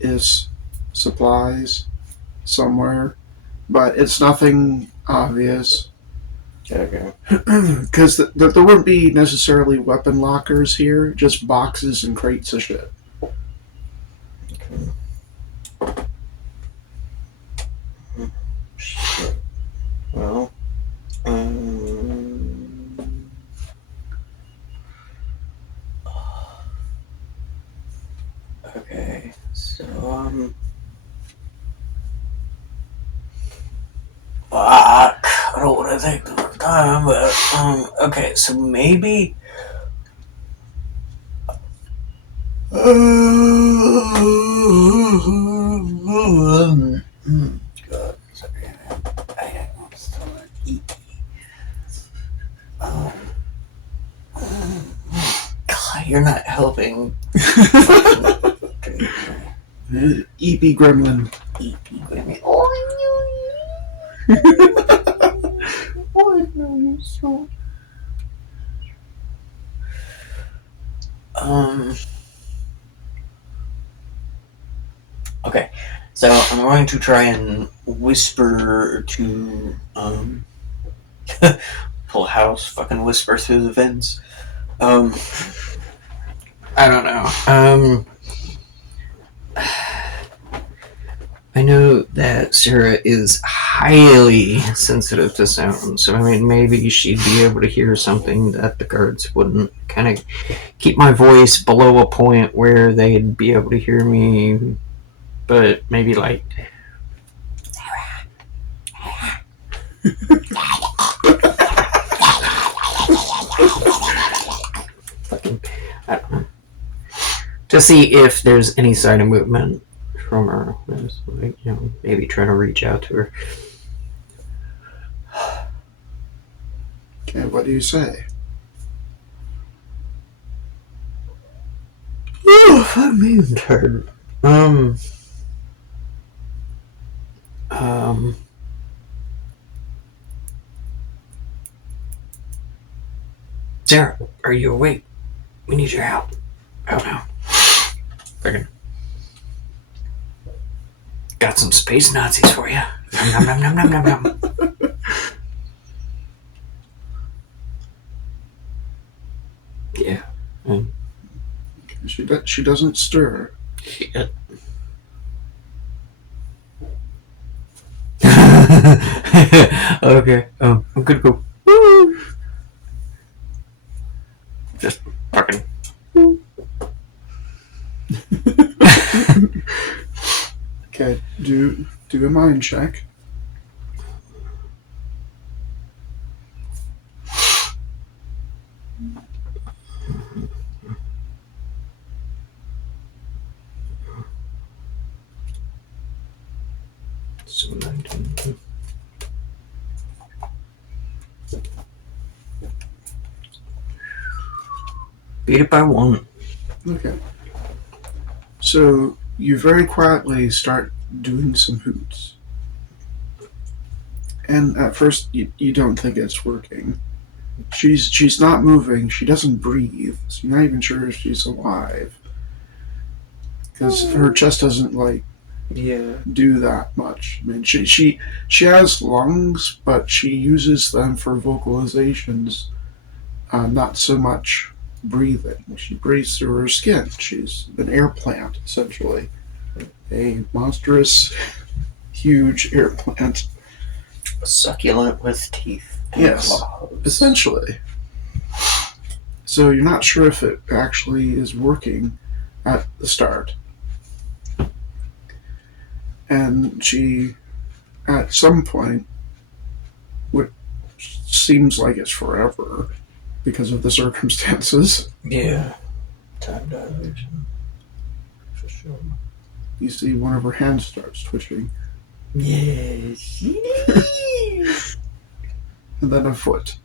supplies somewhere, but it's nothing obvious. Okay. Because there wouldn't be necessarily weapon lockers here, just boxes and crates of shit. Okay. Shit. Well, know what I think all the time, but okay, so maybe. God, sorry. I almost thought God, you're not helping. EP Gremlin. EP Gremlin. Oh, I know you so. Okay, so I'm going to try and whisper to full house, fucking whisper through the vents. I don't know. I know that Sarah is highly sensitive to sound, so I mean, maybe she'd be able to hear something that the guards wouldn't. Kind of keep my voice below a point where they'd be able to hear me, but maybe like. Fucking, I don't know. To see if there's any sign of movement from her, like, you know, maybe trying to reach out to her. Okay, what do you say? Oh, fuck me, I'm tired. Sarah, are you awake? We need your help. Oh no. Friggin'. Got some space Nazis for you. Nom nom nom nom nom nom nom. Yeah. She doesn't stir. Shit. Okay. I'm gonna go. Woo. Just fucking. Okay, do a mind check. So 19. Beat it by 1. Okay. So you very quietly start doing some hoots. And at first you don't think it's working. She's not moving, she doesn't breathe, so you're not even sure if she's alive. Because her chest doesn't do that much. I mean she has lungs, but she uses them for vocalizations, not so much breathing. She breathes through her skin. She's an air plant, essentially. A monstrous, huge air plant. Succulent with teeth. And Yes, claws. essentially. So you're not sure if it actually is working at the start. And she, at some point, which seems like it's forever because of the circumstances, Yeah. Time dilation. For sure. you see one of her hands starts twitching, Yes. and then a foot.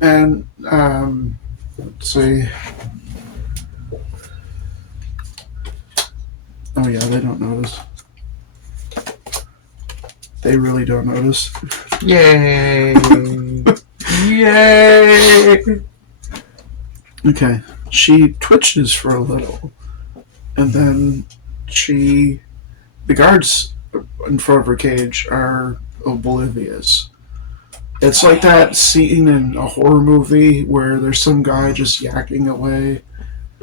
And, let's see. Oh yeah, they don't notice. They really don't notice. Yay. Yay. Okay. She twitches for a little, and then the guards in front of her cage are oblivious. It's like that scene in a horror movie where there's some guy just yakking away.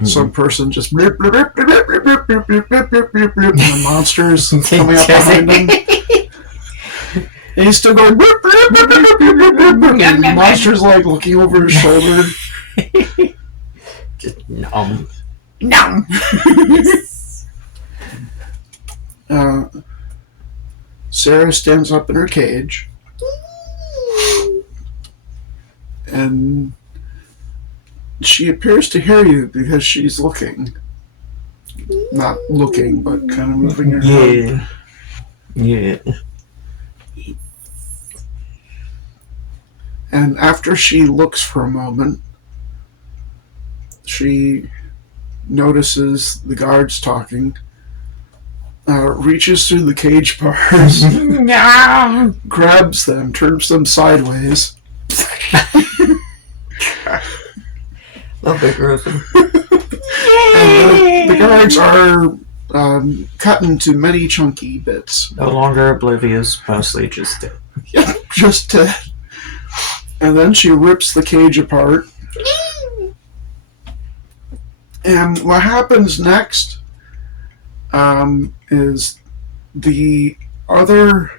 Some person just blip, blip, blip, blip, blip, blip, blip, blip, blip, blip, blip, blip, and the monster's coming up behind him. And he's still going blip, blip, blip, blip, blip, blip, blip, blip, and the monster's like looking over his shoulder. Just numb. No. Sarah stands up in her cage, and she appears to hear you because she's looking. Not looking, but kind of moving her head. Yeah. And after she looks for a moment, she notices the guards talking, reaches through the cage bars, grabs them, turns them sideways. Love it, Rosen. And the guards are cut into many chunky bits. No longer oblivious, mostly just dead. Yeah, just dead. And then she rips the cage apart. And what happens next is the other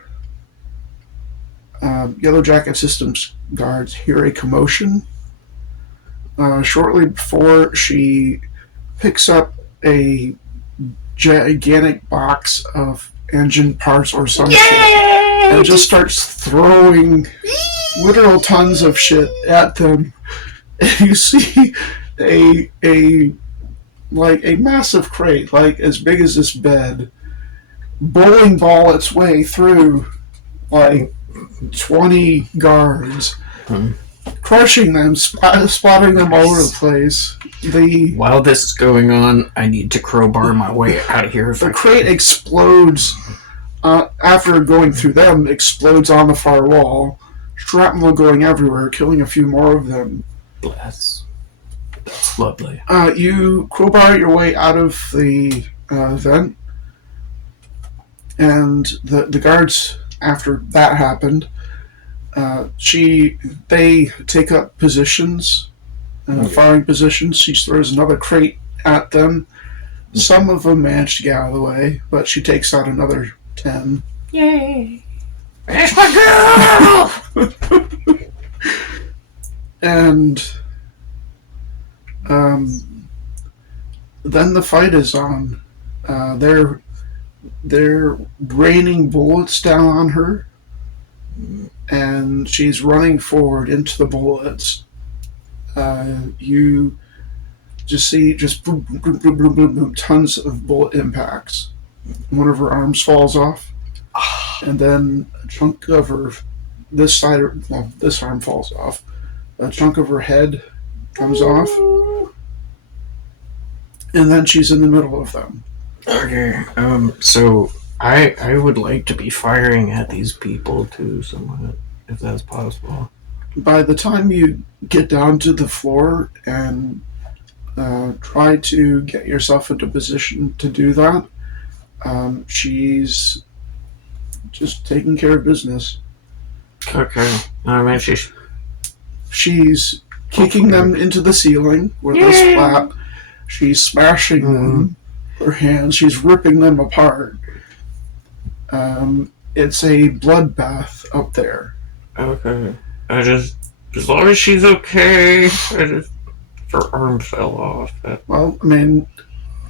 Yellow Jacket Systems guards hear a commotion. Shortly before, she picks up a gigantic box of engine parts or some shit and just starts throwing literal tons of shit at them. And you see a massive crate, like as big as this bed, bowling ball its way through like 20 guards, crushing them, spotting them all over the place. While this is going on, I need to crowbar my way out of here. The crate explodes after going through them, explodes on the far wall. Shrapnel going everywhere, killing a few more of them. Bless. That's lovely. You crowbar your way out of the vent, and the guards, after that happened, they take up positions, firing positions. She throws another crate at them. Some of them manage to get out of the way, but she takes out another 10. Yay! It's my girl! And then the fight is on. They're raining bullets down on her, and she's running forward into the bullets. You just see boom, boom, boom, boom, boom, boom, tons of bullet impacts. One of her arms falls off, and then a chunk of her this arm falls off. A chunk of her head comes off, and then she's in the middle of them. Okay, so I would like to be firing at these people too, somewhat, if that's possible. By the time you get down to the floor and try to get yourself into position to do that, she's just taking care of business. Okay, I mean, She's kicking them into the ceiling where they splat. She's smashing them with her hands. She's ripping them apart. It's a bloodbath up there. Okay. As long as she's okay, her arm fell off. Well, I mean,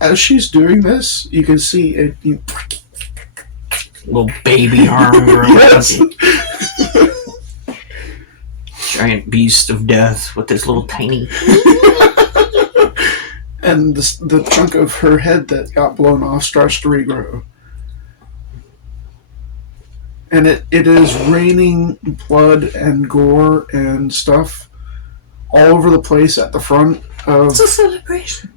as she's doing this, you can see it. Little baby arm growing up. Giant beast of death with this little tiny. And the chunk of her head that got blown off starts to regrow. And it is raining blood and gore and stuff all over the place at the front of... It's a celebration.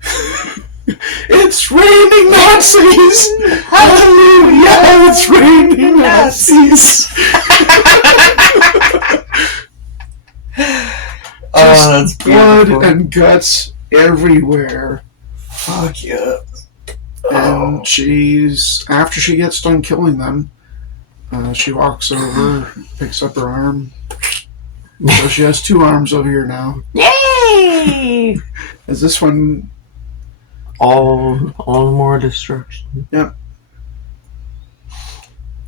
It's raining Nazis! Hallelujah! It's raining Nazis! Oh, that's blood beautiful. and guts everywhere. Fuck yeah. And after she gets done killing them, she walks over, picks up her arm. So she has 2 arms over here now. Yay! Is this one... All more destruction. Yep.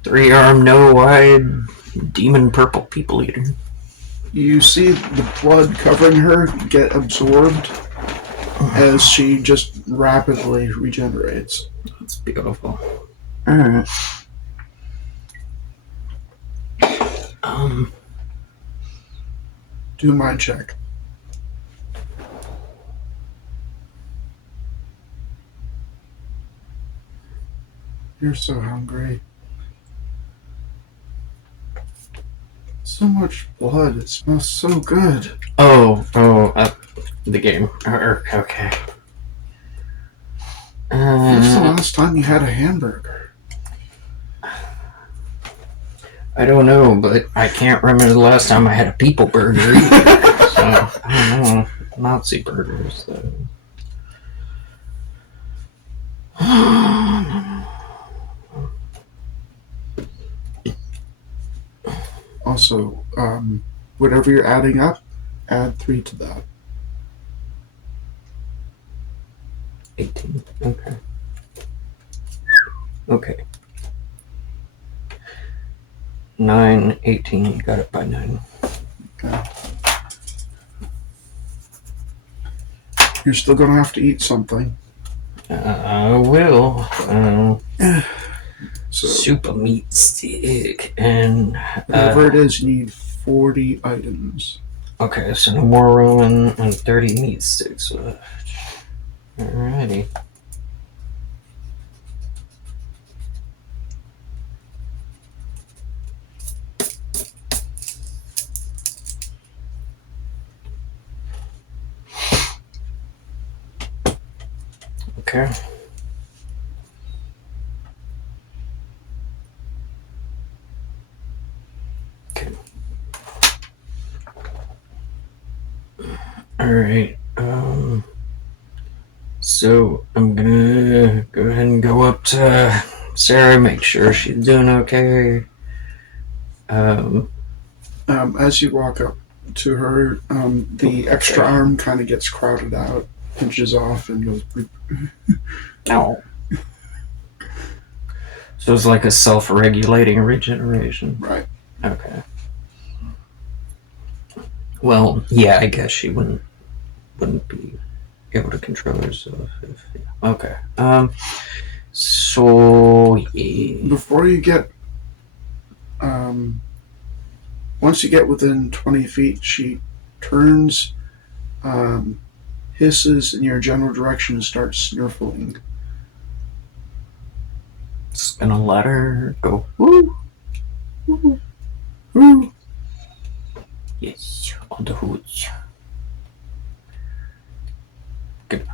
3-arm, no wide, demon purple people eater. You see the blood covering her get absorbed as she just rapidly regenerates. That's beautiful. Alright. Do mind check. You're so hungry. So much blood. It smells so good. The game. Okay. When's the last time you had a hamburger? I don't know, but I can't remember the last time I had a people burger either. So, I don't know. Nazi burgers, though. Also, whatever you're adding up, add 3 to that. 18. Okay. Okay. 9, 18. You got it by 9. Okay. You're still going to have to eat something. I will. So, Soup of meat stick and whatever it is, you need 40 items. okay, so no more ramen and 30 meat sticks left. Alrighty. Okay. Okay. Alright. So I'm gonna go ahead and go up to Sarah, make sure she's doing okay. As you walk up to her, the extra arm kind of gets crowded out, pinches off, and goes. No. So it's like a self-regulating regeneration. Right. Okay. Well, yeah, I guess she wouldn't be able to control herself. Okay. So yeah. Before you get, once you get within 20 feet, she turns, hisses in your general direction, and starts snurfling. It's gonna let her go. Woo, Woo! Woo! yes, on the hooch. Good.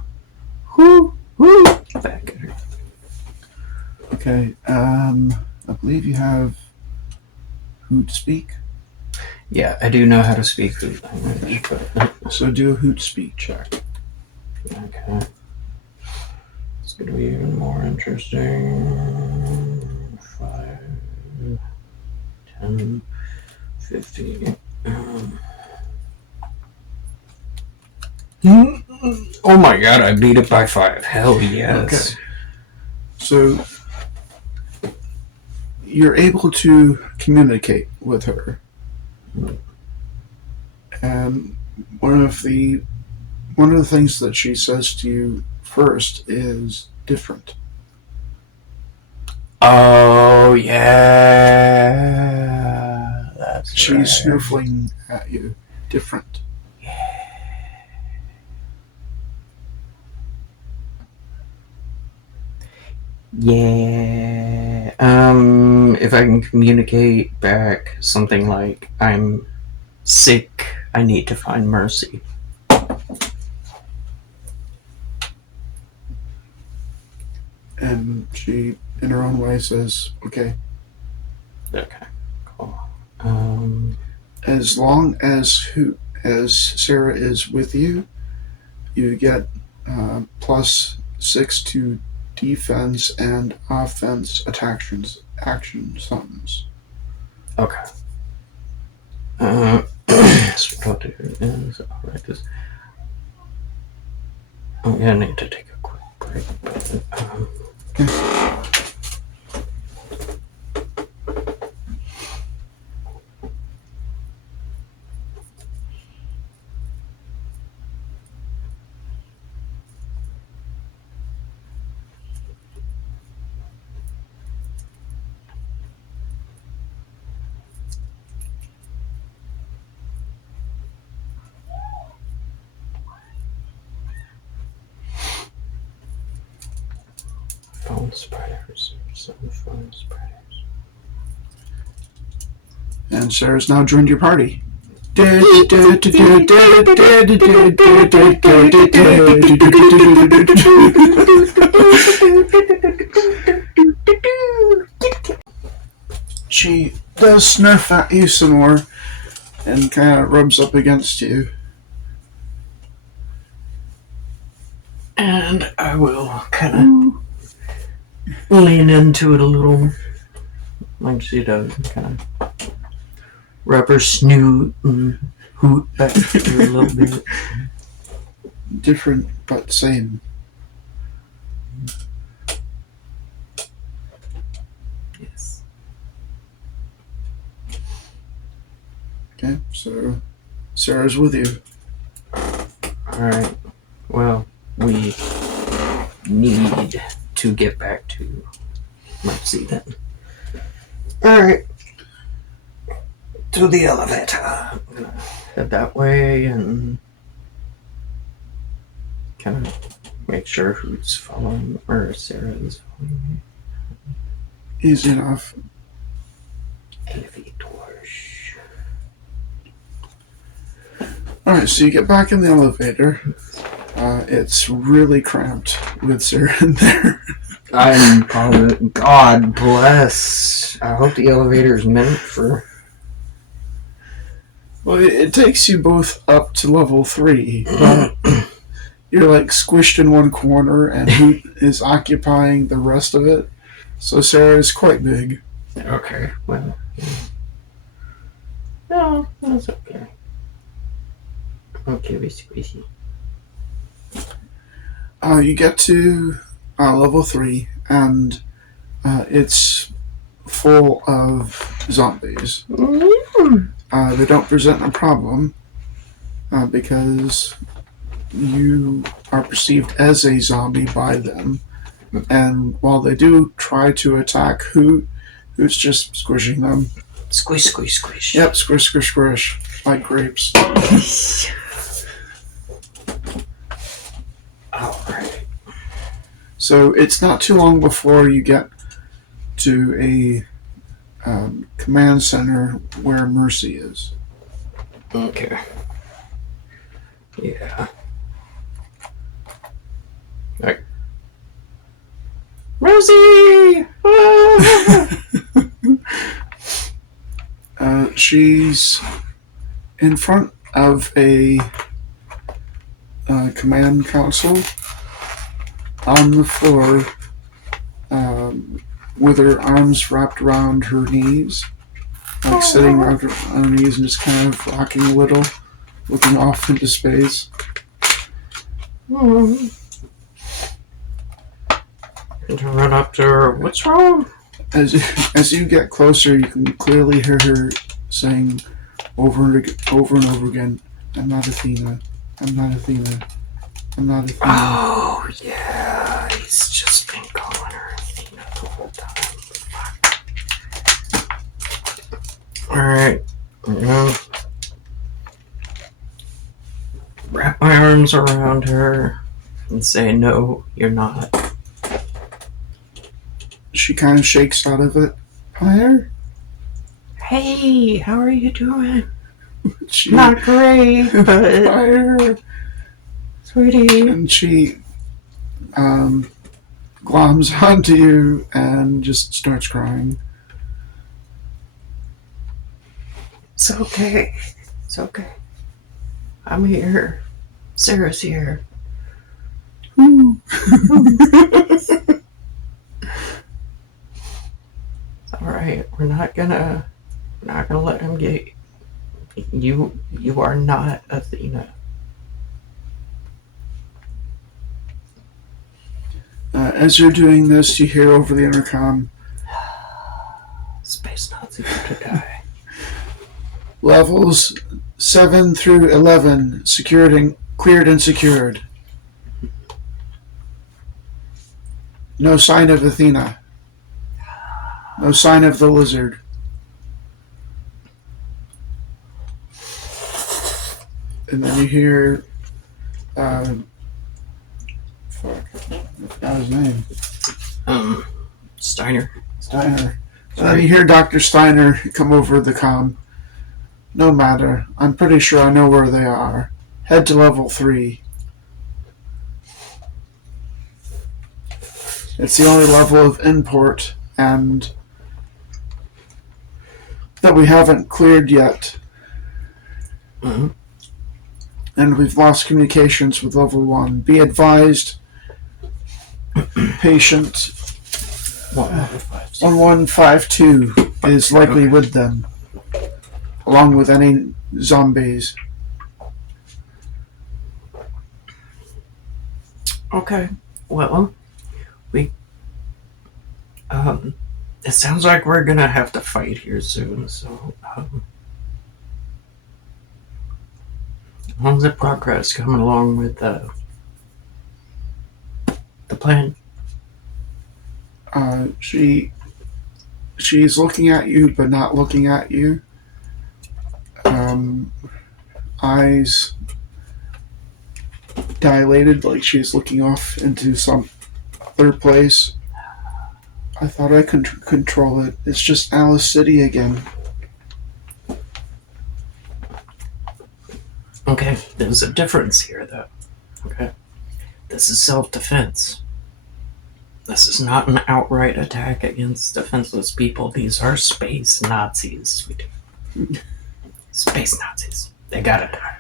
Woo, woo. Back at her. Okay. I believe you have hoot speak. Yeah, I do know how to speak food language, but So do a hoot speak check. okay. It's gonna be even more interesting. 5, 10, 50. Oh my god, I beat it by 5. Hell yes. Okay. So you're able to communicate with her. And one of the things that she says to you first is different. Oh yeah, that's She's right. sniffling at you. Different. Yeah. If I can communicate back something like I'm sick, I need to find mercy. And she, in her own way, says, okay. Okay, cool. As long as Sarah is with you, you get +6 to defense and offense action sums. Okay. So what I'll do is I'll write this. Oh yeah, I need to take a quick break. But, spiders. Some fun spiders. And Sarah's now joined your party. She does snurf at you some more and kind of rubs up against you. And I will kind of lean into it a little, like she does, kind of rub her snoot and hoot back to her a little bit. Different but same. Yes. Okay, so Sarah's with you. Alright. Well, we need to get back to Mercy then. Alright. To the elevator. I'm gonna head that way and kind of make sure who's following, or Sarah is following me. Easy enough. Elevators. Alright, so you get back in the elevator. It's really cramped with Sarah in there. I'm probably, God bless. I hope the elevator is meant for. Well, it takes you both up to level 3, but you're like squished in one corner and Hoot is occupying the rest of it. So Sarah is quite big. Okay, well. No, that's okay. Okay, squishy. You get to level 3 and it's full of zombies. They don't present a problem because you are perceived as a zombie by them. And while they do try to attack Hoot, Hoot's just squishing them. Squish, squish, squish. Yep, squish, squish, squish. Like grapes. Alright. So it's not too long before you get to a command center where Mercy is. Okay. Yeah. Alright. Rosie! She's in front of a command console on the floor with her arms wrapped around her knees, like sitting around her knees and just kind of rocking a little, looking off into space. And to run up to her, what's wrong? As you get closer, you can clearly hear her saying over and over again, "I'm not Athena. I'm not Athena. I'm not Athena." Oh, yeah. He's just been calling her Athena the whole time. Fuck. Alright. Wrap my arms around her and say, no, you're not. She kind of shakes out of it. Fire? Hey, how are you doing? She, Not great, but fire. sweetie. And she gloms onto you and just starts crying. It's okay. It's okay. I'm here. Sarah's here. It's alright. We're not gonna let him get you. You are not Athena. As you're doing this, you hear over the intercom, Space Nazi to die. levels 7 through 11 cleared and secured. No sign of Athena. No sign of the lizard. And then you hear fuck, I forgot his name. Steiner. Steiner. And then Sorry. you hear Dr. Steiner come over the comm. No matter. I'm pretty sure I know where they are. Head to level 3. It's the only level of import and that we haven't cleared yet. Mm-hmm. And we've lost communications with level 1. Be advised, patient 1152 is likely with them, along with any zombies. Okay. Well, it sounds like we're gonna have to fight here soon, so, how's the progress coming along with, the plan? She's looking at you, but not looking at you. Eyes dilated, like she's looking off into some other place. I thought I could control it. It's just Alice City again. Okay, there's a difference here, though. Okay? This is self-defense. This is not an outright attack against defenseless people. These are space Nazis, sweetie. Space Nazis. They gotta die.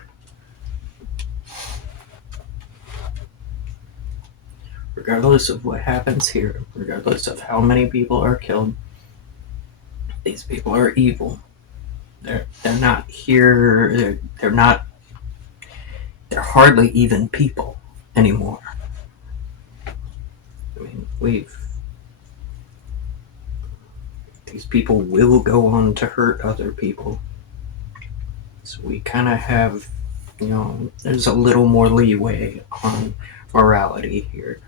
Regardless of what happens here, regardless of how many people are killed, these people are evil. They're not here. They're hardly even people anymore. I mean, these people will go on to hurt other people. So we kind of have, there's a little more leeway on morality here.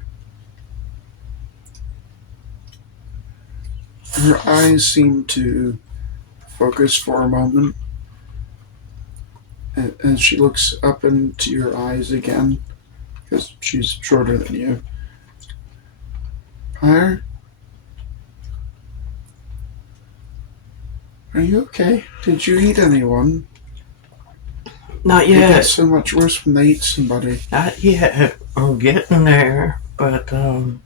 Her eyes seem to focus for a moment, and she looks up into your eyes again, because she's shorter than you. Pyre? Are you okay? Did you eat anyone? Not It yet. gets so much worse when they eat somebody. Not yet. I'm getting there, but I'm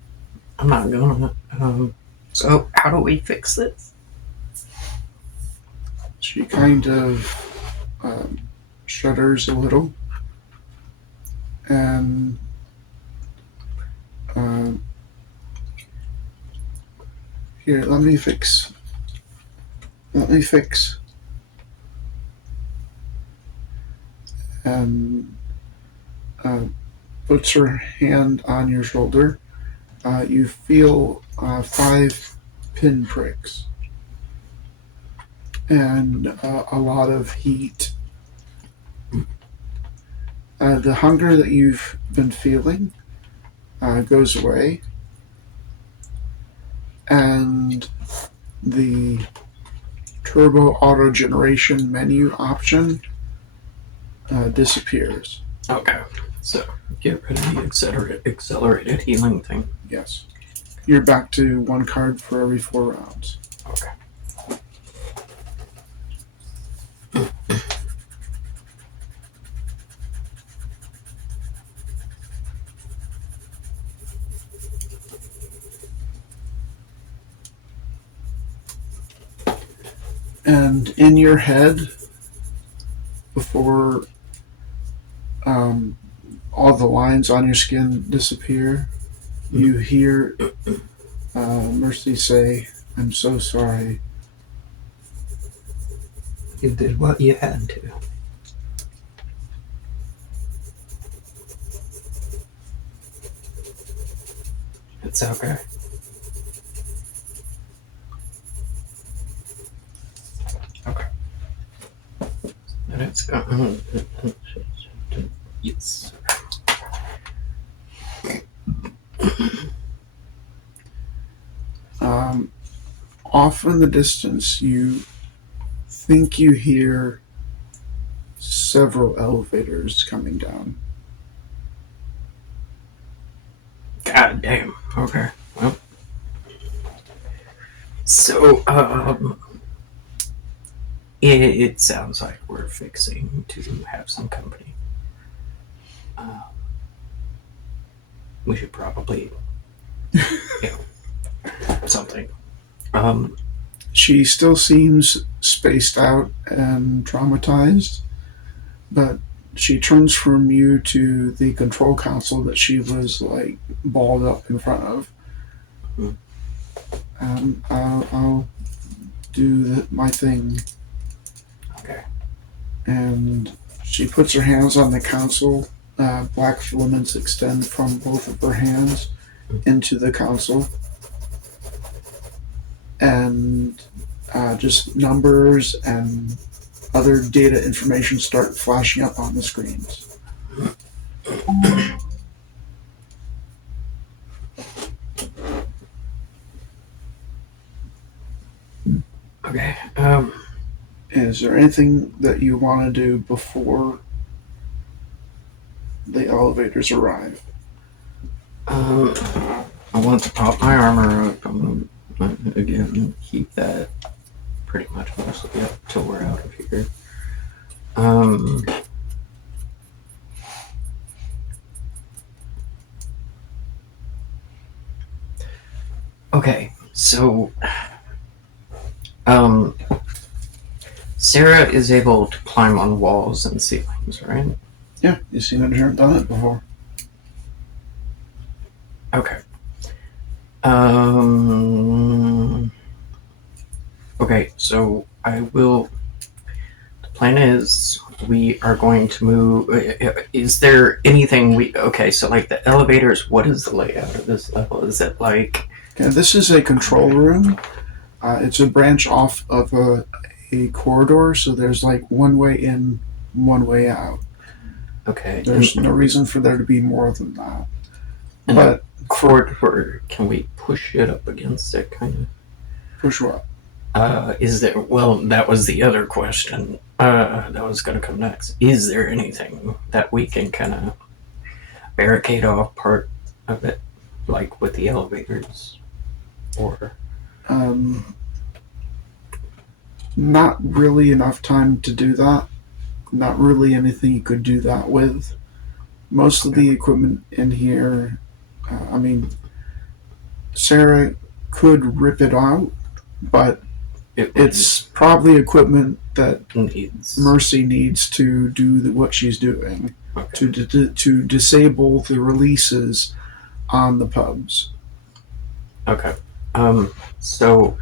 not gonna. So how do we fix this? She kind of shudders a little, and here, let me fix. And puts her hand on your shoulder. You feel 5 pinpricks and a lot of heat. The hunger that you've been feeling goes away, and the turbo auto generation menu option disappears. Okay. So get rid of the accelerated healing thing. Yes. You're back to 1 card for every 4 rounds. Okay. And in your head, before all the lines on your skin disappear, you hear Mercy say, "I'm so sorry." You did what you had to. It's okay. Okay. And it's yes. Off in the distance, you think you hear several elevators coming down. God damn. Okay. Well, So, it sounds like we're fixing to have some company. We should probably, something. She still seems spaced out and traumatized, but she turns from you to the control console that she was like balled up in front of. I'll do my thing. Okay. And she puts her hands on the console. Black filaments extend from both of her hands into the console. And just numbers and other data information start flashing up on the screens. Okay. Is there anything that you want to do before the elevators arrive? I want to pop my armor up. I'm gonna, again, keep that pretty much mostly up till we're out of here. Okay, so, Sarah is able to climb on walls and ceilings, right? Yeah, you've seen her done it before. Okay. Okay, so I will. The plan is we are going to move. Is there anything we. Okay, so like the elevators, what is the layout of this level? Is it like. Okay, this is a control room. It's a branch off of a corridor, so there's like one way in, one way out. Okay. There's no reason for there to be more than that. And But corridor, can we push it up against it, kind of? push what? Is there, well, that was the other question that was going to come next. Is there anything that we can kind of barricade off part of it, like with the elevators? Or Not really enough time to do that. Not really anything you could do that with. Most of the equipment in here, Sarah could rip it out, but it's probably equipment that needs Mercy needs to do what she's doing, okay. to disable the releases on the pubs. Okay. So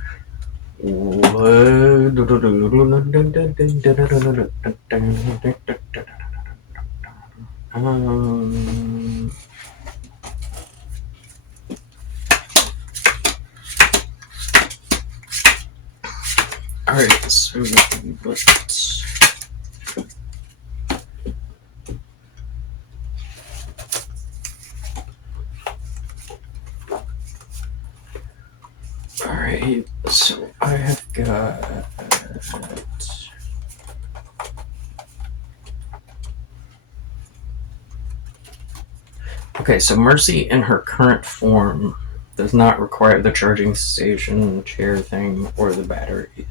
alright, so let's alright, so I have got okay, so Mercy in her current form does not require the charging station chair thing or the batteries.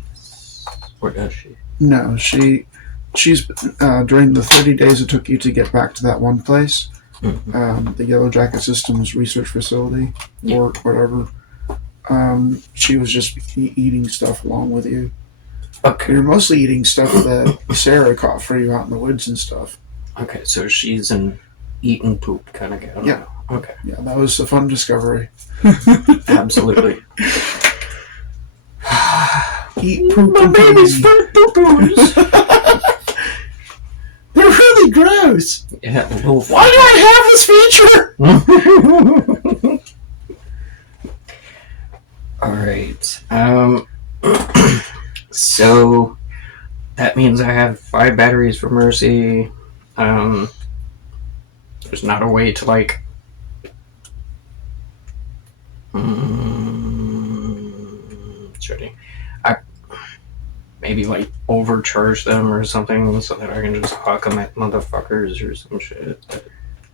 Or does she? No, she's during the 30 days it took you to get back to that one place, the Yellow Jacket Systems research facility, or whatever. She was just eating stuff along with you. Okay. You're mostly eating stuff that Sarah caught for you out in the woods and stuff. Okay, so she's an eat and poop kind of gal. Yeah. Okay. Yeah, that was a fun discovery. Absolutely. Eat poop My and baby's pee. fur poo-poos. They're really gross. Yeah. Well, Why do I have this feature? all right. So that means I have 5 batteries for Mercy. There's not a way to like. I maybe like overcharge them or something so that I can just huck them at motherfuckers or some shit. But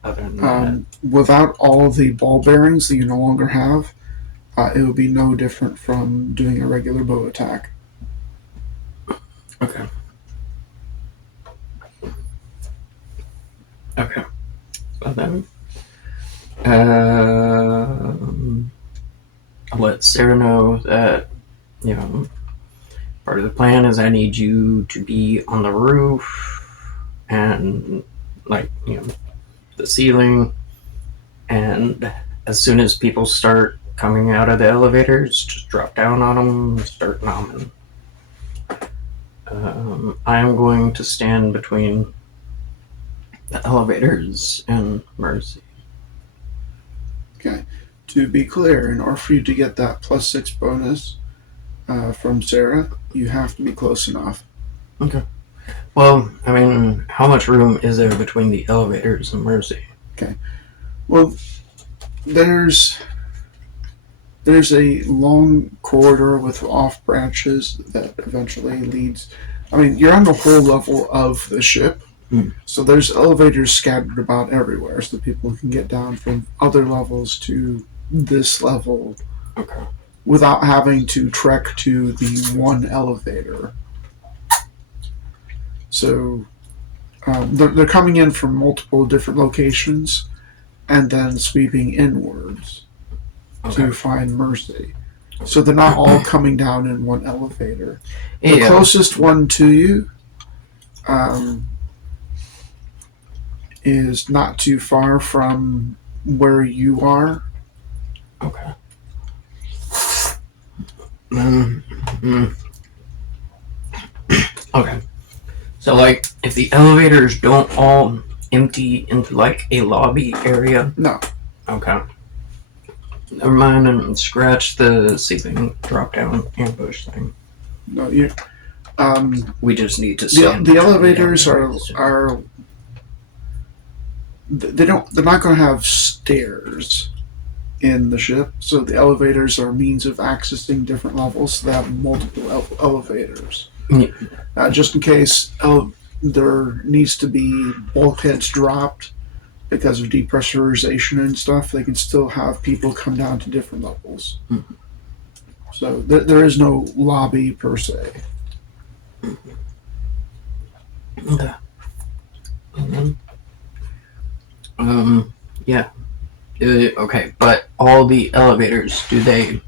other than that, Without all of the ball bearings that you no longer have, it would be no different from doing a regular bow attack. Okay. Okay. Well then, I'll let Sarah know that, part of the plan is I need you to be on the roof and, the ceiling. And as soon as people start coming out of the elevators, just drop down on them and start nomming. I'm going to stand between the elevators and Mercy. Okay. To be clear, in order for you to get that +6 bonus from Sarah, you have to be close enough. Okay. Well, I mean, how much room is there between the elevators and Mercy? Okay. Well, there's a long corridor with off branches that eventually leads. I mean, you're on the whole level of the ship, so there's elevators scattered about everywhere, so people can get down from other levels to this level. Okay. Without having to trek to the one elevator. So they're coming in from multiple different locations and then sweeping inwards to find Mercy. So they're not all coming down in one elevator. The closest one to you is not too far from where you are. Okay. Okay. So, if the elevators don't all empty into, a lobby area? No. Okay. Never mind, and scratch the ceiling drop-down ambush thing. No, you. We just need to the elevators are they're not going to have stairs in the ship, so the elevators are means of accessing different levels. So they have multiple elevators. Yeah. Just in case there needs to be bulkheads dropped because of depressurization and stuff, they can still have people come down to different levels. Mm-hmm. So there is no lobby per se. Okay. Yeah. Okay, but all the elevators, do they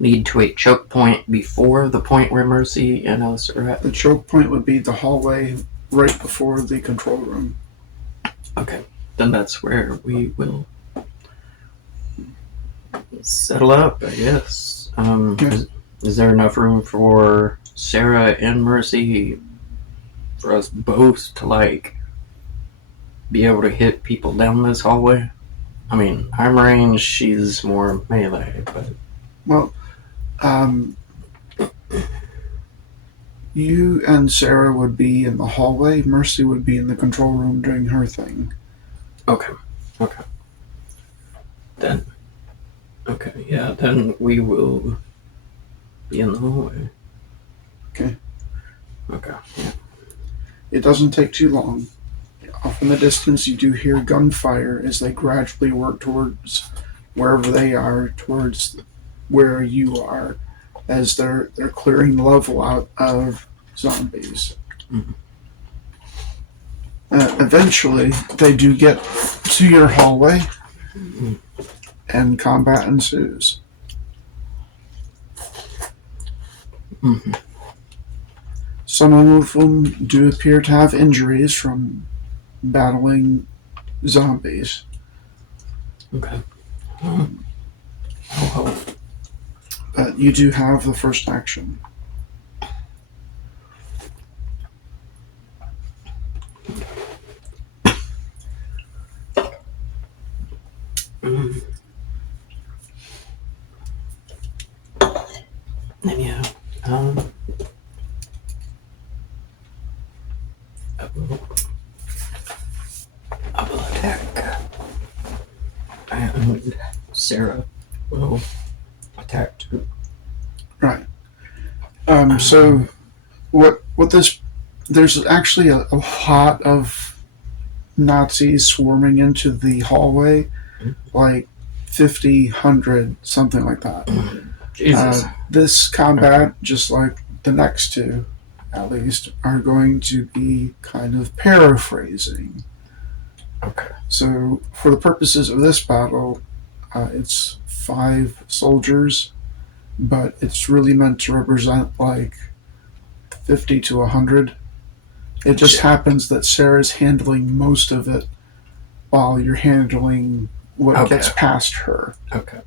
lead to a choke point before the point where Mercy and us are at? The choke point would be the hallway right before the control room. Okay, then that's where we will settle up, I guess. Okay. Is there enough room for Sarah and Mercy for us both to, be able to hit people down this hallway? I mean, I'm range, she's more melee, but... Well, you and Sarah would be in the hallway. Mercy would be in the control room doing her thing. Okay. Then we will be in the hallway. Okay. Okay, yeah. It doesn't take too long. Off in the distance, you do hear gunfire as they gradually work towards wherever they are, towards where you are, as they're clearing the level out of zombies. Mm-hmm. Eventually, they do get to your hallway, and combat ensues. Mm-hmm. Some of them do appear to have injuries from battling zombies. Okay. But you do have the first action. And yeah, I will attack. And Sarah will attack too. Right. So, what this? There's actually a lot of Nazis swarming into the hallway, like 50, 100, something like that. Jesus. This combat, just like the next two, at least, are going to be kind of paraphrasing. Okay. So, for the purposes of this battle, it's 5 soldiers, but it's really meant to represent like 50 to 100. It just happens that Sarah's handling most of it while you're handling what gets past her. Okay.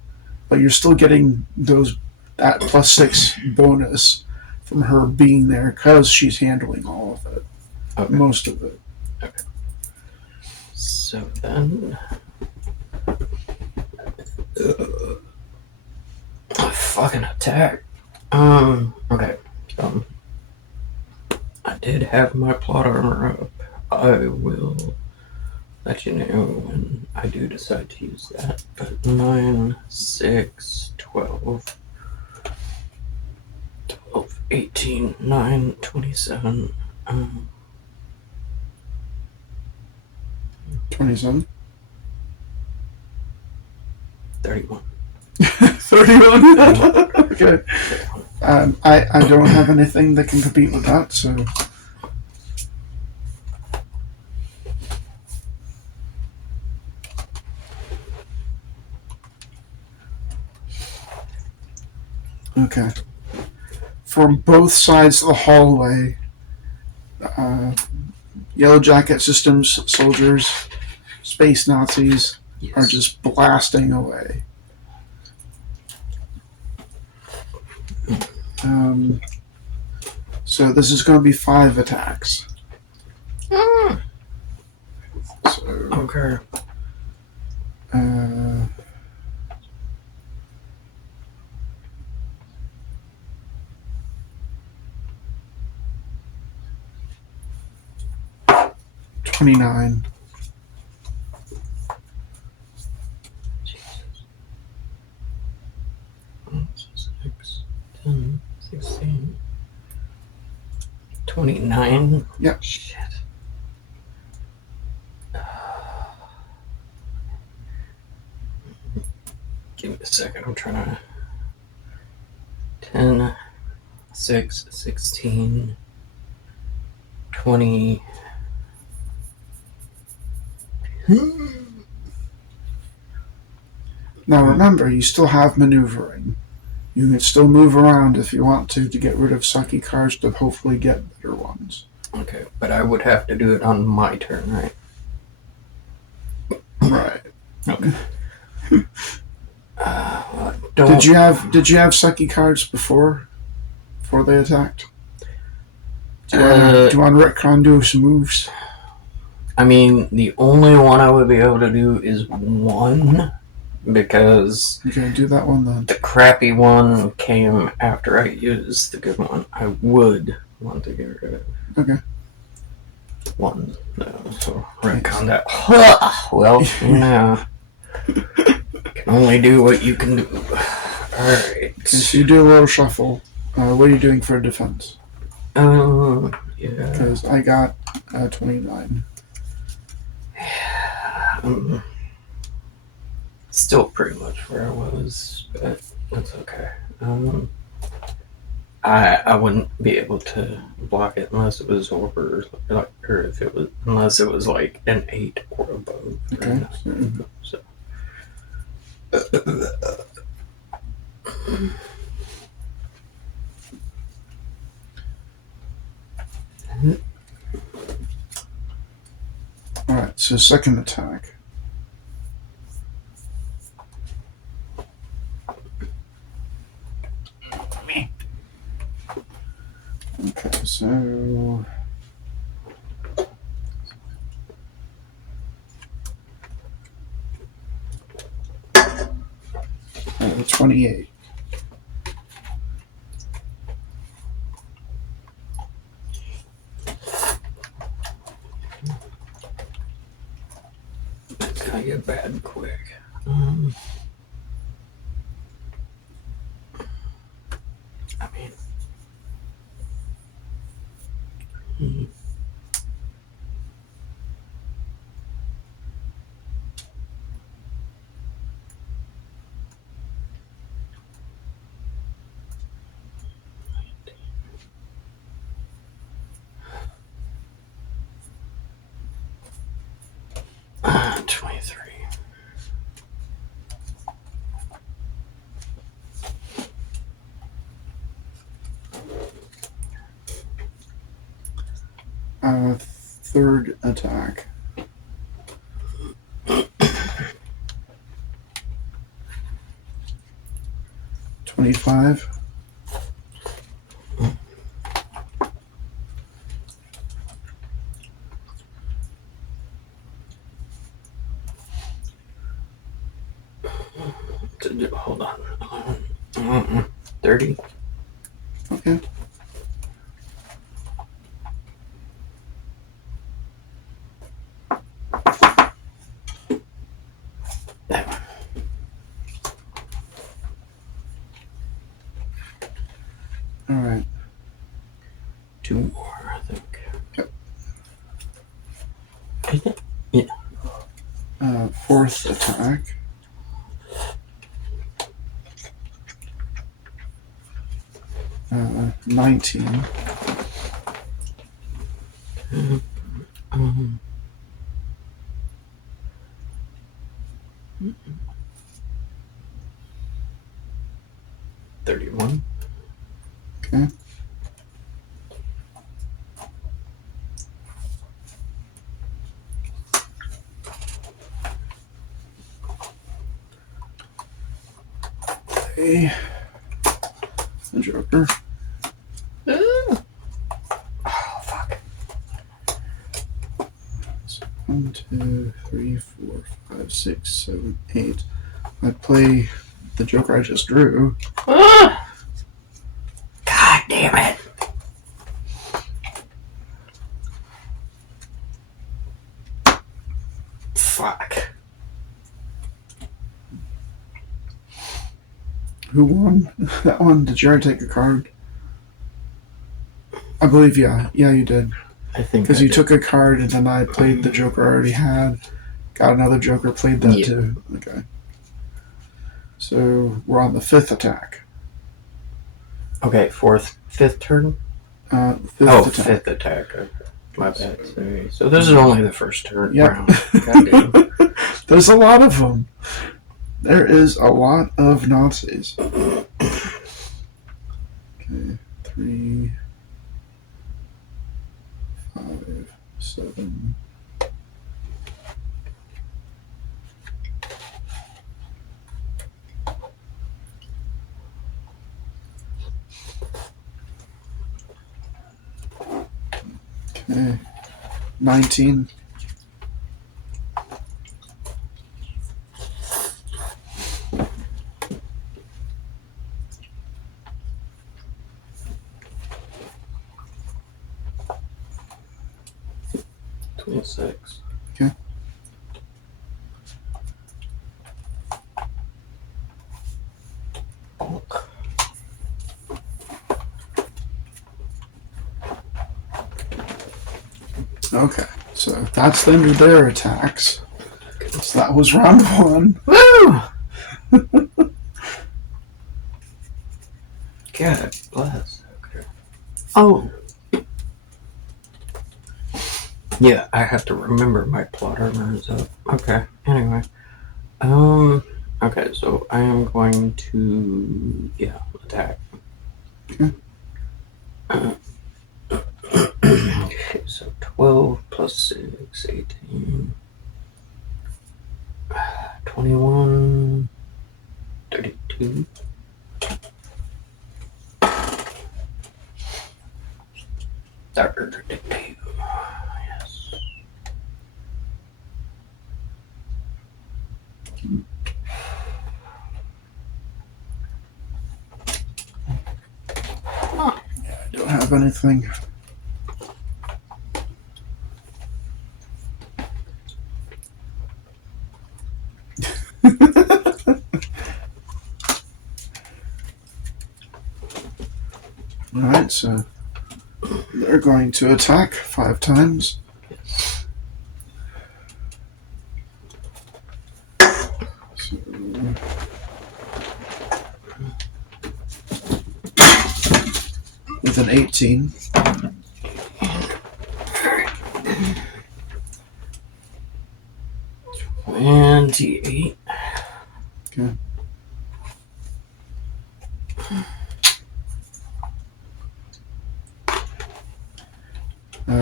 But you're still getting that +6 bonus from her being there because she's handling all of it. Okay. Most of it. Okay. So then... fucking attack. Okay. I did have my plot armor up. I will let you know when I do decide to use that. But 9, 6, 12, 18, 9, 27. 27? 31. 31? Okay. I don't have anything that can compete with that, so... Okay. From both sides of the hallway, Yellow Jacket Systems soldiers, space Nazis, are just blasting away. So this is going to be 5 attacks. So, Okay. 29. Jesus. 6, 10, 16, 29. Yep. Shit. Give me a second. I'm trying to. 10, 6, 16, 20. Now remember, you still have maneuvering. You can still move around if you want to get rid of sucky cards to hopefully get better ones. Okay, but I would have to do it on my turn, right? Right. Okay. Did you have sucky cards before they attacked? Do you want to retcon do some moves? I mean, the only one I would be able to do is 1, because Okay, do that one then. the crappy one came after I used the good one. I would want to get rid of Okay. 1. So retcon that. Well, can only do what you can do. Alright. So you do a little shuffle. What are you doing for defense? Yeah. Because I got 29. Still pretty much where I was, but that's okay. I wouldn't be able to block it unless it was over, or if it was, unless it was like an 8 or above. Okay. So. Alright, so second attack. Okay, so... 28. That's gonna get bad quick. I mean... third attack. $25. Hold on. 30. Okay. All right. 2 more, I think. Yep. Is it? Yeah. Fourth attack. Uh, 19. Um, 31. Okay. Okay. The Joker. Oh, fuck. 1, 2, 3, 4, 5, 6, 7, 8. I play the Joker I just drew. God damn it. Fuck. Who won that one? Did you already take a card? I believe, yeah. Yeah, you did. I think Because I you did. took a card and then I played the Joker I already had. Got another Joker, played that Yeah. too. Okay. So we're on the fifth attack. Okay, fifth turn? Fifth attack. Fifth attack. Okay. My bad. Sorry. So this is only the first turn. Yep. Round. Goddamn. There's a lot of them. There is a lot of Nazis. Okay, 3, 5, 7. Okay, 19. Six. Okay. Bonk. Okay, so that's the end of their attacks. So that was round 1. Woo! God bless. Okay. Oh. Yeah, I have to remember my plot armor is up. Okay. Anyway. Okay, so I am going to attack. Okay. Okay, so 12 plus 6, 18. 21. 32. Yes. I don't have anything. Alright, so they're going to attack 5 times. So, with an 18. $28. Okay.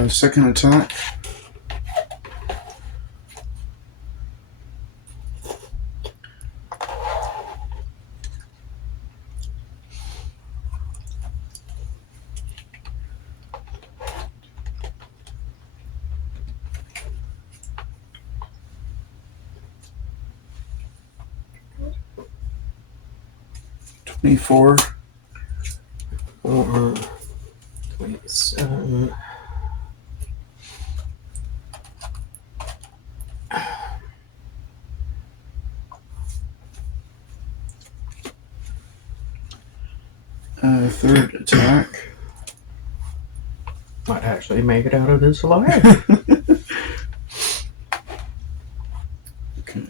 Second attack 24. Or 27. Third attack. Might actually make it out of this alive. Okay.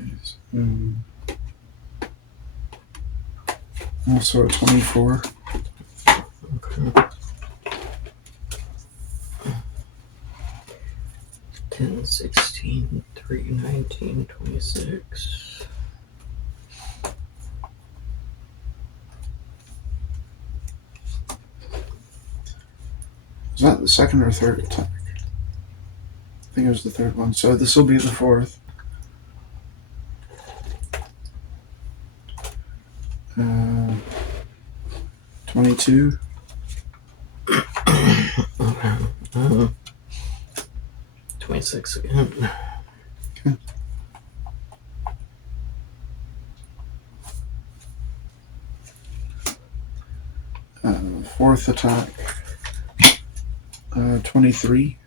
Also a 24. Okay. 10, 16, 3, 19, 26. Is that the second or third attack? I think it was the third one. So this will be the fourth. 22. 26 again. Okay. Fourth attack. 23.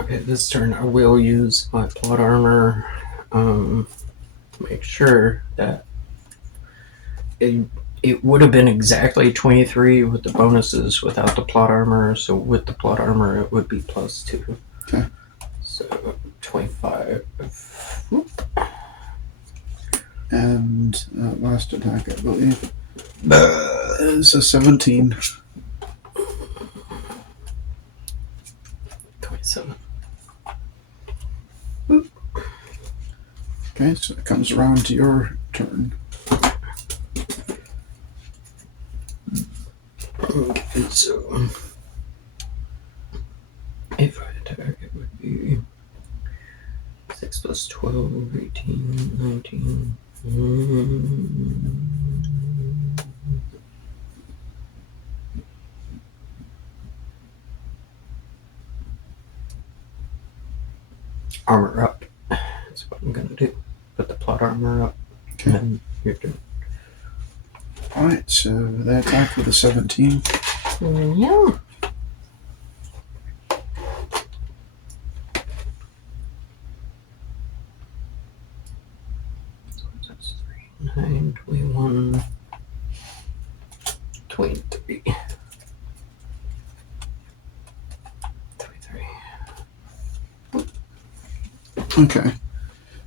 Okay, this turn I will use my plot armor. Make sure that it would have been exactly 23 with the bonuses without the plot armor. So with the plot armor, it would be +2. Okay. So 25. Whoop. And last attack, I believe, is a 17. 27. Okay, so it comes around to your turn. Okay, so if I attack, it would be 6 plus 12, 18, 19. Armor up. That's what I'm gonna do. Put the plot armor up. Okay. And then your turn. Alright, so they attack with a 17. Yeah. So that's 3, 9, 21, 23. 23. Okay.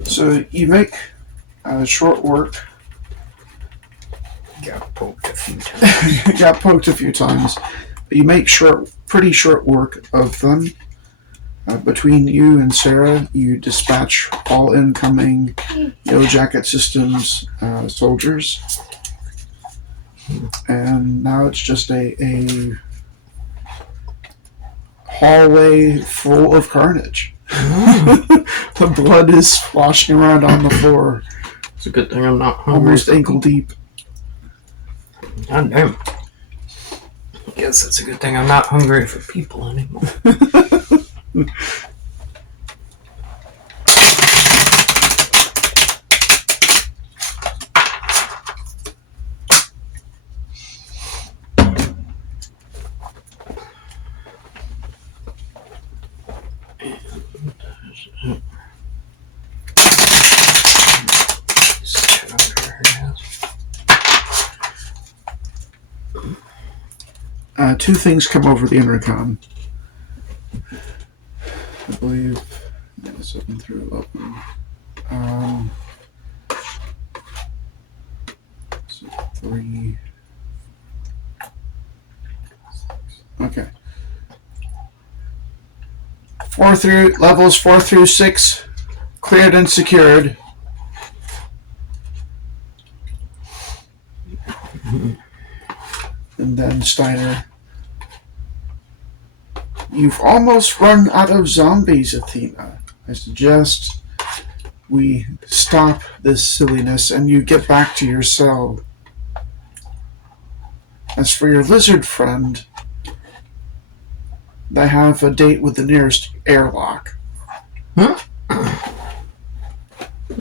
So you make short work. Got poked a few times. You got poked a few times, but you make pretty short work of them. Between you and Sarah, you dispatch all incoming Yellow Jacket Systems soldiers. And now it's just a hallway full of carnage. The blood is splashing around on the floor, It's a good thing I'm not hungry. almost ankle deep. God damn. I guess it's a good thing I'm not hungry for people anymore. Two things come over the intercom. I believe 7 through 11. So 3. Okay. 4 through levels 4 through 6 cleared and secured. And then Steiner. You've almost run out of zombies, Athena. I suggest we stop this silliness and you get back to your cell. As for your lizard friend, They have a date with the nearest airlock.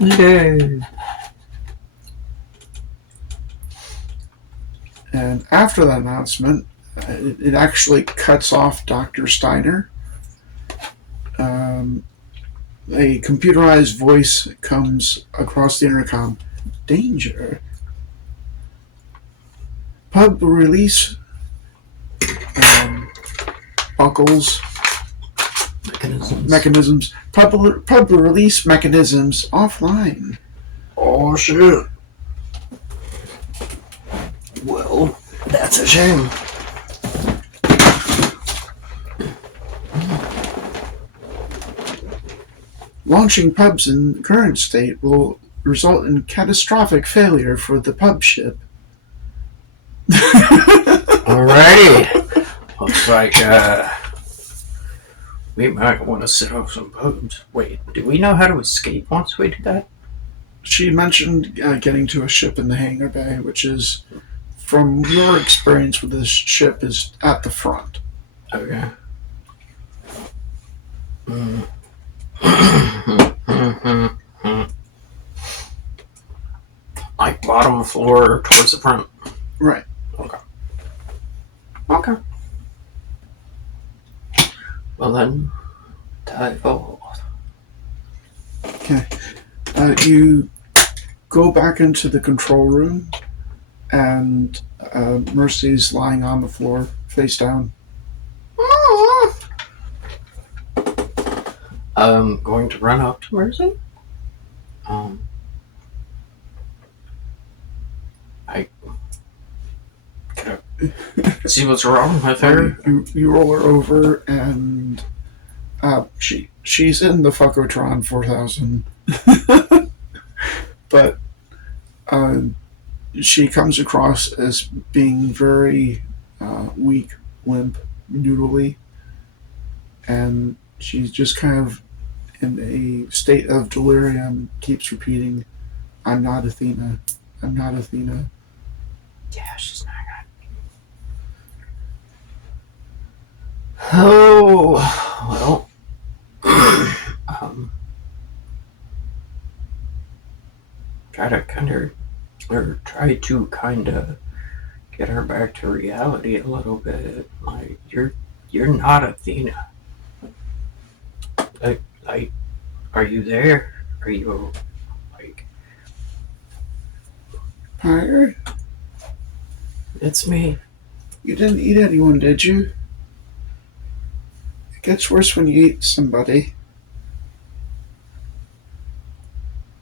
Yay. And after that announcement, it actually cuts off Dr. Steiner. A computerized voice comes across the intercom. Danger. Pub release buckles. Mechanisms. Pub release mechanisms offline. Oh shit. Well, that's a shame. Launching pubs in current state will result in catastrophic failure for the pub ship. Alrighty. Looks like we might want to set up some pubs. Wait, do we know how to escape once we do that? She mentioned getting to a ship in the hangar bay, which is, from your experience with this ship, is at the front. Okay. Like bottom floor towards the front. Right. Okay. Okay. Well then, dive forth. Okay. You go back into the control room, and Mercy's lying on the floor, face down. I'm going to run up to Mercy. I gotta see what's wrong with her. You roll her over, and she's in the Fuckotron 4000. But she comes across as being very weak, limp, noodly, and she's just kind of in a state of delirium, keeps repeating, "I'm not Athena. I'm not Athena." Yeah, she's not good. Oh, well. Try to kind of get her back to reality a little bit. Like, you're not Athena. Like, are you there? Are you, like... Pirate? It's me. You didn't eat anyone, did you? It gets worse when you eat somebody.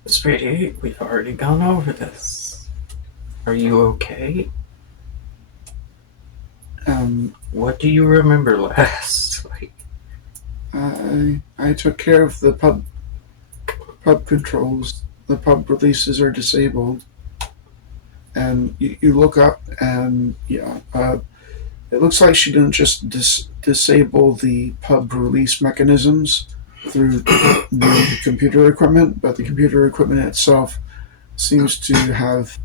Sweetie, we've already gone over this. Are you okay? What do you remember last? Like, I took care of the pub controls. The pub releases are disabled. And you look up, and yeah, it looks like she didn't just disable the pub release mechanisms through the computer equipment, but the computer equipment itself seems to have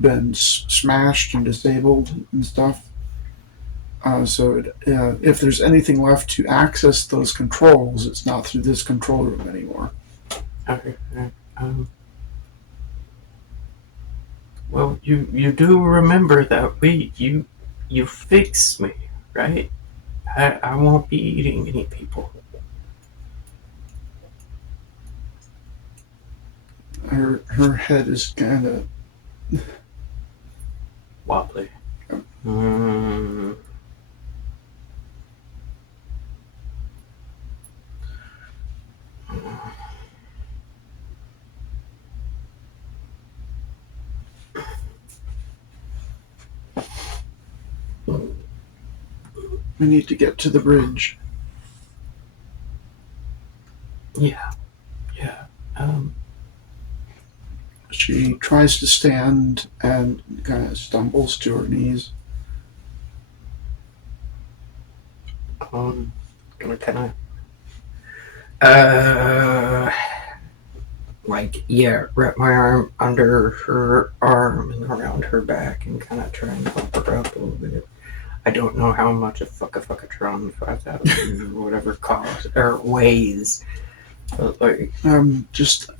been smashed and disabled and stuff. So if there's anything left to access those controls, it's not through this control room anymore. okay. Well, you do remember that you fixed me, right? I won't be eating any people. Her head is kind of Wobbly. We need to get to the bridge. Yeah. She tries to stand and kind of stumbles to her knees. Can I? Wrap my arm under her arm and around her back and kind of try and help her up a little bit. I don't know how much a fuckatron 5000 or whatever costs or weighs. But like, Just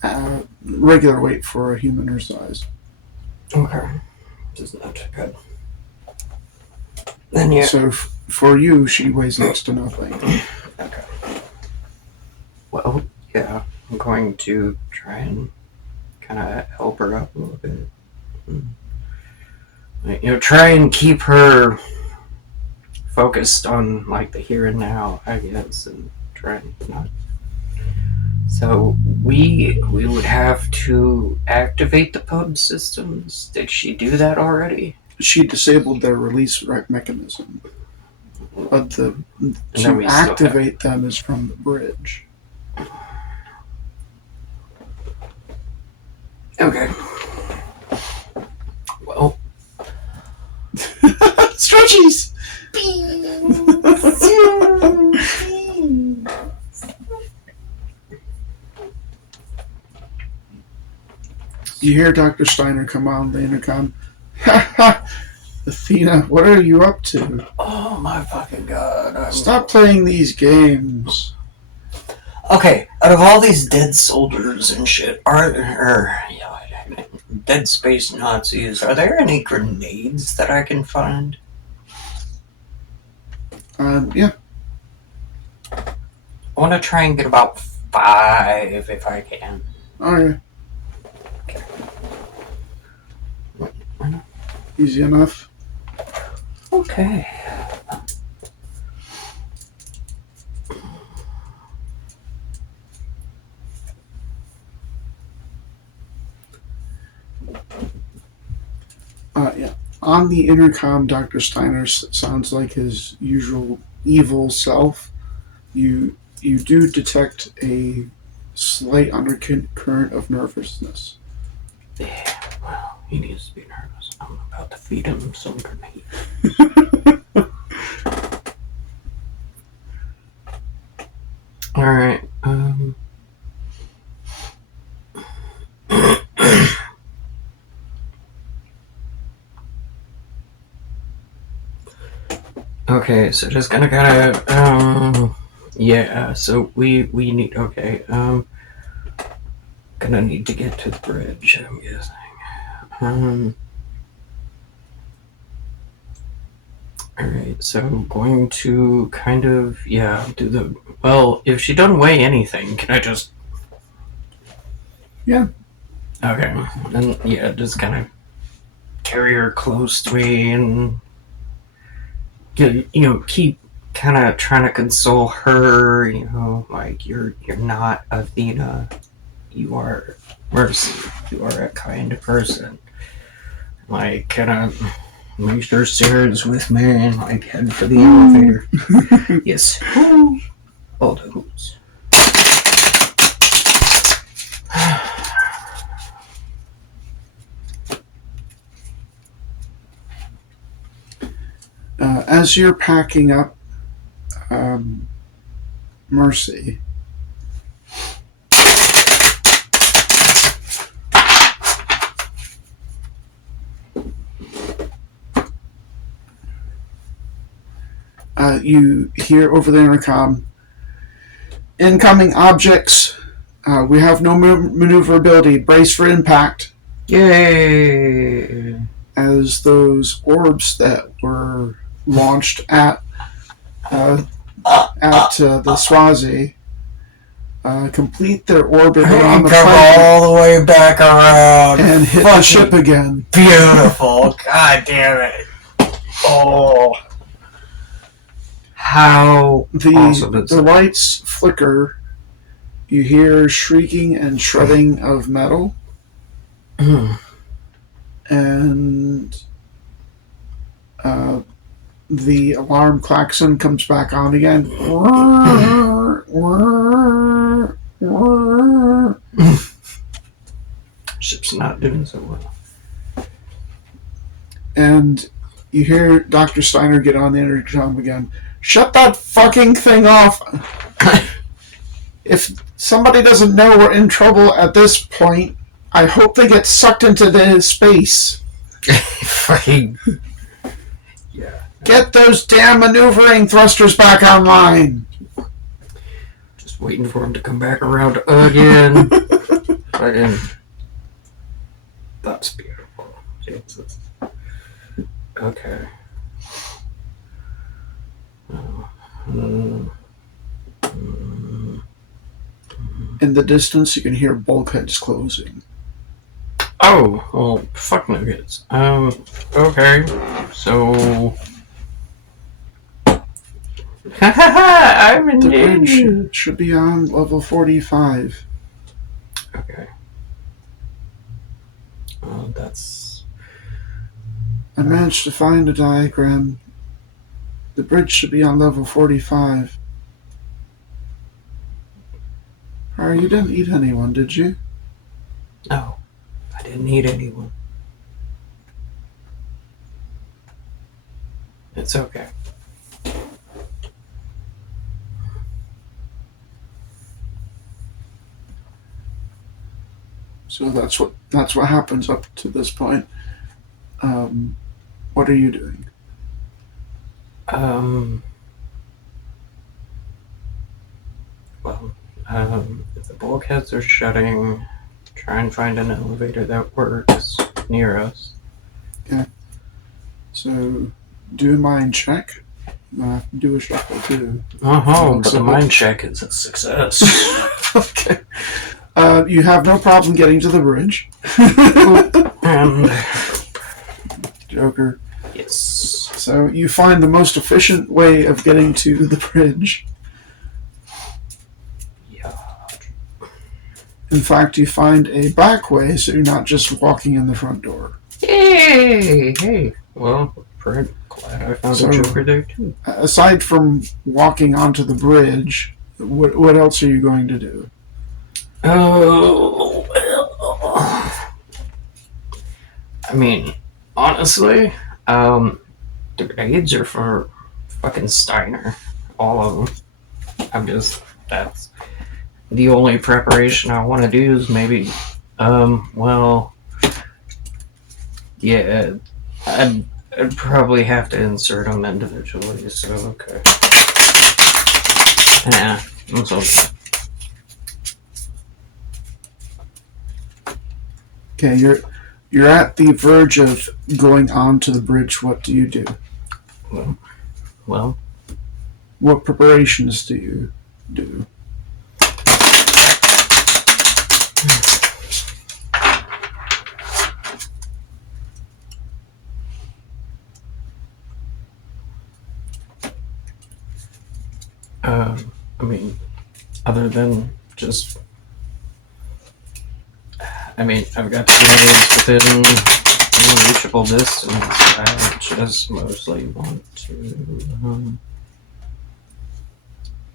regular weight for a human her size. okay, this is not too good. Then yeah. So for you, she weighs next to nothing. Okay. Well, yeah, I'm going to try and kind of help her up a little bit. Try and keep her focused on like the here and now, I guess, and try and not. So we would have to activate the pub systems. Did she do that already? She disabled their release mechanism, but to activate them is from the bridge. Okay. Well. Stretchies! You hear Dr. Steiner come on the intercom. Ha ha! Athena, what are you up to? Oh my fucking god. Stop playing these games. Okay, out of all these dead soldiers and shit, dead space Nazis, are there any grenades that I can find? Yeah. I want to try and get about 5 if I can. Alright. Okay. Easy enough. Okay. Yeah. On the intercom, Dr. Steiner sounds like his usual evil self. You do detect a slight undercurrent of nervousness. Yeah, well, he needs to be nervous. I'm about to feed him some grenades. Alright, okay, so just gonna kind of, yeah, so we need, okay, gonna need to get to the bridge, I'm guessing. Alright, so going to kind of, yeah, do the, well, if she doesn't weigh anything, can I just... Yeah. Okay, then, yeah, just kind of carry her close to me and, keep kind of trying to console her, like, you're not Athena, you are Mercy, you are a kind person. Like, kind of make sure Sarah's with me and, like, head for the elevator. Yes. All those. As you're packing up, Mercy, you hear over the intercom, incoming objects. We have no maneuverability. Brace for impact. Yay! As those orbs that were launched at the Swazi complete their orbit around the planet all the way back around and hit the ship again. Beautiful. God damn it. Oh. How awesome is the lights flicker. You hear shrieking and shredding of metal. And the alarm klaxon comes back on again. Ship's not doing so well. And you hear Dr. Steiner get on the intercom again. Shut that fucking thing off! If somebody doesn't know we're in trouble at this point, I hope they get sucked into the space. Fucking. Yeah. Get those damn maneuvering thrusters back online. Just waiting for him to come back around again. Fucking. That's beautiful. Jesus. Okay. In the distance, you can hear bulkheads closing. Oh, well, fuck nuggets. Okay. So. I'm in The danger. bridge should be on level 45. Okay. Well, that's. I managed to find a diagram. The bridge should be on level 45. You didn't eat anyone, did you? No, I didn't need anyone. It's okay. So that's what happens up to this point. What are you doing? Well, if the bulkheads are shutting, try and find an elevator that works near us. Okay. So, do a mind check. Do a shuffle too. Oh, but the mind check is a success. Okay. You have no problem getting to the bridge. And Joker. yes. So you find the most efficient way of getting to the bridge. Yeah. In fact, you find a back way, so you're not just walking in the front door. Hey. Well, pretty glad I found a Joker there too. Aside from walking onto the bridge, what else are you going to do? Oh, I mean, honestly, the grenades are for fucking Steiner. All of them. That's the only preparation I want to do is maybe, well, yeah, I'd probably have to insert them individually, so okay. Yeah, that's okay. Okay, you're at the verge of going onto the bridge. What do you do? Well, what preparations do you do? I mean, other than just, I've got grenades within reachable distance. I just mostly want to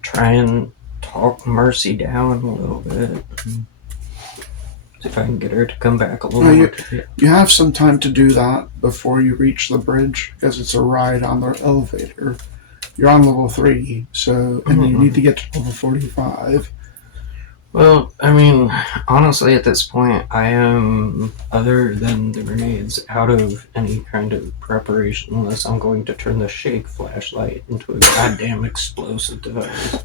try and talk Mercy down a little bit. See if I can get her to come back a little bit. You have some time to do that before you reach the bridge, because it's a ride on the elevator. You're on level 3, so and you need to get to level 45. Well, I mean, honestly, at this point, I am, other than the grenades, out of any kind of preparation unless I'm going to turn the shake flashlight into a goddamn explosive device.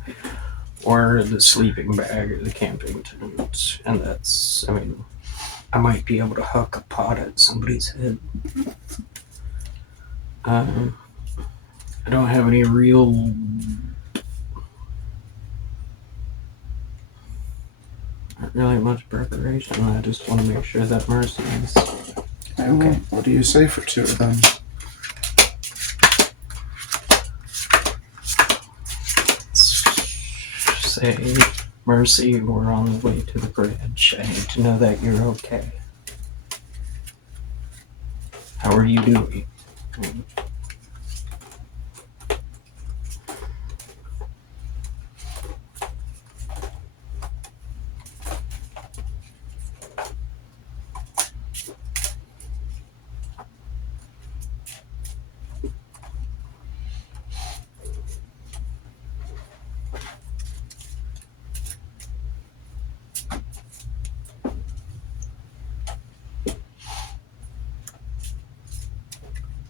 Or the sleeping bag or the camping tent. And that's, I might be able to huck a pot at somebody's head. I don't have any real... Not really much preparation. I just want to make sure that Mercy is... Okay, well, what do you say for 2 of them? Say, Mercy, we're on the way to the bridge. I need to know that you're okay. How are you doing?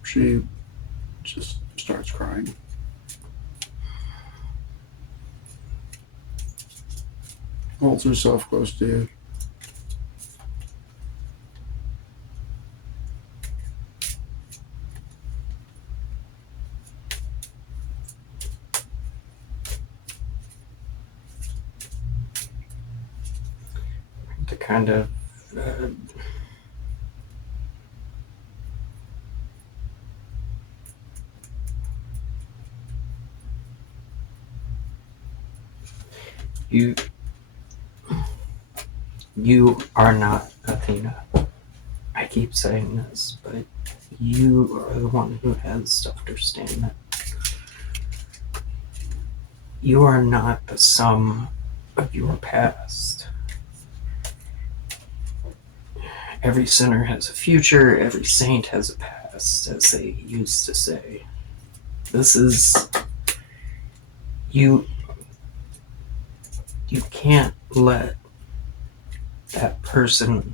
She just crying. Holds herself close to you. To kind of you are not Athena. I keep saying this, but you are the one who has to understand that you are not the sum of your past. Every sinner has a future, every saint has a past, as they used to say. This is... You can't let that person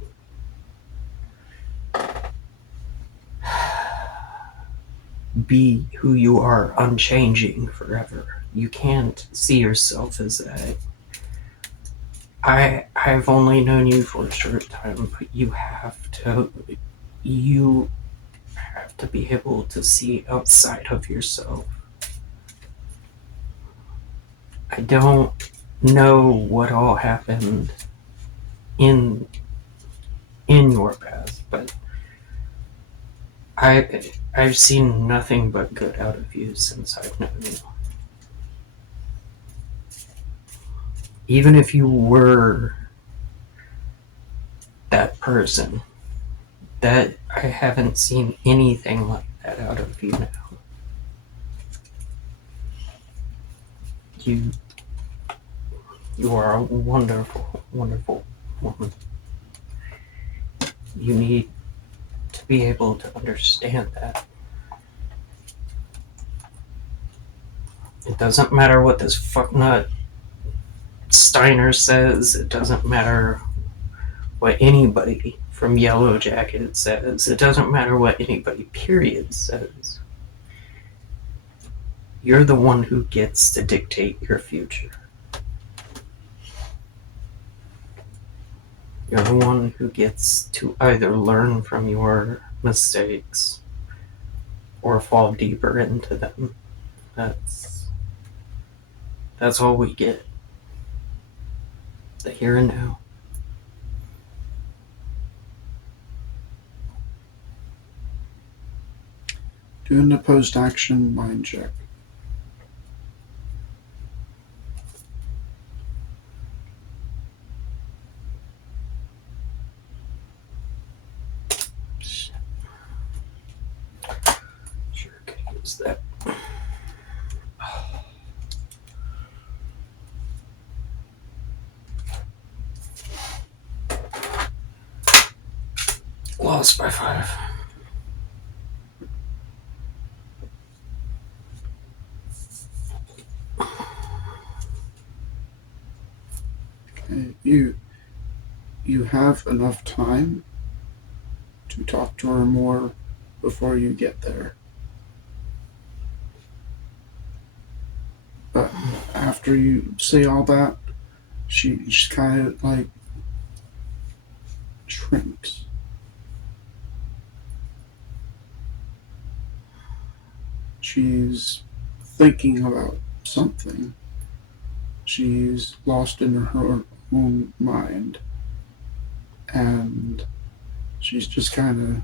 be who you are, unchanging forever. You can't see yourself as that. I've only known you for a short time, but you have to be able to see outside of yourself. I don't know what all happened in your past, but I've seen nothing but good out of you since I've known you. Even if you were that person, that I haven't seen anything like that out of you now. You are a wonderful, wonderful woman. You need to be able to understand that. It doesn't matter what this fucknut Steiner says. It doesn't matter what anybody from Yellow Jacket says. It doesn't matter what anybody, period, says. You're the one who gets to dictate your future. You're the one who gets to either learn from your mistakes or fall deeper into them. That's all we get. The here and now. Do an opposed action mind check. Sure could use that. Lost by 5. Okay, you have enough time to talk to her more before you get there. But after you say all that, she just kind of like shrinks. She's thinking about something. She's lost in her own mind. And she's just kind of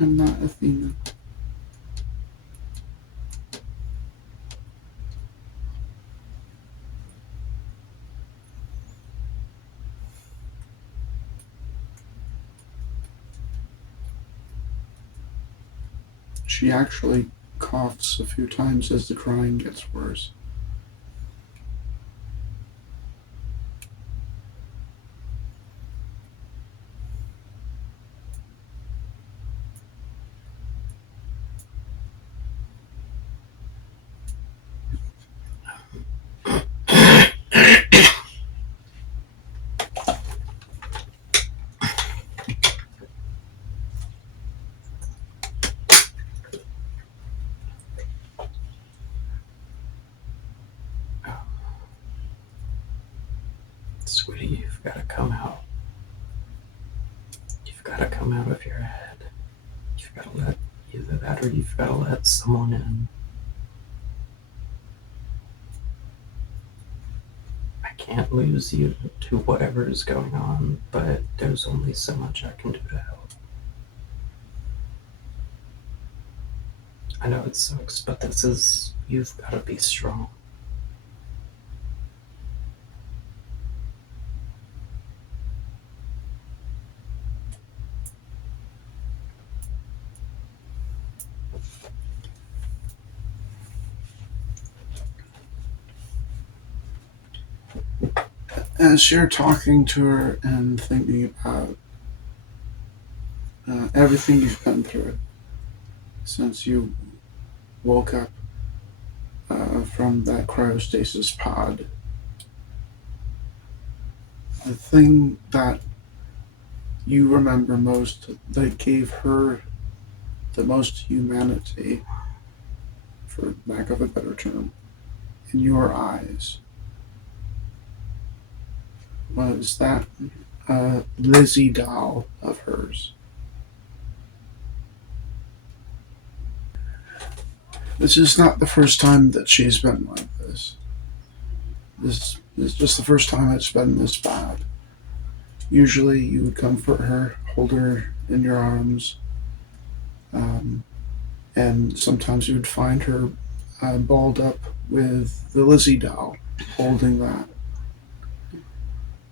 I'm not Athena. She actually coughs a few times as the crying gets worse. Sweetie, you've got to come out. You've got to come out of your head. You've got to let either that or you've got to let someone in. I can't lose you to whatever is going on, but there's only so much I can do to help. I know it sucks, but you've got to be strong. As you're talking to her and thinking about everything you've been through since you woke up from that cryostasis pod, the thing that you remember most that gave her the most humanity, for lack of a better term, in your eyes, was that Lizzie doll of hers. This is not the first time that she's been like this. This is just the first time it's been this bad. Usually you would comfort her, hold her in your arms, and sometimes you would find her balled up with the Lizzie doll, holding that.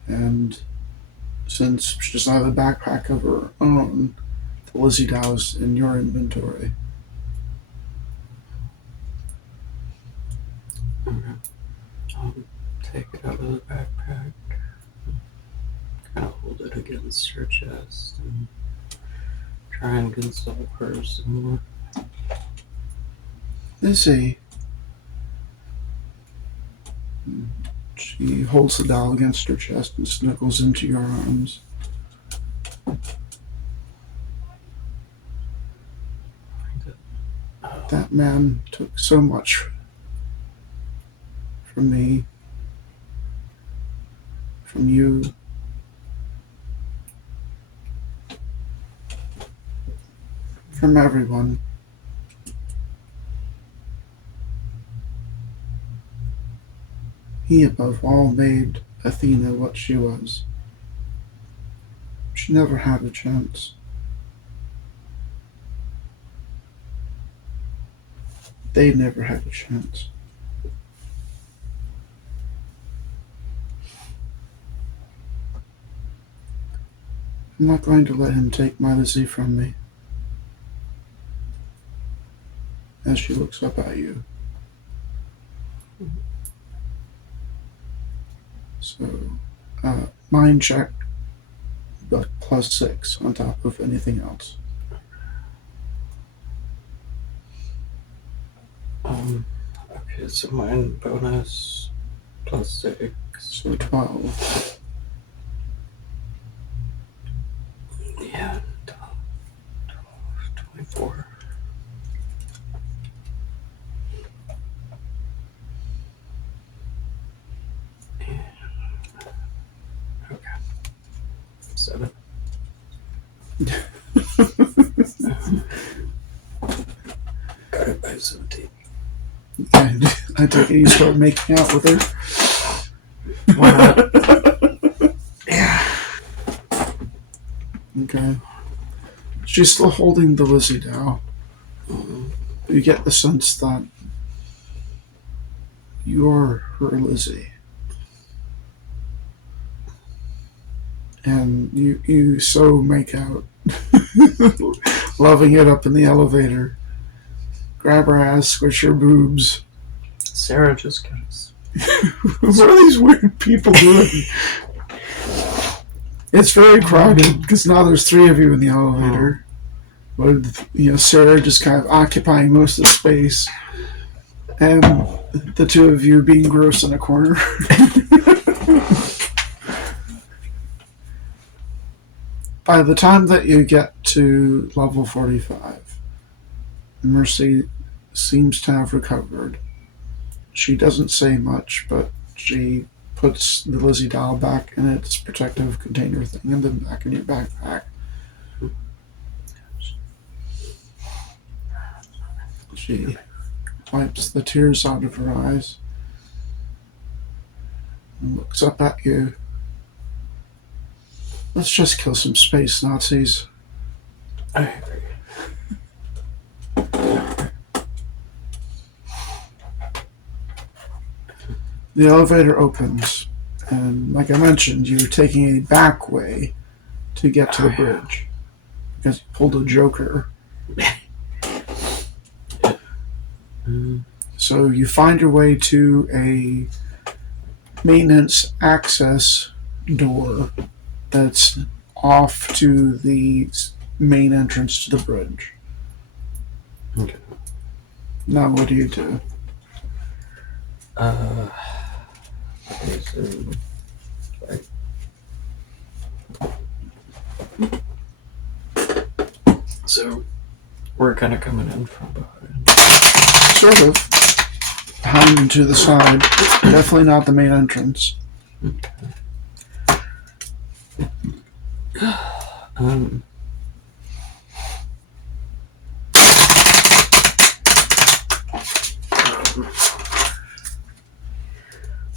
And since she doesn't have a backpack of her own, the Lizzie doll's in your inventory. Okay. Take it out of the backpack. Kind of hold it against her chest and try and console her some more. Lizzie. She holds the doll against her chest and snuggles into your arms. That man took so much from me, from you. From everyone. He, above all, made Athena what she was. She never had a chance. They never had a chance. I'm not going to let him take my Lizzie from me. As she looks up at you. So, mind check, but +6 on top of anything else. Okay, so mine bonus +6. So 12. Yeah, 24. Okay. 7. Got it by 17. And I take it you start making out with her. Why not? Yeah. Okay. She's still holding the Lizzie doll. You get the sense that you're her Lizzie. And you so make out. Loving it up in the elevator. Grab her ass, squish her boobs. Sarah just got us. What are these weird people doing? It's very crowded because now there's 3 of you in the elevator. With Sarah just kind of occupying most of the space, and the 2 of you being gross in a corner. By the time that you get to level 45, Mercy seems to have recovered. She doesn't say much, but she puts the Lizzie doll back in its protective container thing in the back of your backpack. She wipes the tears out of her eyes and looks up at you. Let's just kill some space Nazis. I agree. The elevator opens, and like I mentioned, you're taking a back way to get to the bridge because you pulled a joker. So you find your way to a maintenance access door that's off to the main entrance to the bridge. Okay. Now what do you do? Okay, so we're kind of coming in from behind. Sort of. Behind and to the side. Definitely not the main entrance.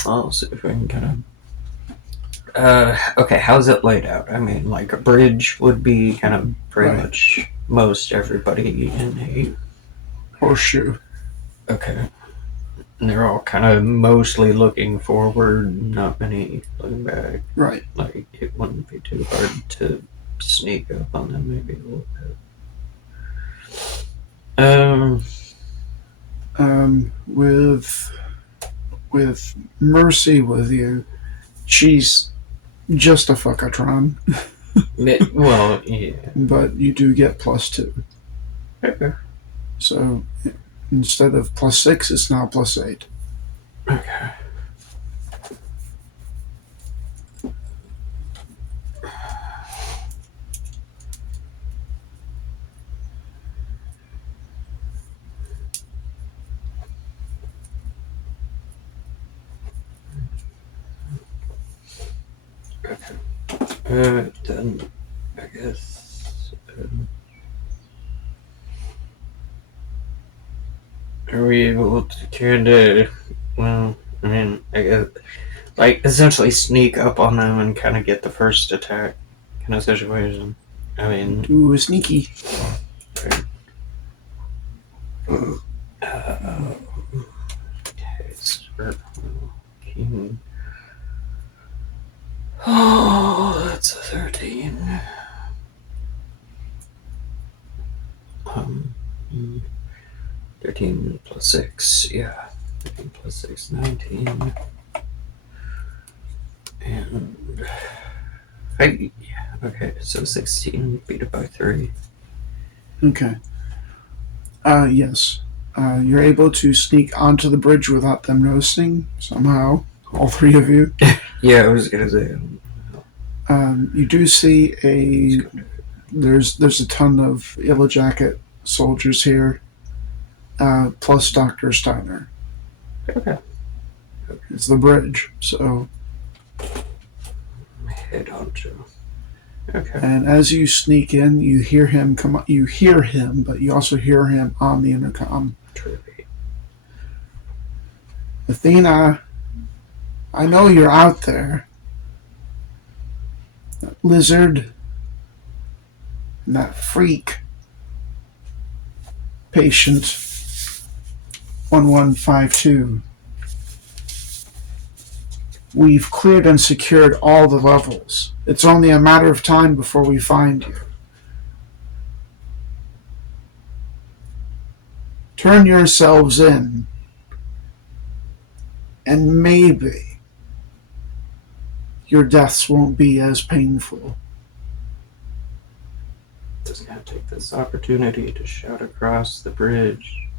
I'll see if we can kind of. Okay, how's it laid out? I mean, like a bridge would be kind of pretty much most everybody in a horseshoe. Okay. And they're all kind of mostly looking forward, not many looking back. Right. Like, it wouldn't be too hard to sneak up on them maybe a little bit. With Mercy with you, she's just a fuckatron. Well, yeah. But you do get +2. Okay. So instead of +6, it's now +8. Okay. Then I guess are we able to kind of, well, I mean, I guess, like, essentially sneak up on them and kind of get the first attack kind of situation? I mean, do a sneaky. King. Oh, that's a 13. 13 plus 6, yeah. 13 plus 6, 19. And yeah, okay, so 16 beat it by 3. Okay. Yes. You're able to sneak onto the bridge without them noticing somehow. All three of you. Yeah, I was gonna say. You do see there's a ton of Yellow Jacket soldiers here, plus Dr. Steiner. Okay. It's the bridge, so. Head on Joe. Okay. And as you sneak in, you hear him come. You hear him, but you also hear him on the intercom. Trippy. Athena, I know you're out there. That lizard, and that freak, patient 1152. We've cleared and secured all the levels. It's only a matter of time before we find you. Turn yourselves in, and maybe your deaths won't be as painful. Just gonna take this opportunity to shout across the bridge.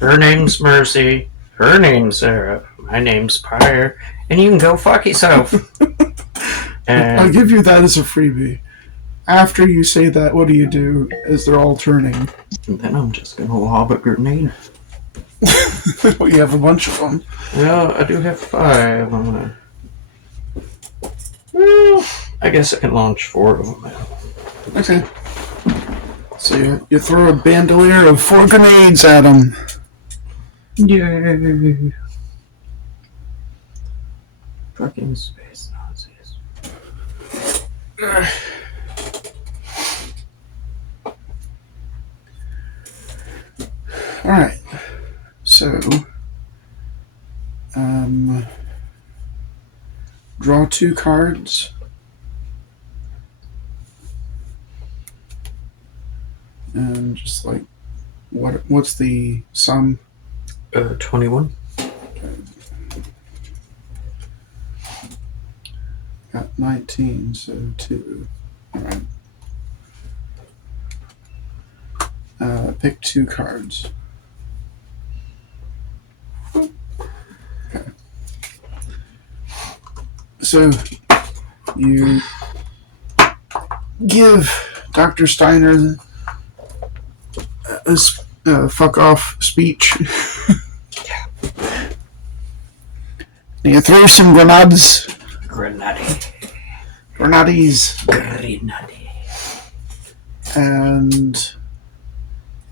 Her name's Mercy. Her name's Sarah. My name's Pyre. And you can go fuck yourself. And I'll give you that as a freebie. After you say that, what do you do as they're all turning? then I'm just gonna lob a grenade. You have a bunch of them. Well, I do have 5. I'm gonna I guess I can launch 4 of them now. Okay. So you throw a bandolier of 4 grenades at him. Yay! Fucking space Nazis. Alright. So, draw 2 cards. And just like, what's the sum? 21. Got 19, so 2. Alright. Pick 2 cards. Okay. So, you give Dr. Steiner a fuck off speech. You throw some grenades. Grenades. And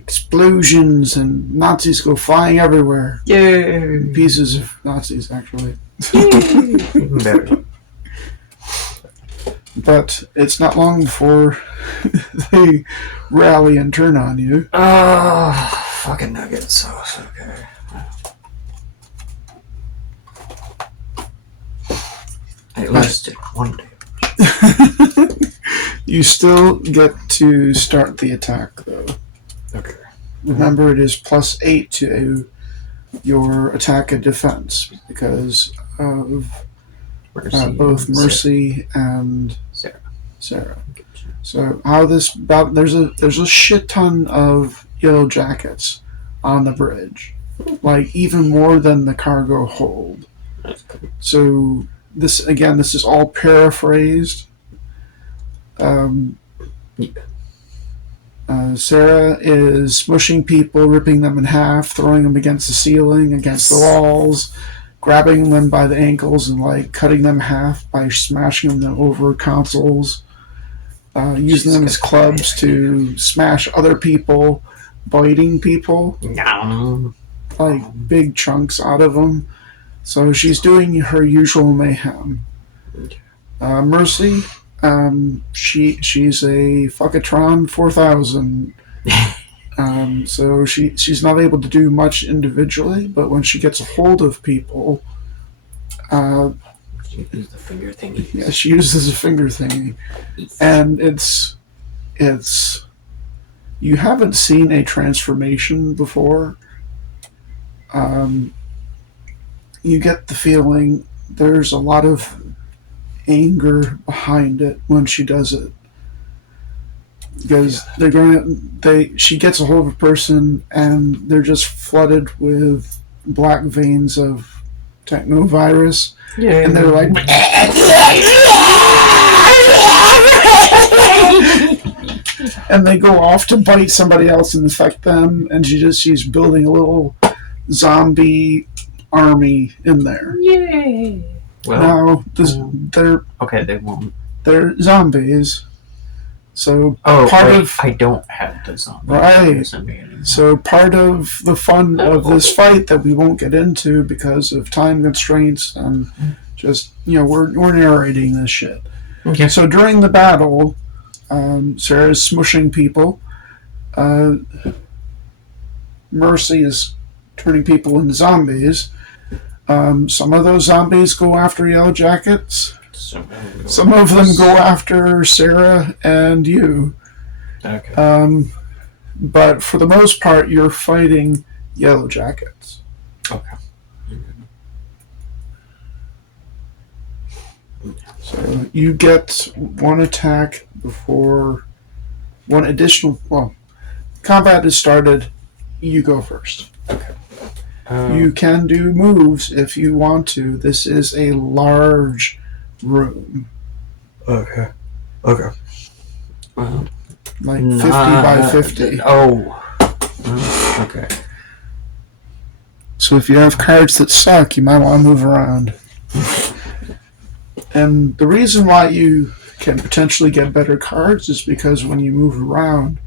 explosions and Nazis go flying everywhere. Yay! Pieces of Nazis, actually. Better. But it's not long before they rally and turn on you. Fucking nugget sauce, okay. I at least did 1 damage. You still get to start the attack, though. Okay. Remember, it is +8 to your attack and defense because of both Mercy and Sarah. So how this about there's a shit ton of yellow jackets on the bridge, like even more than the cargo hold. So this is all paraphrased. Sarah is smushing people, ripping them in half, throwing them against the ceiling, against the walls, grabbing them by the ankles and like cutting them in half by smashing them over consoles, using them as clubs to smash other people, biting people, like big chunks out of them. So she's doing her usual mayhem. Mercy, she's a Fuckatron 4000. So she's not able to do much individually, but when she gets a hold of people, she uses the finger thingy. Yeah, she uses a finger thingy, and it's you haven't seen a transformation before. You get the feeling there's a lot of anger behind it when she does it. Because she gets a hold of a person and they're just flooded with black veins of technovirus. Yeah. And they're like, and they go off to bite somebody else and infect them, and she's building a little zombie army in there. Yay! Well, they won't. They're zombies. So I don't have the zombie. Right. So part of the fun of this fight that we won't get into because of time constraints and just we're narrating this shit. Okay. So during the battle, Sarah's smushing people. Mercy is turning people into zombies. Some of those zombies go after Yellow Jackets. Some of them go after Sarah and you. Okay. But for the most part, you're fighting Yellow Jackets. Okay. So you get one attack before one additional. Well, combat is started. You go first. Okay. You can do moves if you want to. This is a large room. Okay. Like 50 by 50. Okay. So if you have cards that suck, you might want to move around. And the reason why you can potentially get better cards is because when you move around,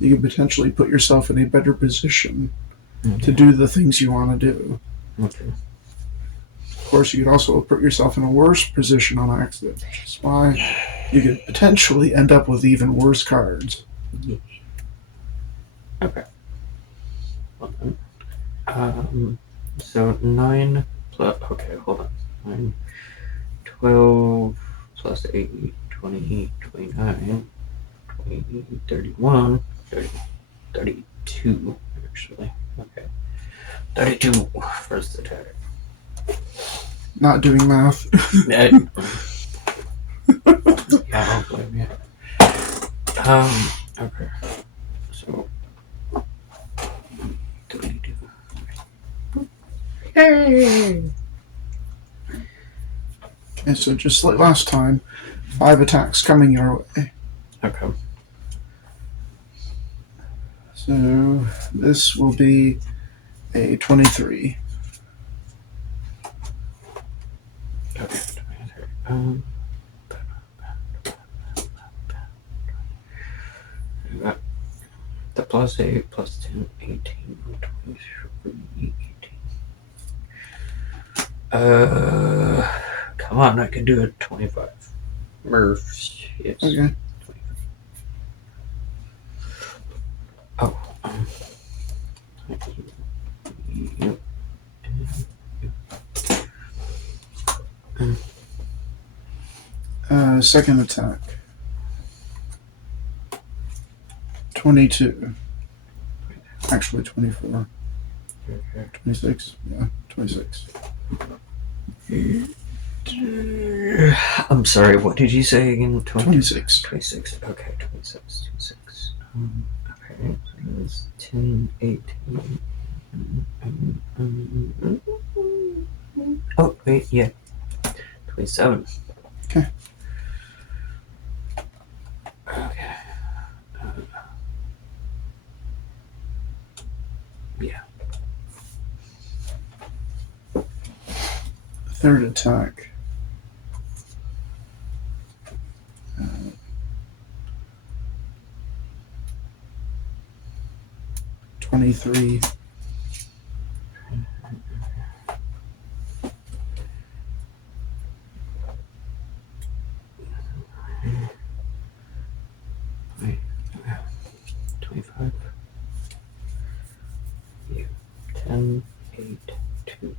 you can potentially put yourself in a better position to do the things you want to do. Okay. Of course, you could also put yourself in a worse position on accident, which is why you could potentially end up with even worse cards. Okay. Well then. So 9 plus. Okay, hold on. 9, 12 plus 8, 20, 29, 20, 31, 30, 32, actually. Okay. 32 first attack. Not doing math. Yeah, I don't blame you. Okay. So 32. Hey! And so just like last time, 5 attacks coming your way. Okay. So this will be a 23. Okay. The plus 8, plus 10, 18, 23, 18. Come on, I can do it. 25. Murphs. Yes. Okay. 25. Oh. Second attack. 22. Actually 24. Okay. 26. Yeah, 26. I'm sorry, what did you say again? 26. 26. Okay, 26. 26. Okay, so that's 10, 18. Oh, wait, yeah. 27. Okay. Okay. Yeah. Third attack. 23. Wait. 25. Yeah. 10, 8, 2,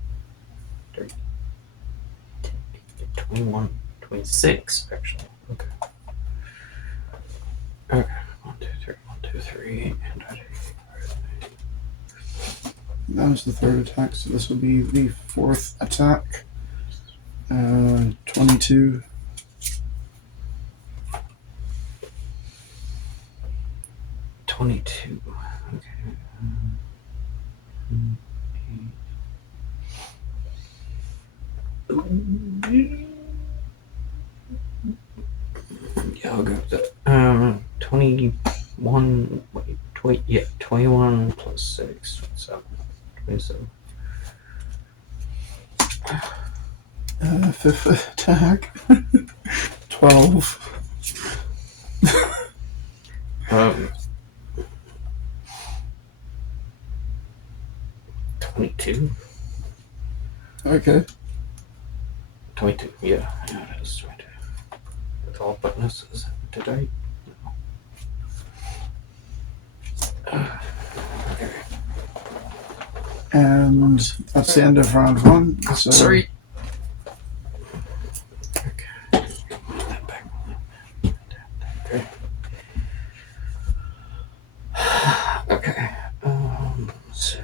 3, 10, 21, 26, actually. Okay. Okay. 1, 2, 3, 1, 2, 3, and I That was the third attack, so this will be the fourth attack. 22. 22. Okay. Yeah, I'll go with that. 21. Wait, yeah, 21 plus 6. 27. Fifth attack. 12. 22. Okay. 22, yeah, it is 22. With all bonuses, did I? No. Okay. And that's the end of round 1. So Sorry. Okay. Put that back. Okay. Okay. So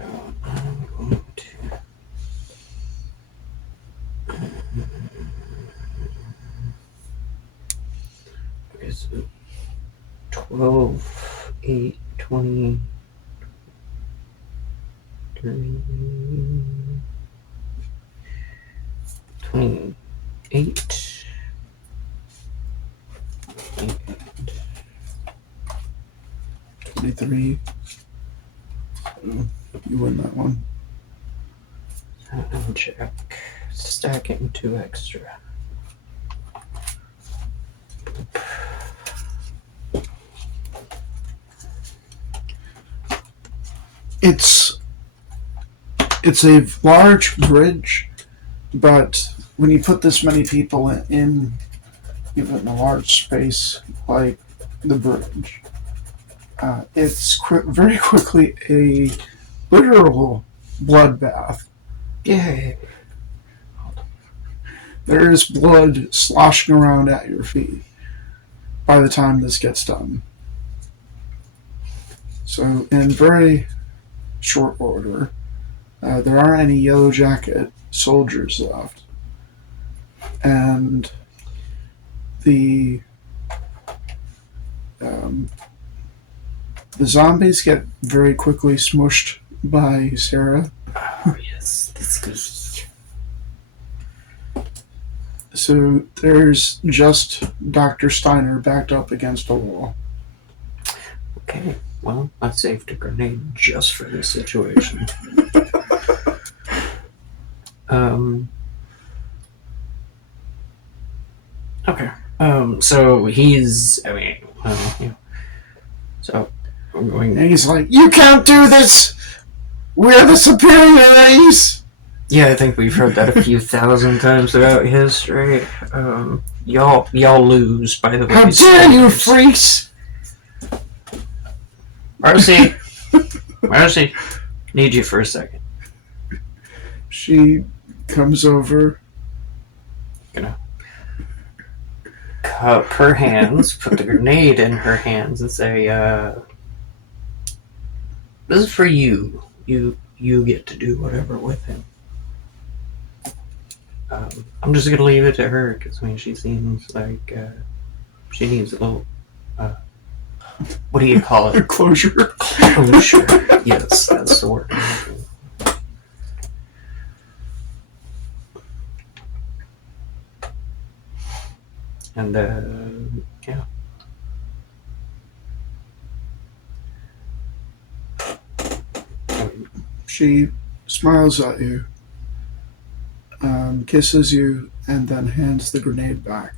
I'm going to. Okay, so 12, 8, 20, 30, 28. 23. So you win that one. And check. Stacking 2 extra. It's a large bridge, but when you put this many people in even a large space like the bridge, it's very quickly a literal bloodbath. Yay. There is blood sloshing around at your feet by the time this gets done. So, in very short order, there aren't any Yellow Jacket soldiers left. And the zombies get very quickly smushed by Sarah. Oh, yes. That's good. So there's just Dr. Steiner backed up against a wall. Okay. Well, I saved a grenade just for this situation. Okay. So he's, I mean, so I'm going. And he's like, "You can't do this! We're the superior race!" Yeah, I think we've heard that a few thousand times throughout history. Y'all lose, by the way. How dare you, freaks! Mercy, need you for a second. She comes over. Gonna cup her hands, put the grenade in her hands, and say, "This is for you. You get to do whatever with him." I'm just gonna leave it to her because she seems like she needs a little. What do you call it? Closure. Closure. Yes, that's the word. And yeah. She smiles at you, kisses you, and then hands the grenade back.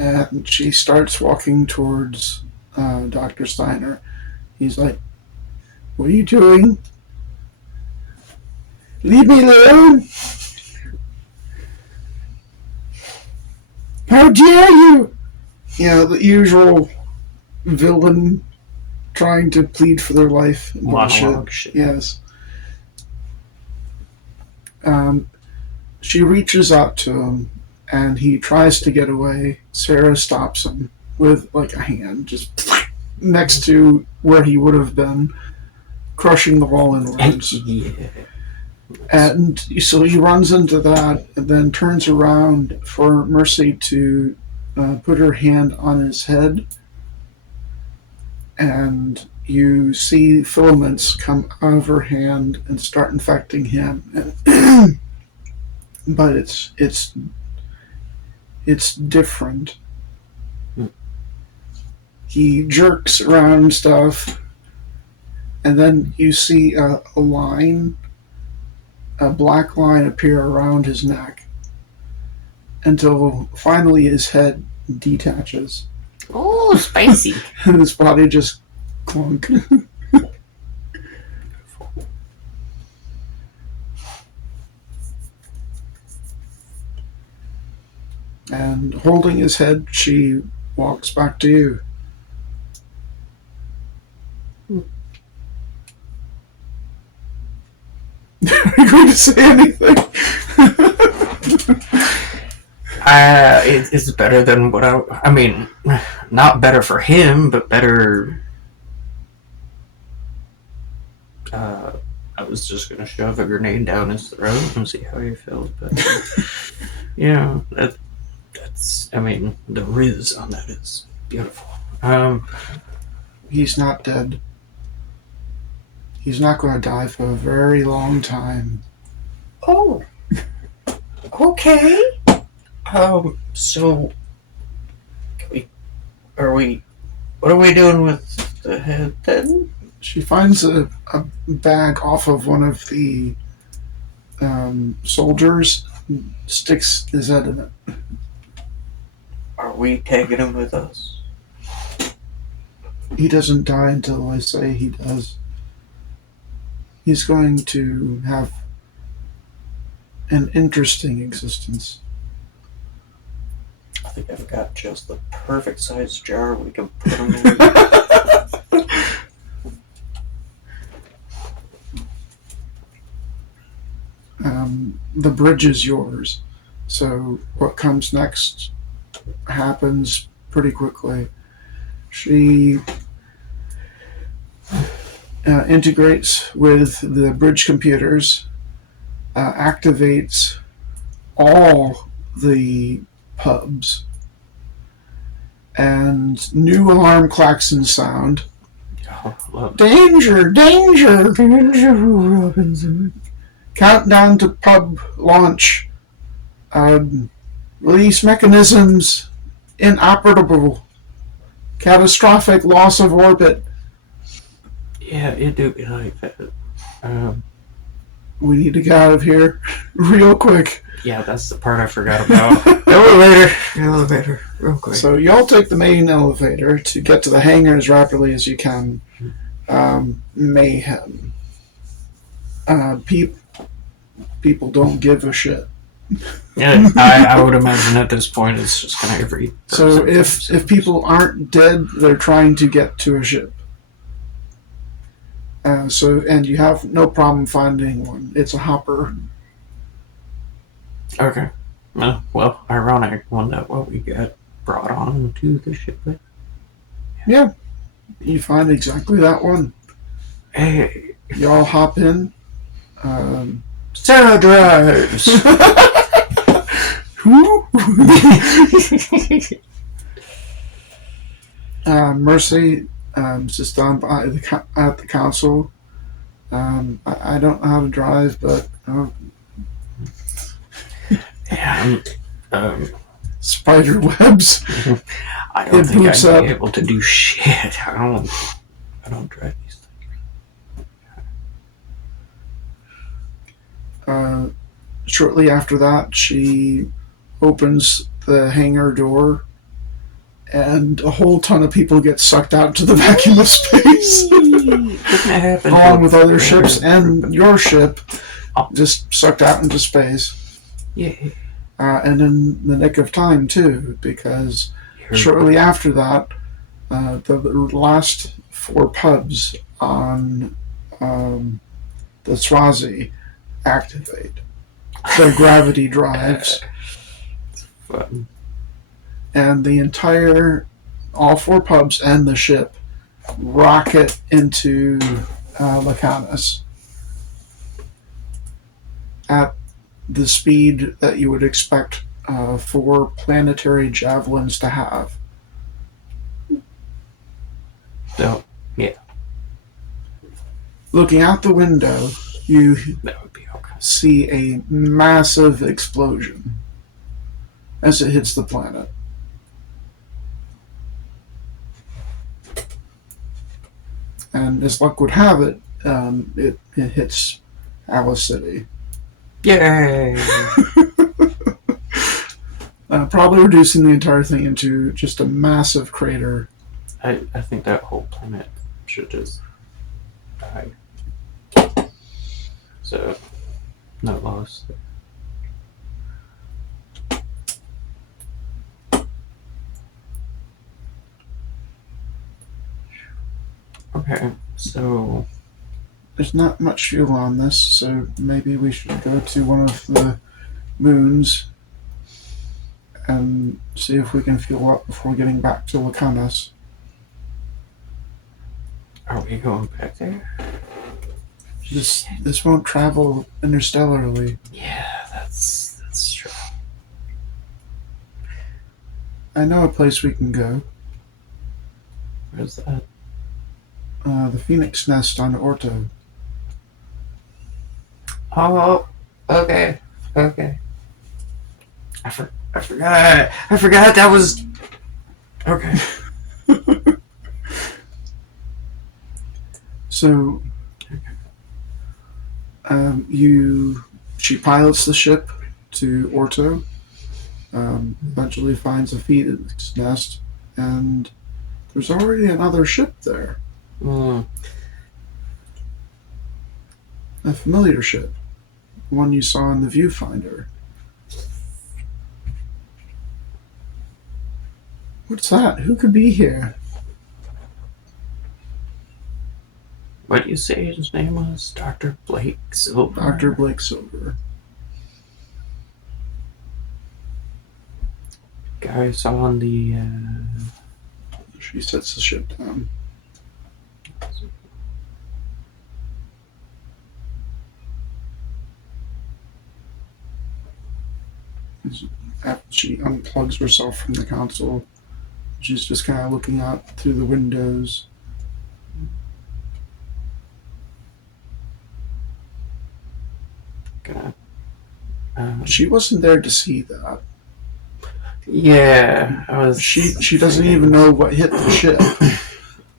And she starts walking towards Dr. Steiner. He's like, "What are you doing? Leave me alone! How dare you!" You know, the usual villain trying to plead for their life. Monologue shit. Yes. She reaches out to him, and he tries to get away. Sarah stops him with like a hand just next to where he would have been, crushing the wall inwards. Yeah. And so he runs into that and then turns around for Mercy to put her hand on his head. And you see filaments come out of her hand and start infecting him. But it's different. He jerks around stuff, and then you see a black line appear around his neck until finally his head detaches. Oh, spicy. And his body just clunk. And holding his head, she walks back to you. Are you going to say anything? It's better than what I mean, not better for him, but better. I was just gonna shove a grenade down his throat and see how he feels, but yeah, that's. I mean, the riz on that is beautiful. He's not dead. He's not going to die for a very long time. Oh, okay. So, what are we doing with the head then? She finds a bag off of one of the soldiers, sticks his head in it. Are we taking him with us? He doesn't die until I say he does. He's going to have an interesting existence. I think I've got just the perfect size jar we can put him in. The bridge is yours. So what comes next happens pretty quickly. She integrates with the bridge computers, activates all the pubs, and new alarm klaxons sound. Oh, Danger! Danger! Danger, Robinson. Countdown to pub launch. Release mechanisms inoperable. Catastrophic loss of orbit. Yeah, it do be like that. We need to get out of here real quick. Yeah, that's the part I forgot about. Elevator, real quick. So y'all take the main elevator to get to the hangar as rapidly as you can. Mayhem. People don't give a shit. Yeah, I would imagine at this point it's just kind of every. So if people aren't dead, they're trying to get to a ship. And you have no problem finding one. It's a hopper. Okay. Well, ironic. Wonder what we got brought on to the ship. Yeah, you find exactly that one. Hey, Y'all hop in. Sarah drives. Who? Mercy sits down at the console. I don't know how to drive, but Yeah. spider webs. I don't It think boots I'd up. be able to do shit. I don't drive these things. Shortly after that, she opens the hangar door, and a whole ton of people get sucked out into the vacuum of space, along with other ships and your ship, just sucked out into space. Yeah. And in the nick of time too, because shortly after that, the last 4 pubs on the Swazi activate. The gravity drives. Fun. And all 4 pubs and the ship rocket into Lacanus at the speed that you would expect 4 planetary javelins to have. So, yeah, Looking out the window, you that would be okay. see a massive explosion as it hits the planet. And as luck would have it, it hits Alice City. Yay! Probably reducing the entire thing into just a massive crater. I think that whole planet should just die. So, no loss. Okay, so There's not much fuel on this, so maybe we should go to one of the moons and see if we can fuel up before getting back to Lacanus. are we going back there? This won't travel interstellarly. Yeah, that's true. I know a place we can go. Where's that? The Phoenix Nest on Orto. Oh, okay. I forgot that was okay. So, she pilots the ship to Orto, eventually finds a Phoenix Nest, and There's already another ship there. Hmm. A familiar ship. One you saw in the viewfinder. What's that? Who could be here? What do you say his name was? Dr. Blake Silver? Dr. Blake Silver. Guy I saw on the... She sets the ship down. After she unplugs herself from the console, she's just kind of looking out through the windows. She wasn't there to see that. Yeah, I was... She doesn't even know what hit the ship.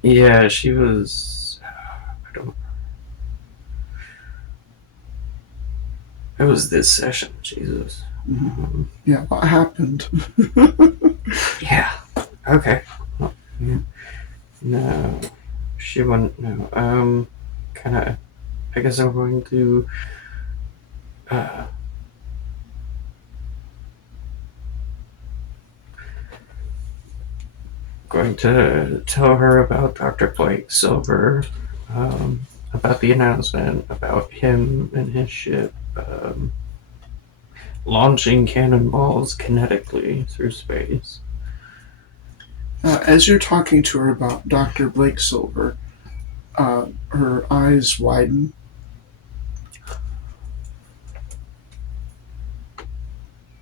Yeah, she was... I don't... It was this session, Jesus. Mm-hmm. Yeah, what happened? Yeah, okay. Well, yeah. No, she wouldn't know. Kinda... I guess I'm going to... going to tell her about Dr. Blake Silver, about the announcement, about him and his ship, launching cannonballs kinetically through space. As you're talking to her about Dr. Blake Silver, her eyes widen.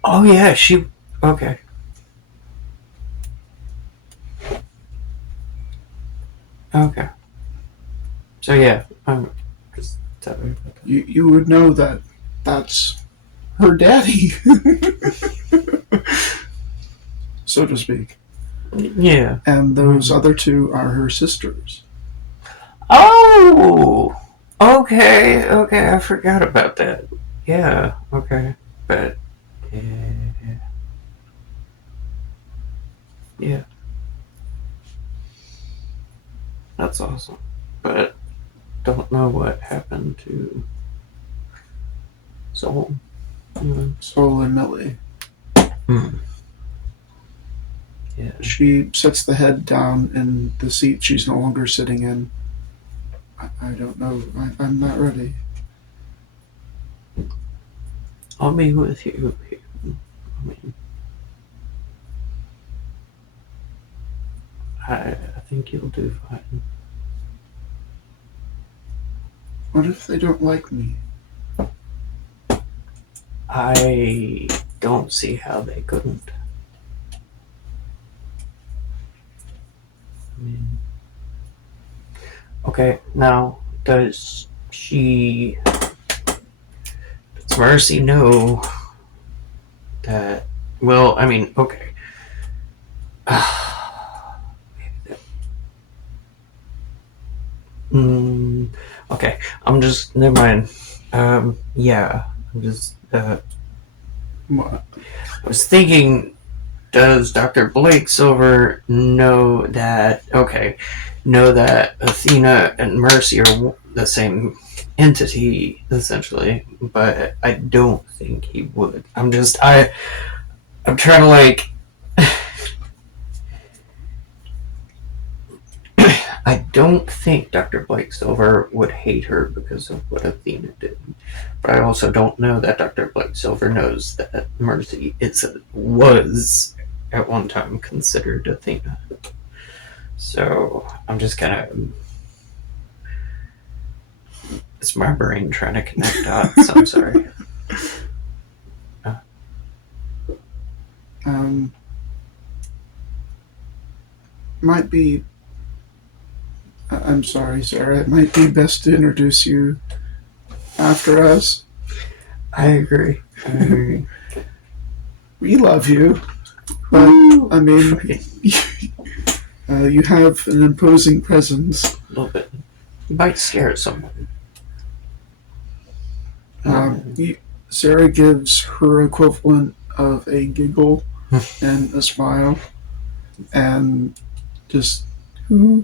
Oh yeah, she... Okay. Okay. So yeah, just tell me about that. You would know that that's her daddy, so to speak. Yeah. And those other two are her sisters. Oh! Okay, I forgot about that. Yeah, okay. But... Yeah. That's awesome. But don't know what happened to Soul. Soul and Millie. Yeah. She sets the head down in the seat she's no longer sitting in. I don't know. I'm not ready. I'll be with you. I mean, I think you'll do fine. What if they don't like me? I don't see how they couldn't. I mean, okay, now, does Mercy know that, well, I mean, okay. Okay, I'm just, never mind. Yeah, I'm just, What? I was thinking, does Dr. Blake Silver know that Athena and Mercy are the same entity, essentially, but I don't think he would. I'm trying to, like, I don't think Dr. Blake Silver would hate her because of what Athena did. But I also don't know that Dr. Blake Silver knows that Mercy was at one time considered Athena. So I'm just kind of... It's my brain trying to connect dots. I'm sorry. Might be... I'm sorry, Sarah. It might be best to introduce you after us. I agree. We love you, but I mean, you have an imposing presence. A little bit. You might scare someone. Sarah gives her equivalent of a giggle and a smile, and just Gonna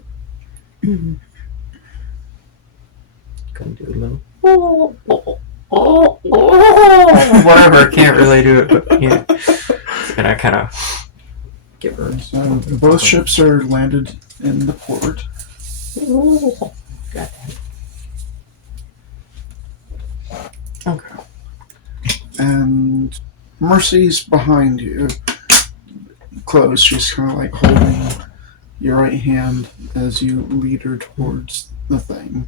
do a little. Whatever, can't really do it, but yeah. And I kind of give her. So both ships are landed in the port. God damn. Okay. And Mercy's behind you. Close. She's kind of like holding your right hand as you lead her towards the thing.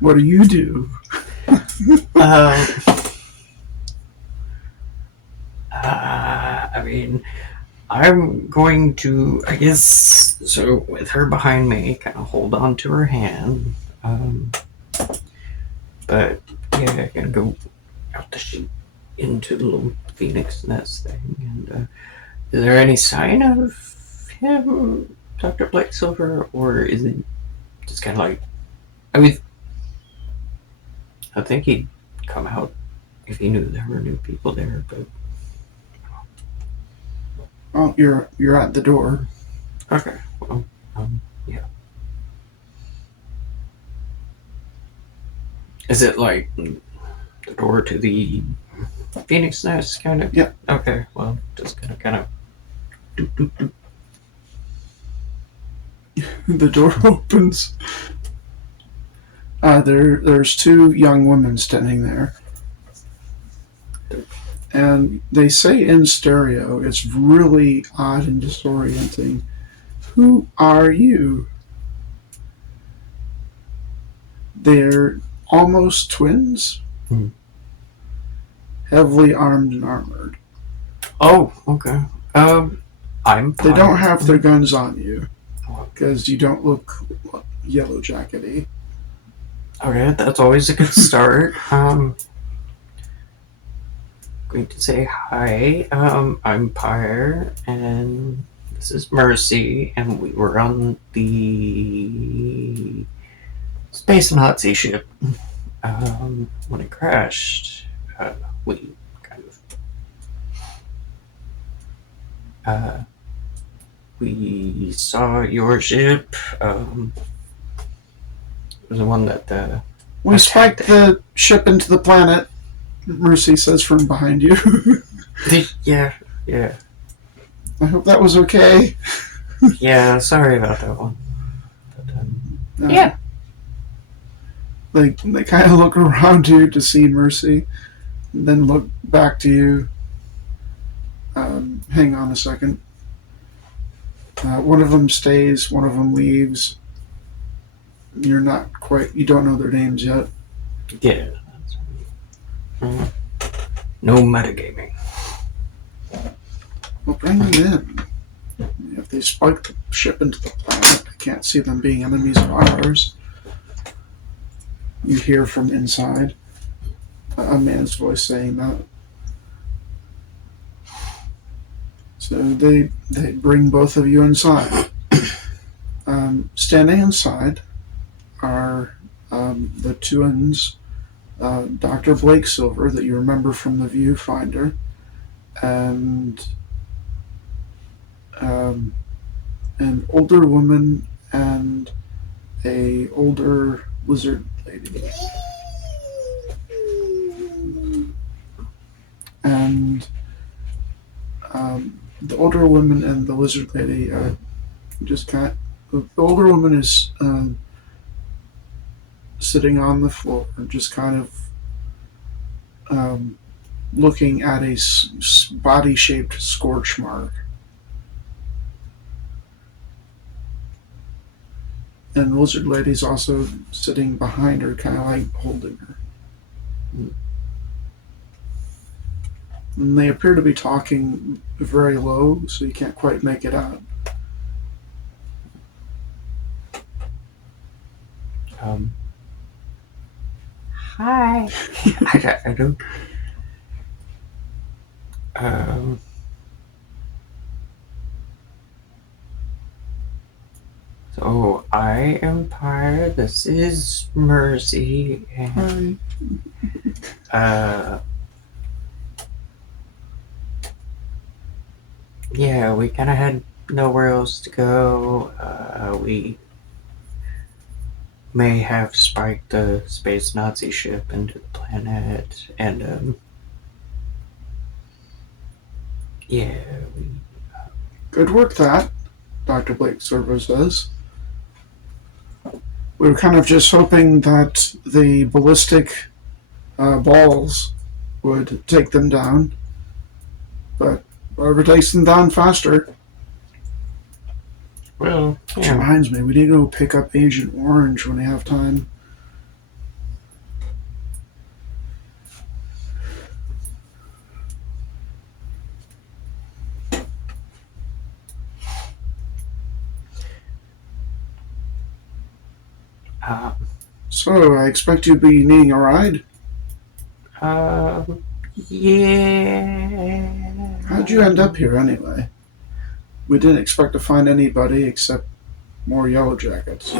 What do you do? I mean, I'm going to, I guess, so with her behind me, kind of hold on to her hand. But yeah, gonna go out the chute into the little phoenix nest thing. And is there any sign of him, Dr. Blake Silver, or is it just kind of like, I mean, I think he'd come out if he knew there were new people there, but Oh, you're at the door. okay, well, yeah. Is it like the door to the Phoenix Nest, kind of? Yeah. Okay, well, just gonna kind of doop, doop, doop. The door opens. There's two young women standing there. And they say in stereo, it's really odd and disorienting. Who are you? They're almost twins. Hmm. Heavily armed and armored. Oh, okay. I'm They fine. don't have their guns on you. Because you don't look yellow jackety. Okay, that's always a good start. Going to say hi. I'm Pyre, and this is Mercy, and we were on the Space Nazi ship. When it crashed, we kind of we saw your ship. It was the one that We spiked the ship into the planet, Mercy says from behind you. yeah. I hope that was okay. Yeah, sorry about that one. But, Yeah. They kind of look around you to see Mercy, and then look back to you. Hang on a second. One of them stays, one of them leaves. You don't know their names yet. yeah. No metagaming. Well, bring them in. If they spike the ship into the planet, I can't see them being enemies of ours. You hear from inside a man's voice saying that. So they bring both of you inside. Standing inside are the twins, Dr. Blake Silver, that you remember from the viewfinder, and an older woman and a older lizard lady. And the older woman and the lizard lady are just kind of, the older woman is sitting on the floor, just kind of looking at a body-shaped scorch mark. And the lizard lady's also sitting behind her, kind of like holding her. And they appear to be talking very low, so you can't quite make it out. Hi. I don't. So I am Pyre. This is Mercy, and Yeah, we kind of had nowhere else to go. We may have spiked the space Nazi ship into the planet, and yeah, Good work, that, Dr. Blake Servo says. We were kind of just hoping that the ballistic balls would take them down, but whatever takes them down faster. well, Which yeah. reminds me, we need to go pick up Agent Orange when we have time. So, I expect you'll be needing a ride. Yeah. How'd you end up here anyway? We didn't expect to find anybody except more yellow jackets.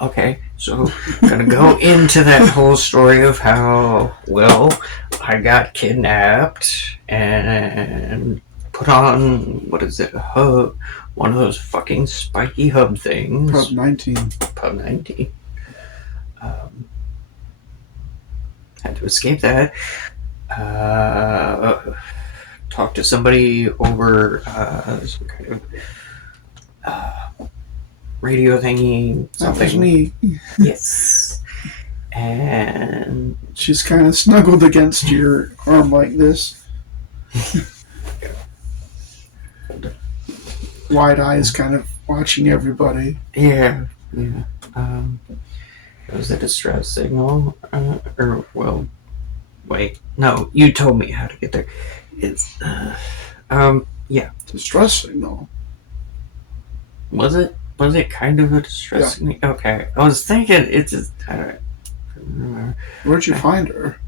Okay, so I'm gonna go into that whole story of how, well, I got kidnapped and put on, what is it, a hub, one of those fucking spiky hub things. Pub 19. Pub 19. Had to escape that. Talk to somebody over some kind of radio thingy. That was me. Yes. And She's kind of snuggled against your arm like this. Wide eyes kind of watching everybody. yeah. It was a distress signal. Wait. No, you told me how to get there. It's, yeah. Distress signal. Was it? Was it kind of a distress signal? Okay. I was thinking it's just, I don't remember. Where'd you find her?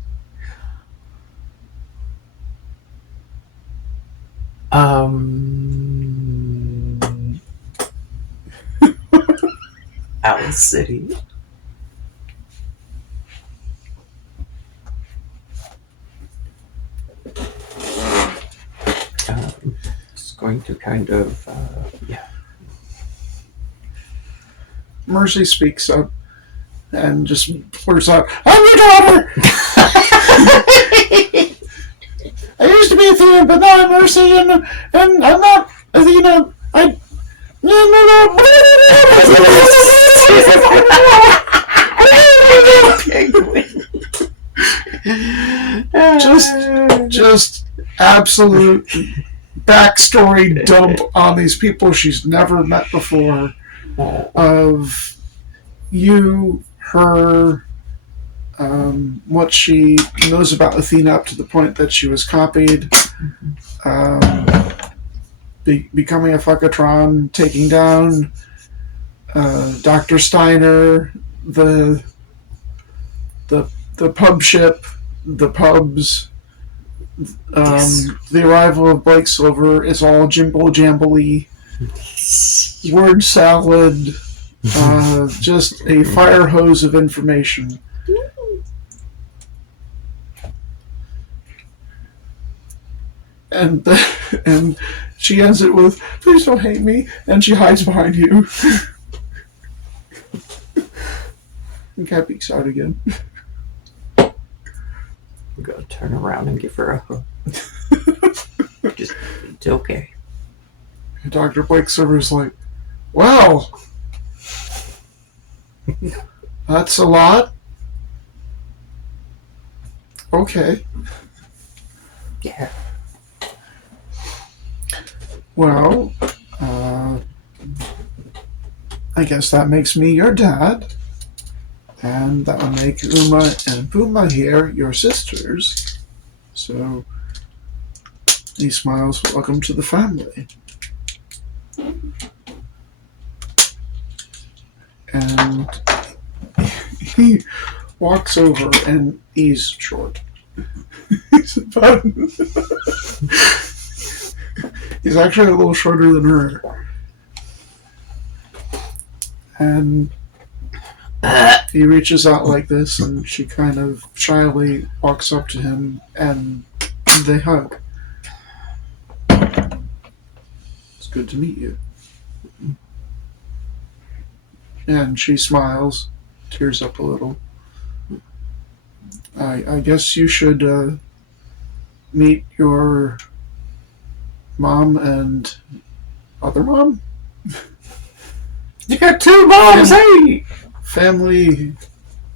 Alice City. It's going to kind of, yeah. Mercy speaks up and just blurts out, "I'm your daughter! I used to be Athena, but now I'm Mercy, and I'm not Athena. Just absolute backstory dump on these people she's never met before. Of you, her, what she knows about Athena up to the point that she was copied, becoming a fuckatron, taking down Dr. Steiner, the pub ship, the pubs. The arrival of Blake Silver is all jimble jambly, word salad, just a fire hose of information. And she ends it with, "Please don't hate me," and she hides behind you. And Cat peeks out again. I'm gonna turn around and give her a hug. Just, it's okay. And Dr. Blake Silver's like, "Well, that's a lot. Okay. Yeah. Well, I guess that makes me your dad. And that would make Uma and Puma here your sisters. So, he smiles, "Welcome to the family." And he walks over, and he's short. He's about... He's actually a little shorter than her. And He reaches out like this, and she kind of shyly walks up to him, and they hug. It's good to meet you. And she smiles, tears up a little. I guess you should meet your mom and other mom? You got two moms, hey! Family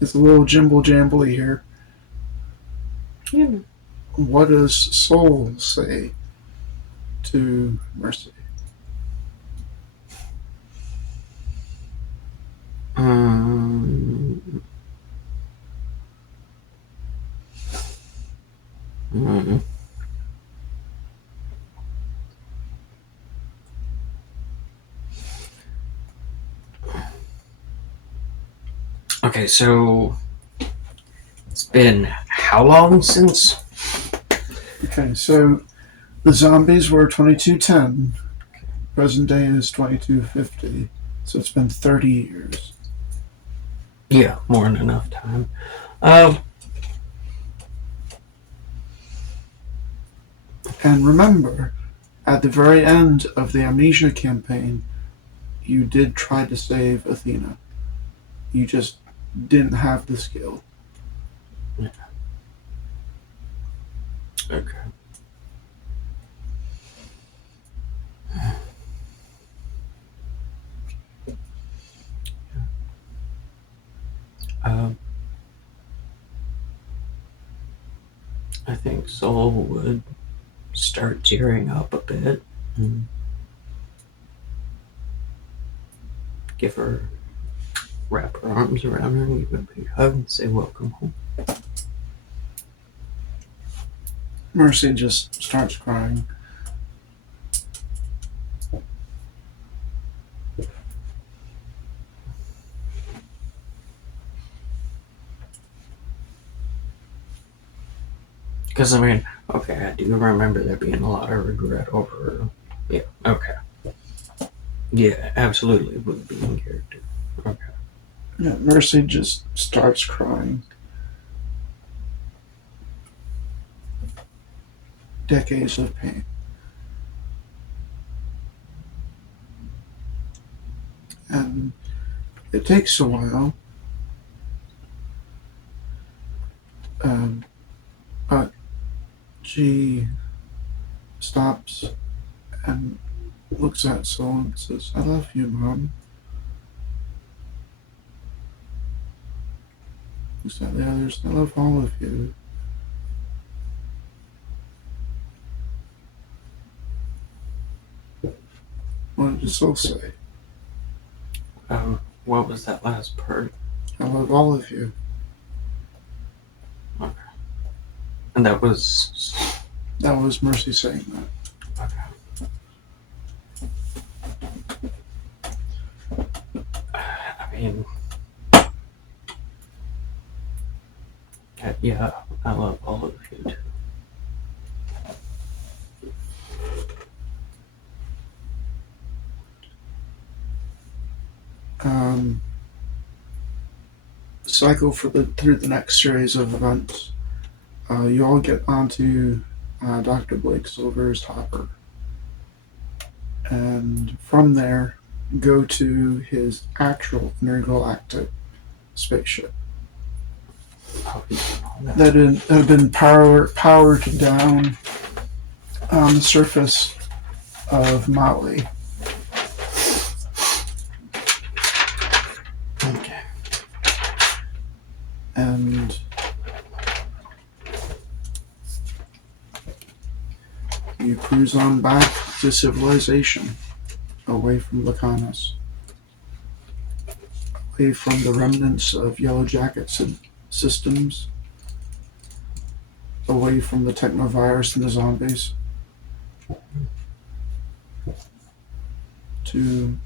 is a little jimble-jambly here. Yeah. What does Soul say to Mercy? Mm. Okay, so it's been how long since? Okay, so the zombies were 2210. Present day is 2250. So it's been 30 years. Yeah, more than enough time. And remember, at the very end of the Amnesia campaign, you did try to save Athena. You just didn't have the skill. Okay. I think Soul would start tearing up a bit. And give her, wrap her arms around her and give her a big hug and say, welcome home. Mercy just starts crying. Because, I mean, okay, I do remember there being a lot of regret over. Yeah, okay. Yeah, absolutely would be in character. Okay. Yeah, Mercy just starts crying. Decades of pain. And it takes a while. But she stops and looks at Soul and says, I love you, Mom. Looks at the others, I love all of you. What did Soul say? What was that last part? I love all of you. Okay. And that was. That was Mercy saying that. Okay. I mean. Yeah, I love all of you too. Cycle through the next series of events. You all get onto Dr. Blake Silver's hopper, and from there go to his actual intergalactic spaceship that had been powered down on the surface of Maui. Okay. And you cruise on back to civilization, away from Lacanas, away from the remnants of Yellow Jackets and systems, away from the technovirus and the zombies, to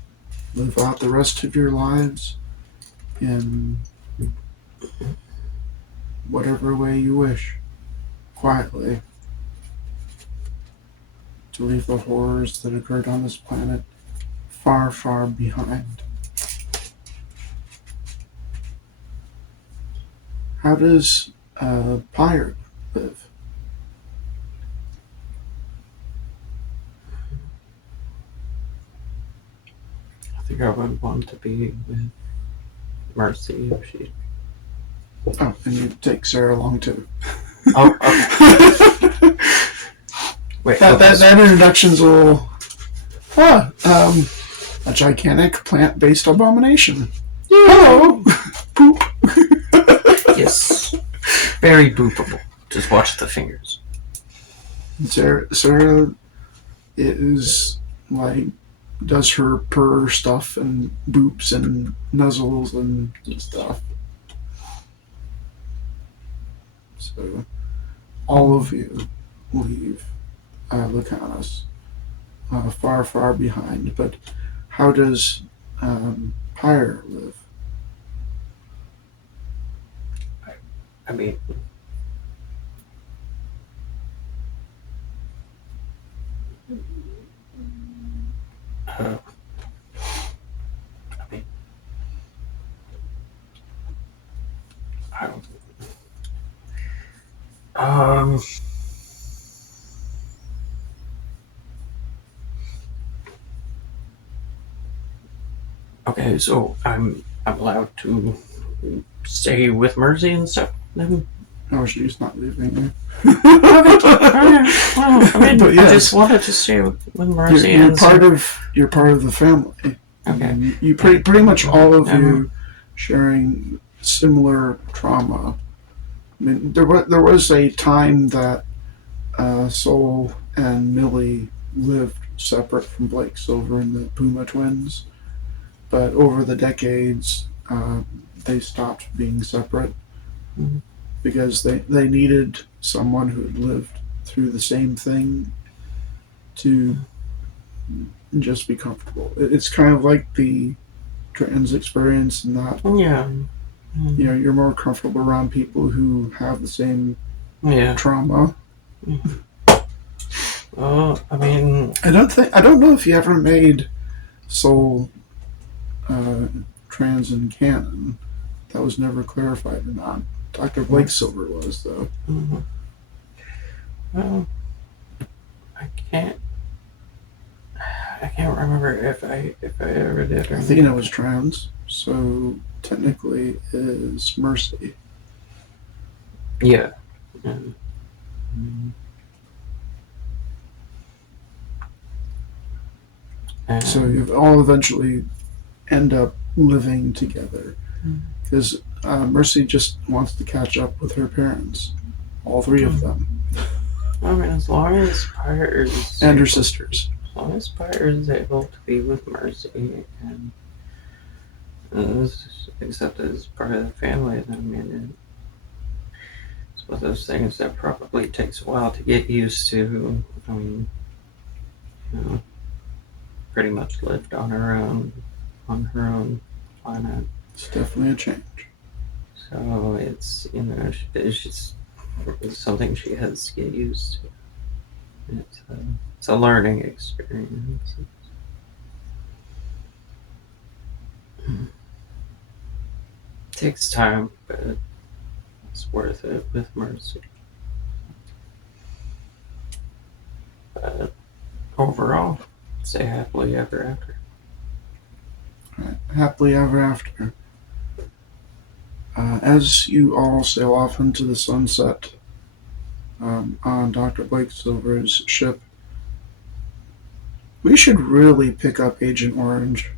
live out the rest of your lives in whatever way you wish, quietly, to leave the horrors that occurred on this planet far, far behind. how does Pyre live? I think I would want to be with Mercy if she. Oh, and you take Sarah along too. Oh, okay. Wait, That introduction's a little. A gigantic plant-based abomination. Hello. Poop. Yes. Very boopable. Just watch the fingers. Sarah is like does her purr stuff and boops and nuzzles and stuff. So all of you leave Lucanus far, far behind. But how does Pyre live? I mean, I mean, I don't. Okay, so I'm allowed to stay with Mercy and stuff. Then. Oh, she's not leaving you. Well, I mean, But yes. I just wanted to stay with Mercy. You're and part stuff. you're part of the family. Okay. You pretty much all of you sharing similar trauma. I mean, there was a time that Soul and Millie lived separate from Blake Silver and the Puma twins, but over the decades, they stopped being separate because they needed someone who had lived through the same thing to just be comfortable. It's kind of like the trans experience in that Yeah. you're more comfortable around people who have the same Yeah. trauma. Well, I mean, I don't know if you ever made Soul trans in canon. That was never clarified or not. Dr. Blake Silver was though. well, I can't remember if I ever did or not. Athena was trans, so technically is Mercy. Yeah. And So you all eventually end up living together because Mercy just wants to catch up with her parents, all three of them, I mean, as long as Pyre is and her sisters. As long as Pyre is able to be with Mercy and is accepted as part of the family, then I mean, it's one of those things that probably takes a while to get used to. I mean, pretty much lived on her own planet. It's definitely a change. So it's, it's just something she has to get used to. It's a learning experience. It takes time, but it's worth it with Mercy. But overall, say happily ever after. Right. Happily ever after. As you all sail off into the sunset on Dr. Blake Silver's ship, we should really pick up Agent Orange.